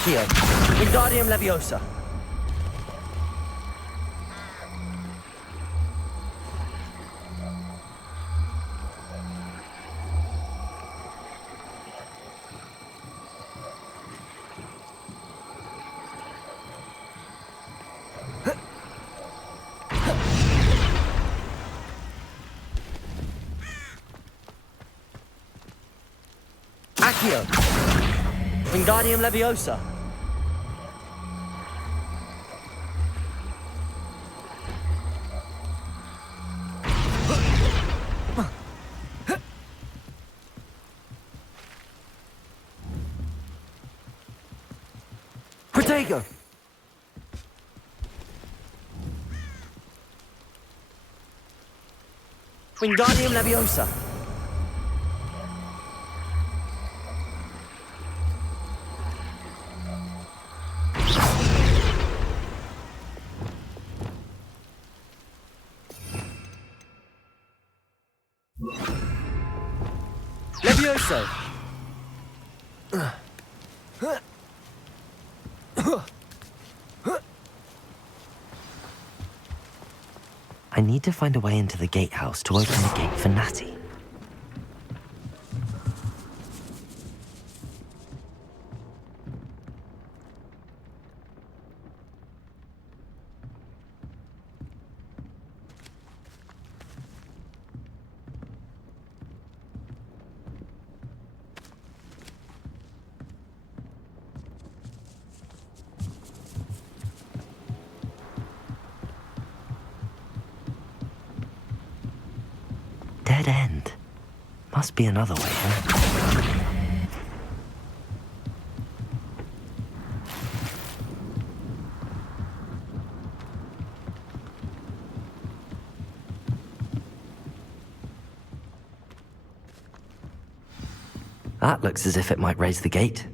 Accio, Wingardium Leviosa. Accio, Wingardium Leviosa. Protego. Wingardium Leviosa. Levioso. I need to find a way into the gatehouse to open the gate for Natty. Dead end. Must be another way, huh? That looks as if it might raise the gate.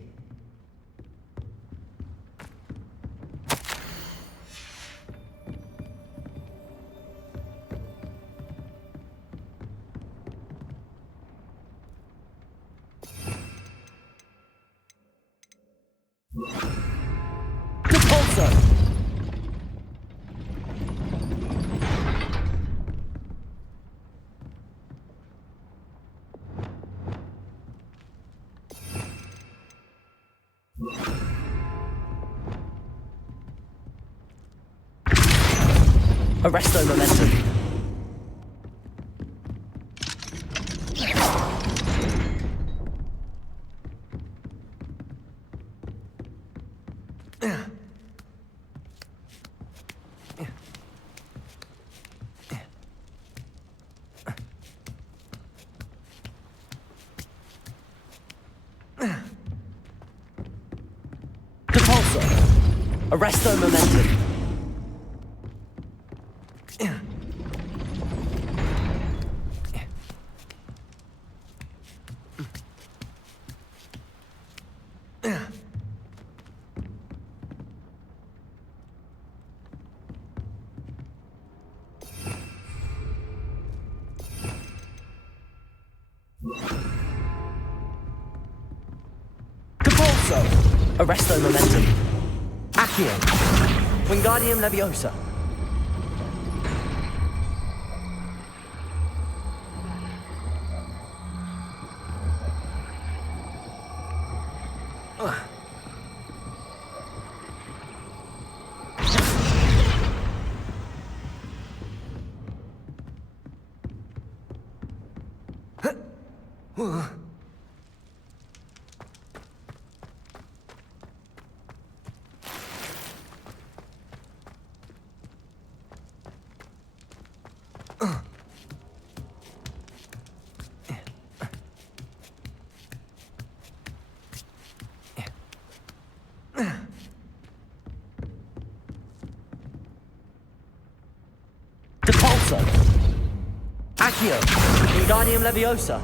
Arresto momentum. Depulso. Arresto momentum. Arresto Momentum. Accio. Wingardium Leviosa. Depulso. Accio. Wingardium Leviosa.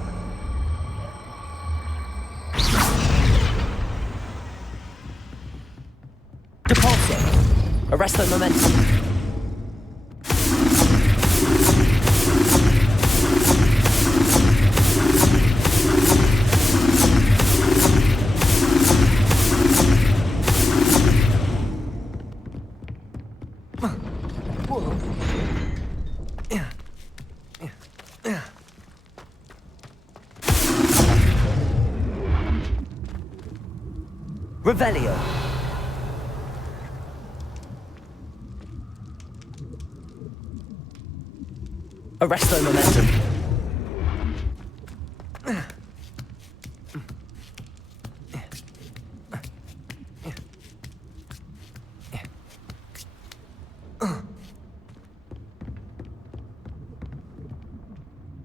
Depulso. Arresto Momentum. Revelio. Arresto Momentum.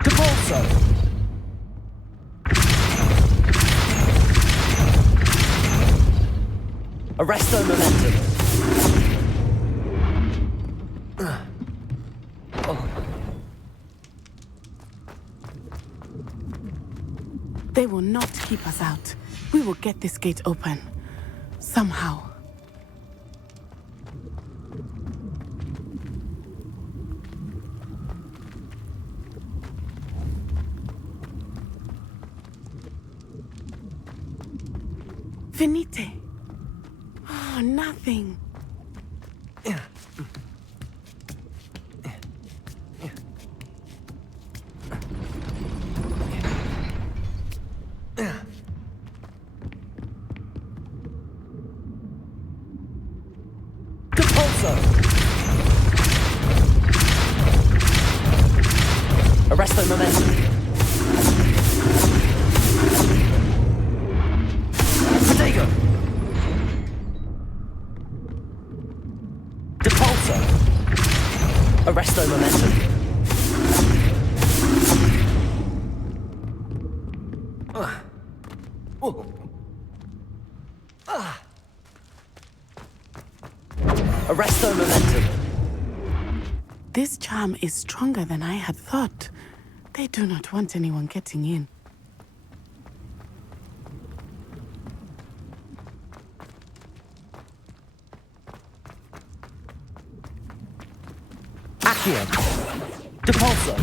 Depulso. Arresto Momentum. They will not keep us out. We will get this gate open. Somehow. Finite. Oh, nothing. Depulso. Arresto Momentum. Protego. Depulso. Arresto Momentum. Arresto Momentum. This charm is stronger than I had thought. They do not want anyone getting in. Accio. Depulso.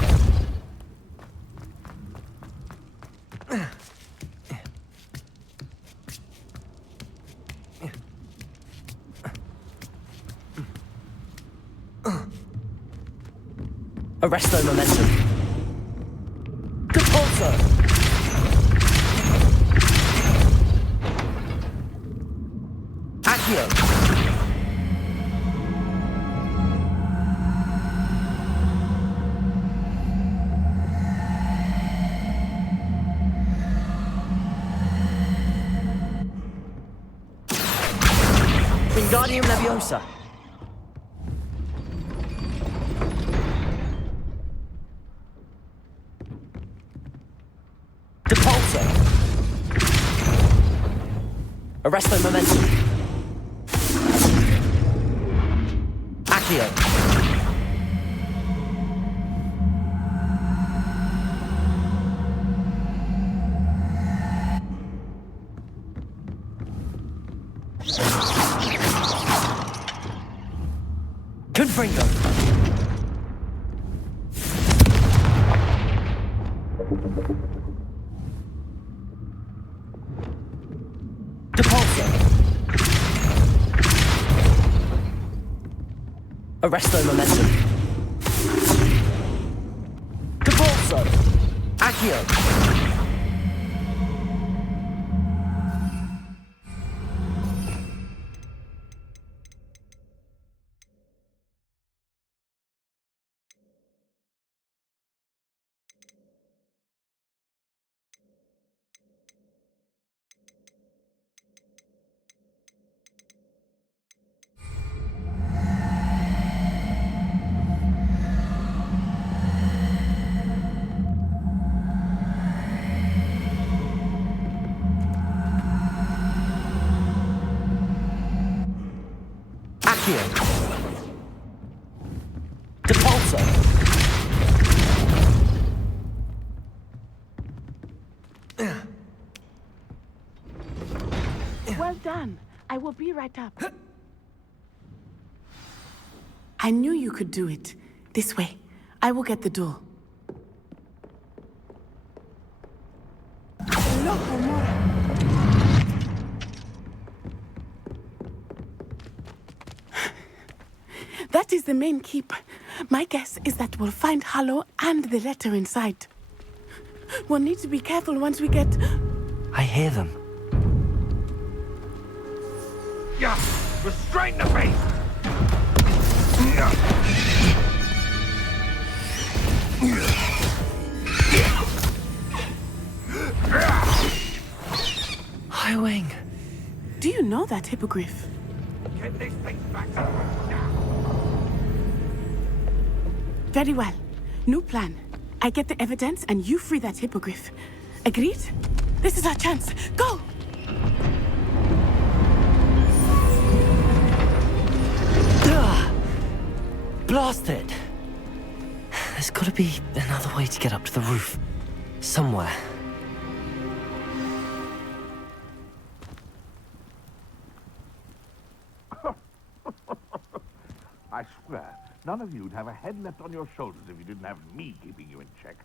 Arresto Momentum. Depulso. Accio. Wingardium Leviosa. Depulso. Arresto Momentum. Accio. Confringo. Depulso. Arresto momentum. Depulso. Accio. Depulso. Well done. I will be right up. I knew you could do it. This way. I will get the door. That is the main keep. My guess is that we'll find Hallow and the letter inside. We'll need to be careful once we get... I hear them. Yeah, restrain the beast! Highwing. Do you know that hippogriff? Get this thing back to us now! Very well. New plan. I get the evidence and you free that hippogriff. Agreed? This is our chance. Go! Blast it! There's gotta be another way to get up to the roof. Somewhere. I swear, none of you'd have a head left on your shoulders if you didn't have me keeping you in check.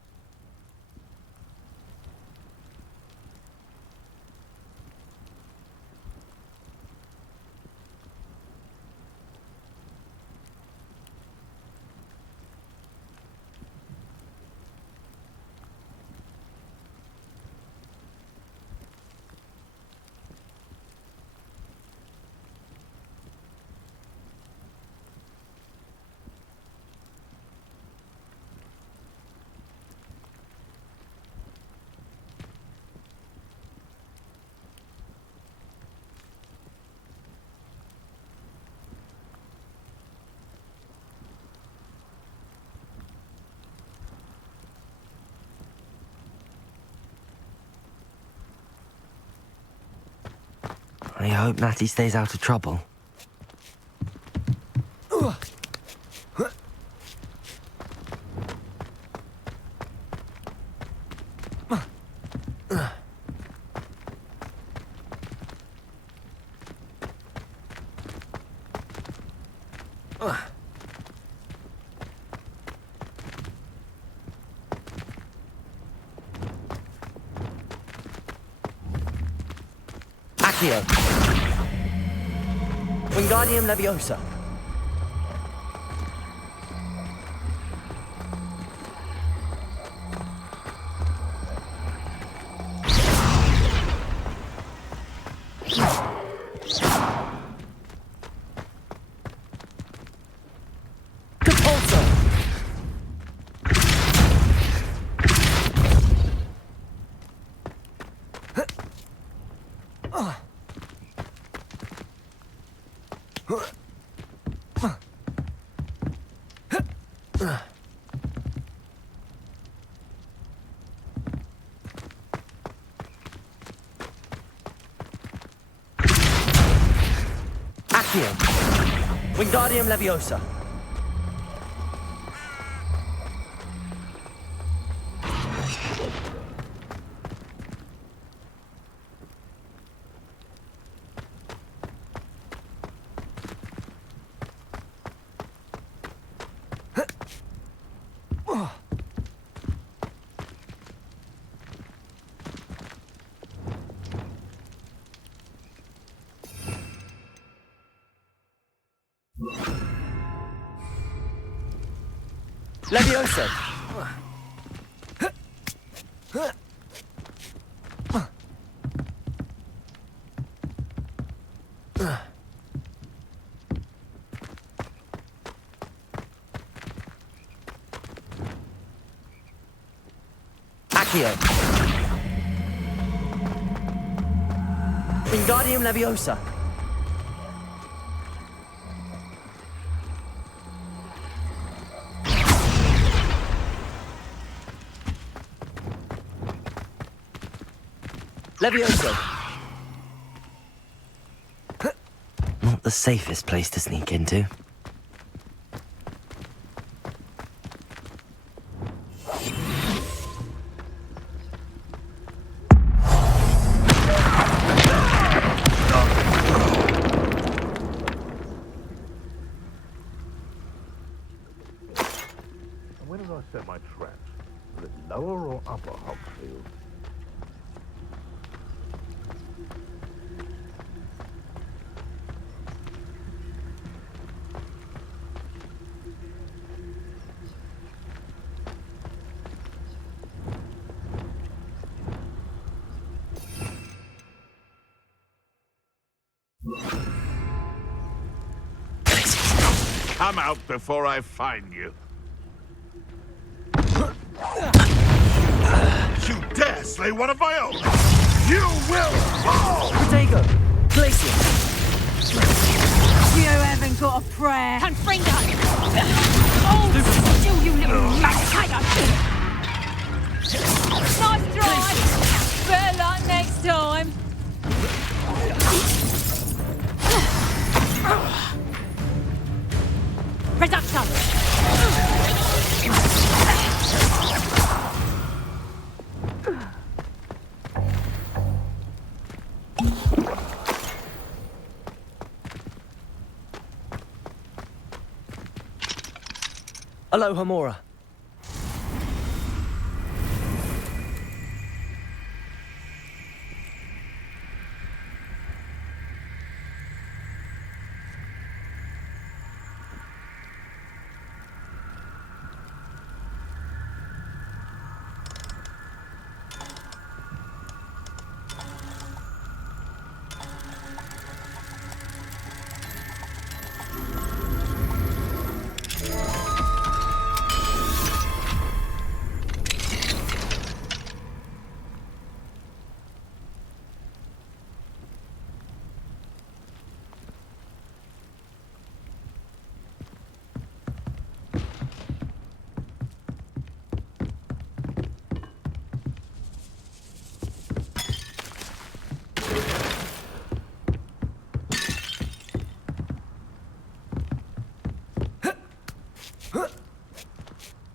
I hope Natty stays out of trouble. Accio. Wingardium Leviosa. Accio. Wingardium Leviosa. Levioso! Accio! Wingardium Leviosa! Levioso! Not the safest place to sneak into. Where did I set my traps? Was it lower or upper Hogsfield? Come out before I find you. You dare slay one of my own! You will fall! Protego! Glacier! You haven't got a prayer. Confringo! Oh, still you little magpie! Nice try! Better luck next time. Reduction! Aloha Mora.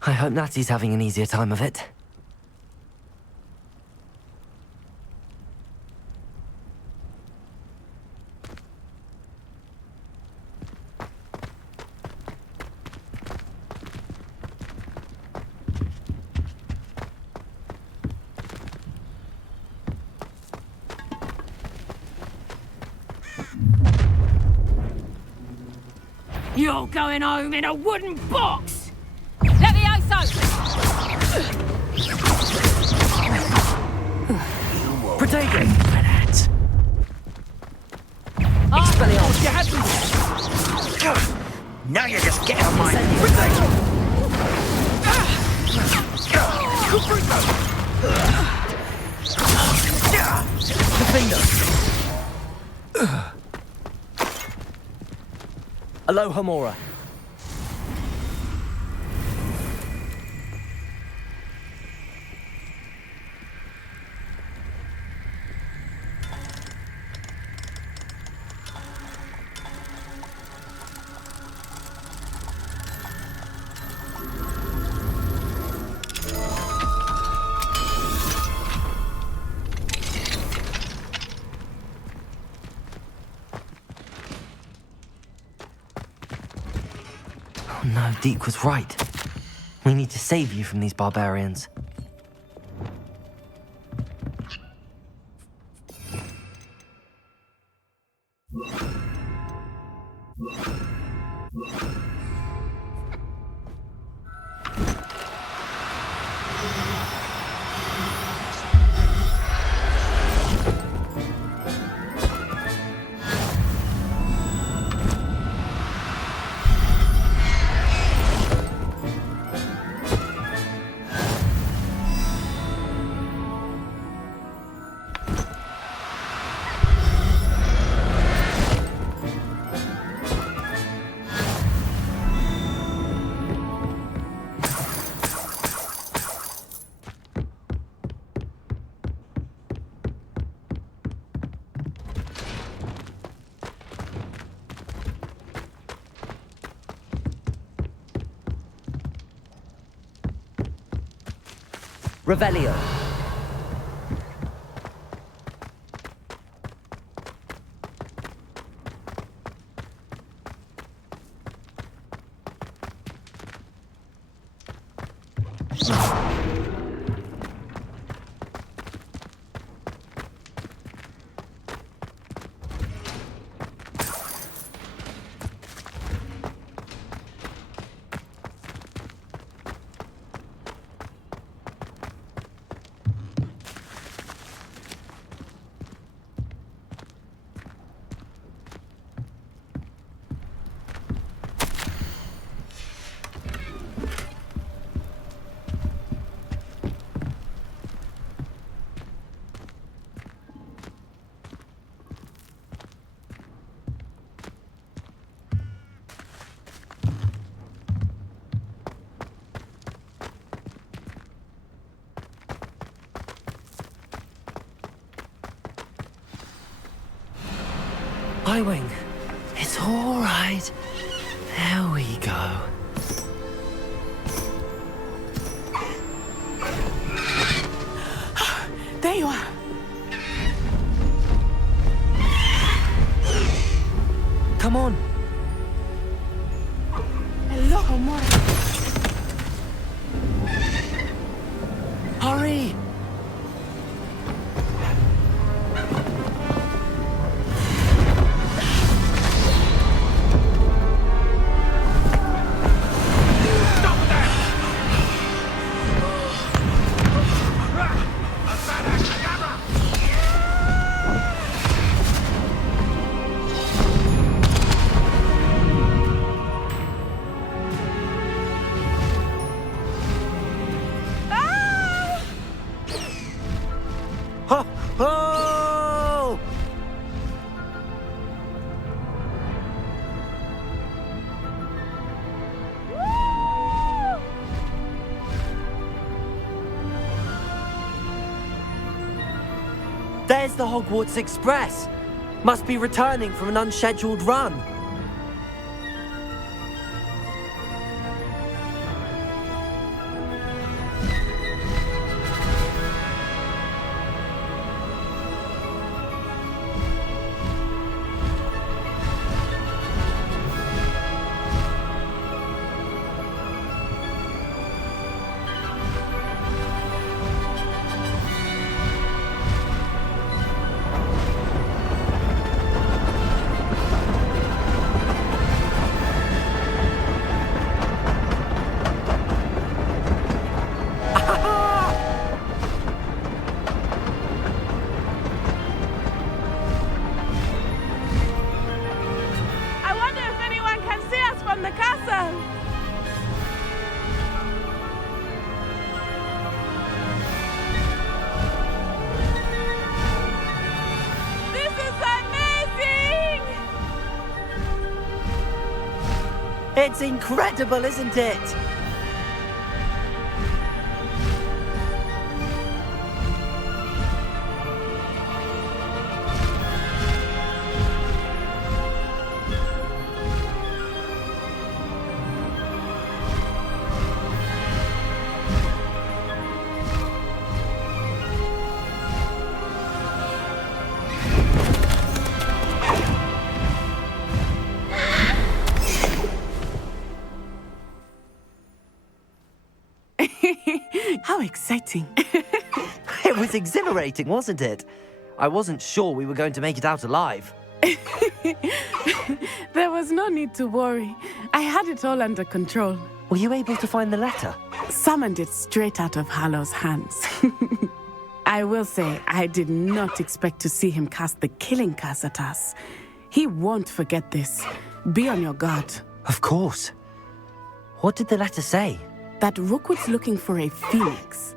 I hope Natty's having an easier time of it. You're going home in a wooden box! Levioso! Protego! Expelliarmus! You had me! Now you're just getting on my... Defender! Aloha Mora. Oh no, Deke was right. We need to save you from these barbarians. Revelio. Highwing, it's all right. There we go. There you are. Come on. Hello, amore. Hurry! Oh! There's the Hogwarts Express. Must be returning from an unscheduled run. It's incredible, isn't it? How exciting. It was exhilarating, wasn't it? I wasn't sure we were going to make it out alive. There was no need to worry. I had it all under control. Were you able to find the letter? Summoned it straight out of Hallow's hands. I will say, I did not expect to see him cast the killing curse at us. He won't forget this. Be on your guard. Of course. What did the letter say? That Rookwood's looking for a phoenix.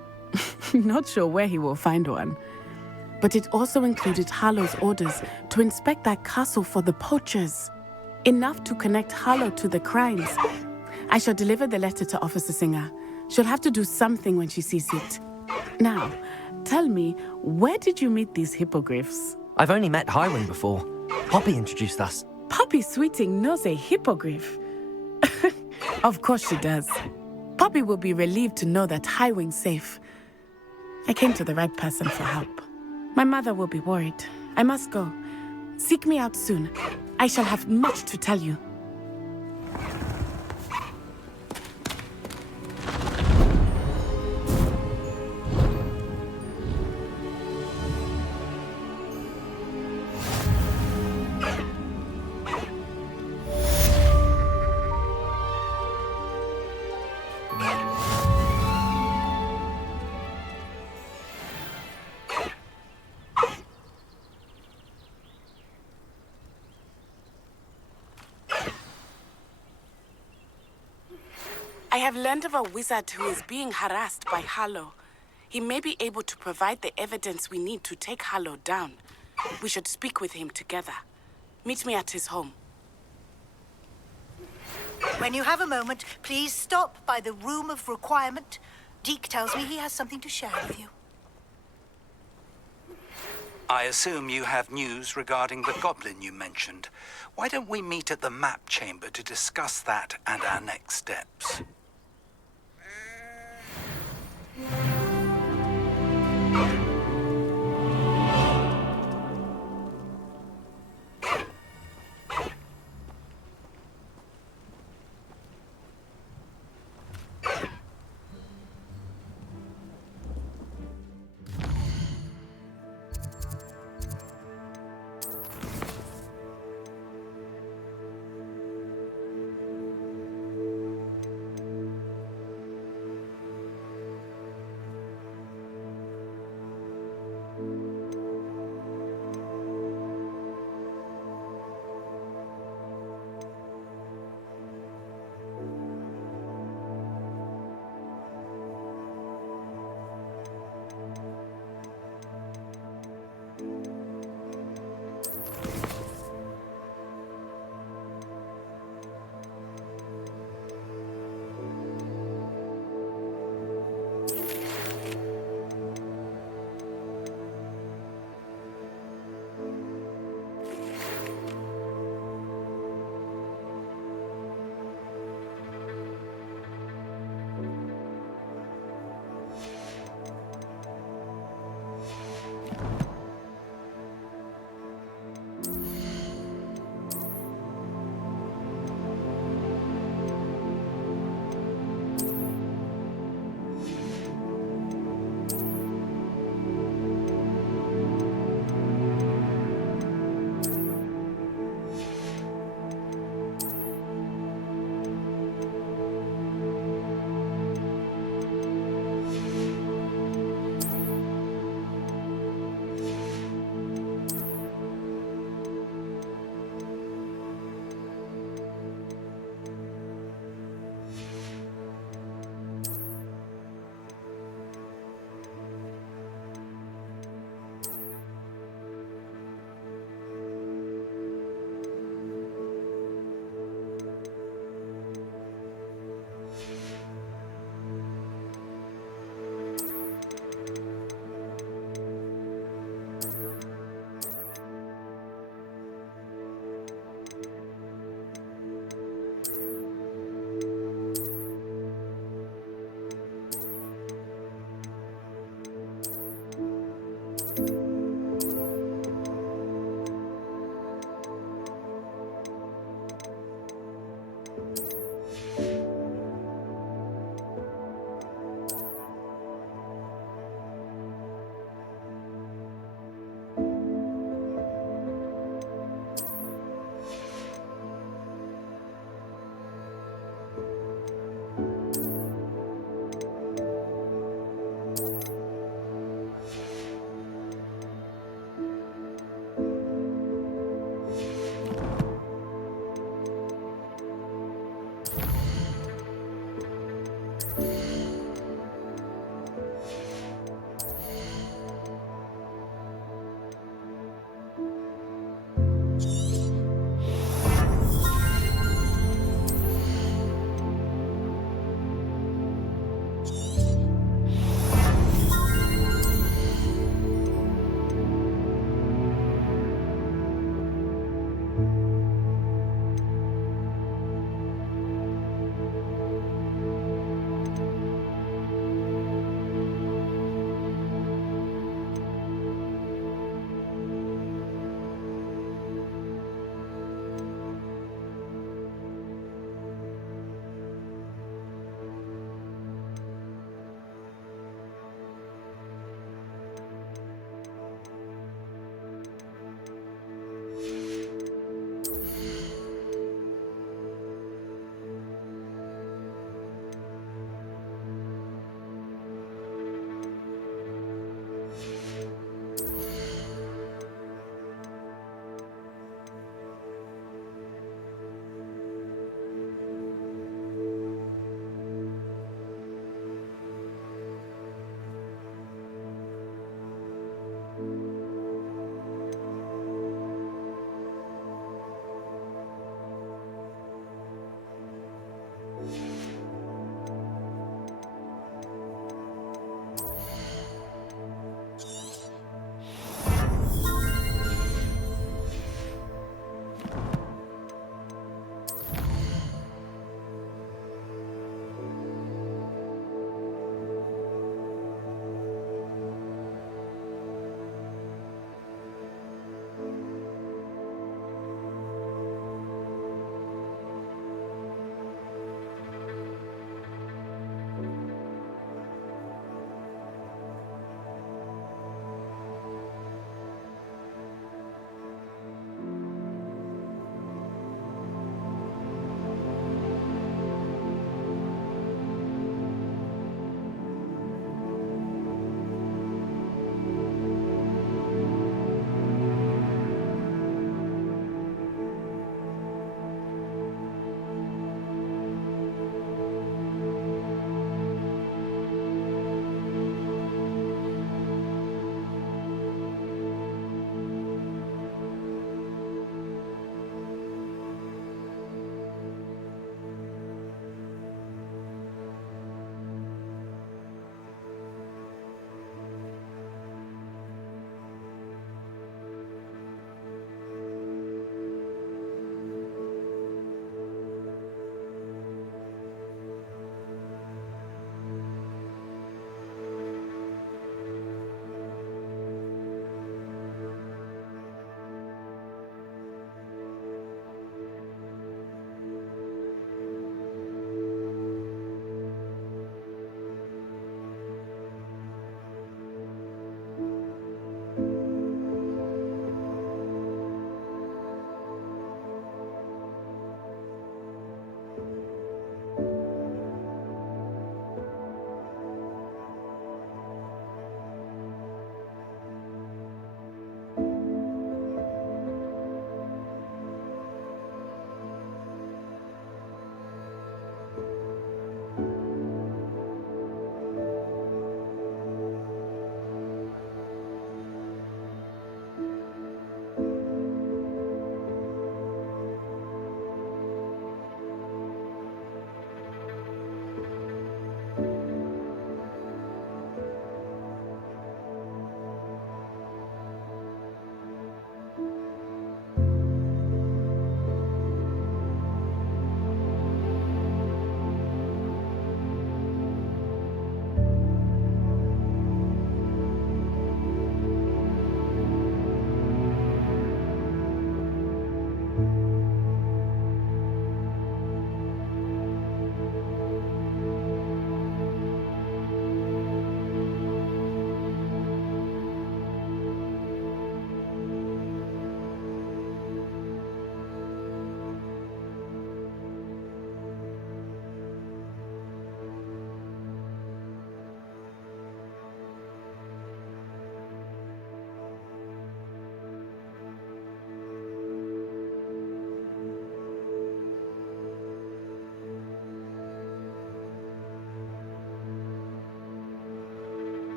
Not sure where he will find one. But it also included Hallow's orders to inspect that castle for the poachers. Enough to connect Hallow to the crimes. I shall deliver the letter to Officer Singer. She'll have to do something when she sees it. Now, tell me, where did you meet these hippogriffs? I've only met Highwing before. Poppy introduced us. Poppy Sweeting knows a hippogriff. Of course she does. Poppy will be relieved to know that Highwing's safe. I came to the right person for help. My mother will be worried. I must go. Seek me out soon. I shall have much to tell you. I have learned of a wizard who is being harassed by Harlow. He may be able to provide the evidence we need to take Harlow down. We should speak with him together. Meet me at his home. When you have a moment, please stop by the Room of Requirement. Deke tells me he has something to share with you. I assume you have news regarding the goblin you mentioned. Why don't we meet at the map chamber to discuss that and our next steps?